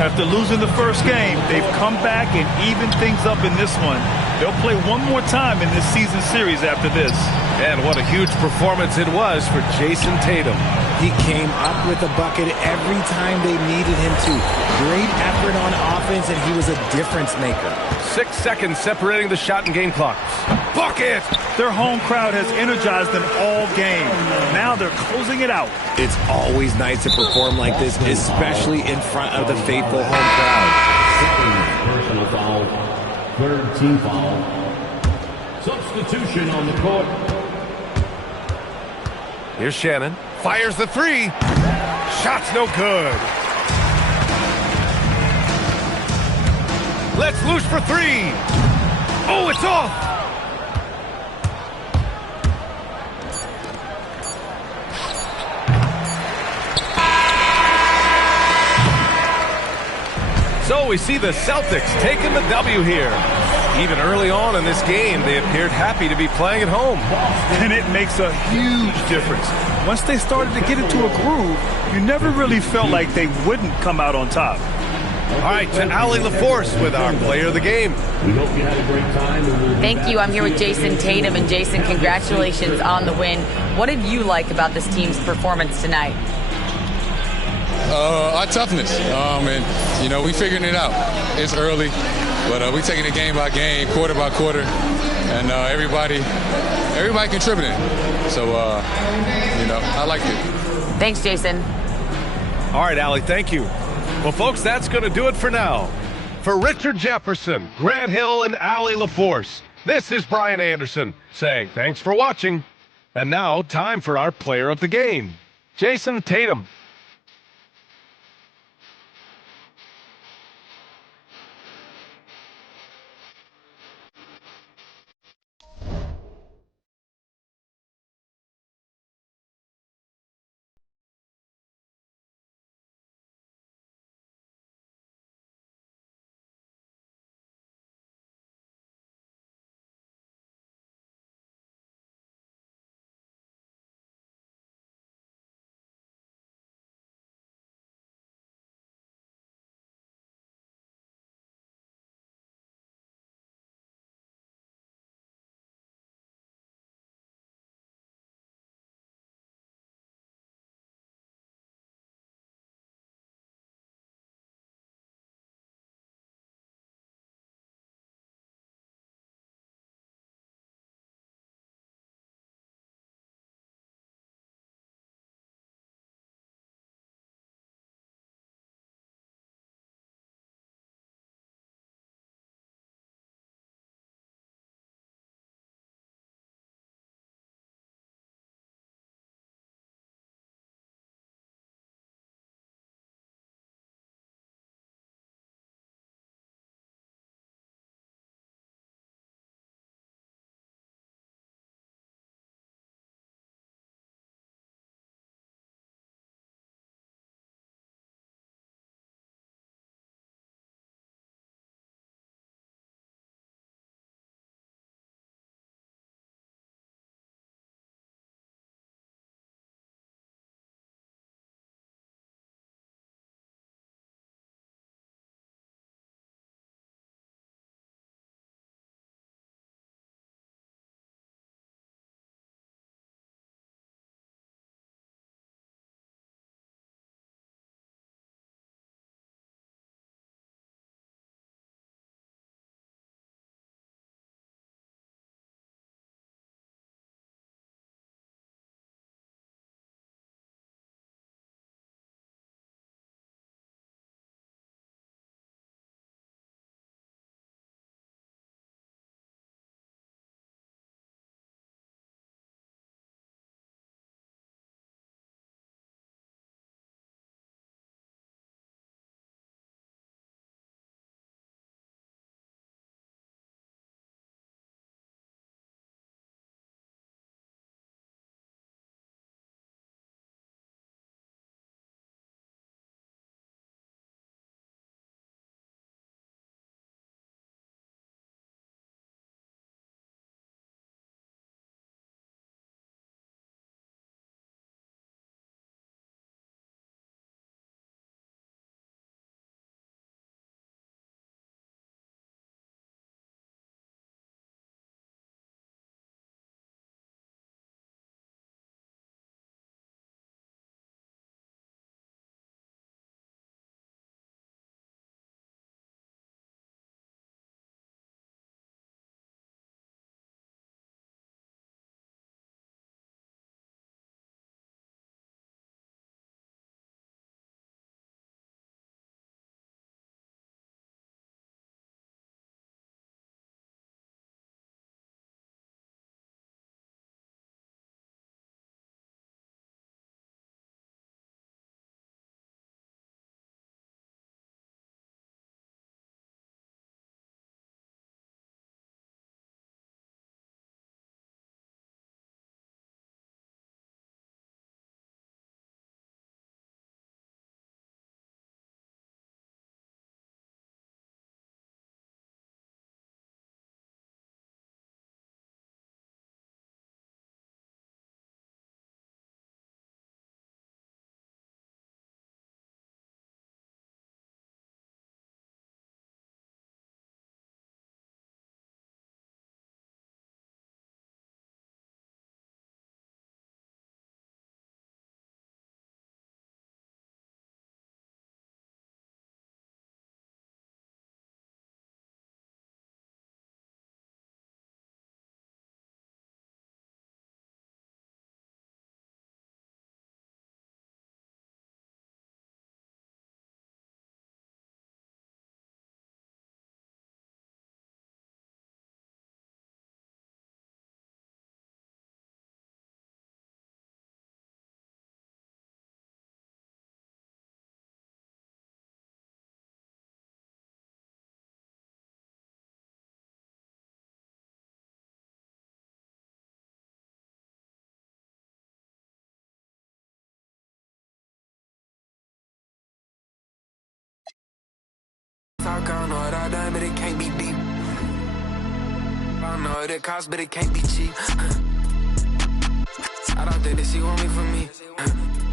After losing the first game, they've come back and evened things up in this one. They'll play one more time in this season series after this. And what a huge performance it was for Jason Tatum. He came up with a bucket every time they needed him to. Great effort on offense, and he was a difference maker. 6 seconds separating the shot and game clocks. Bucket! Their home crowd has energized them all game. Now they're closing it out. It's always nice to perform like this, especially in front of the faithful home crowd. Second personal foul. Third team foul. Substitution on the court. Here's Shannon. Fires the three. Shot's no good. Let's loose for three. Oh, it's off. So we see the Celtics taking the W here. Even early on in this game, they appeared happy to be playing at home. And it makes a huge difference. Once they started to get into a groove, you never really felt like they wouldn't come out on top. All right, to Allie LaForce with our player of the game. We hope you had a great time. Thank you. I'm here with Jason Tatum. And Jason, congratulations on the win. What did you like about this team's performance tonight? Our toughness. And, you know, we figuring it out. It's early, but we taking it game by game, quarter by quarter, and everybody contributing. So, you know, I like it. Thanks, Jason. All right, Allie, thank you. Well, folks, that's going to do it for now. For Richard Jefferson, Grant Hill, and Allie LaForce, this is Brian Anderson saying thanks for watching. And now, time for our player of the game, Jason Tatum. what it costs, but it can't be cheap. I don't think that she want me for me.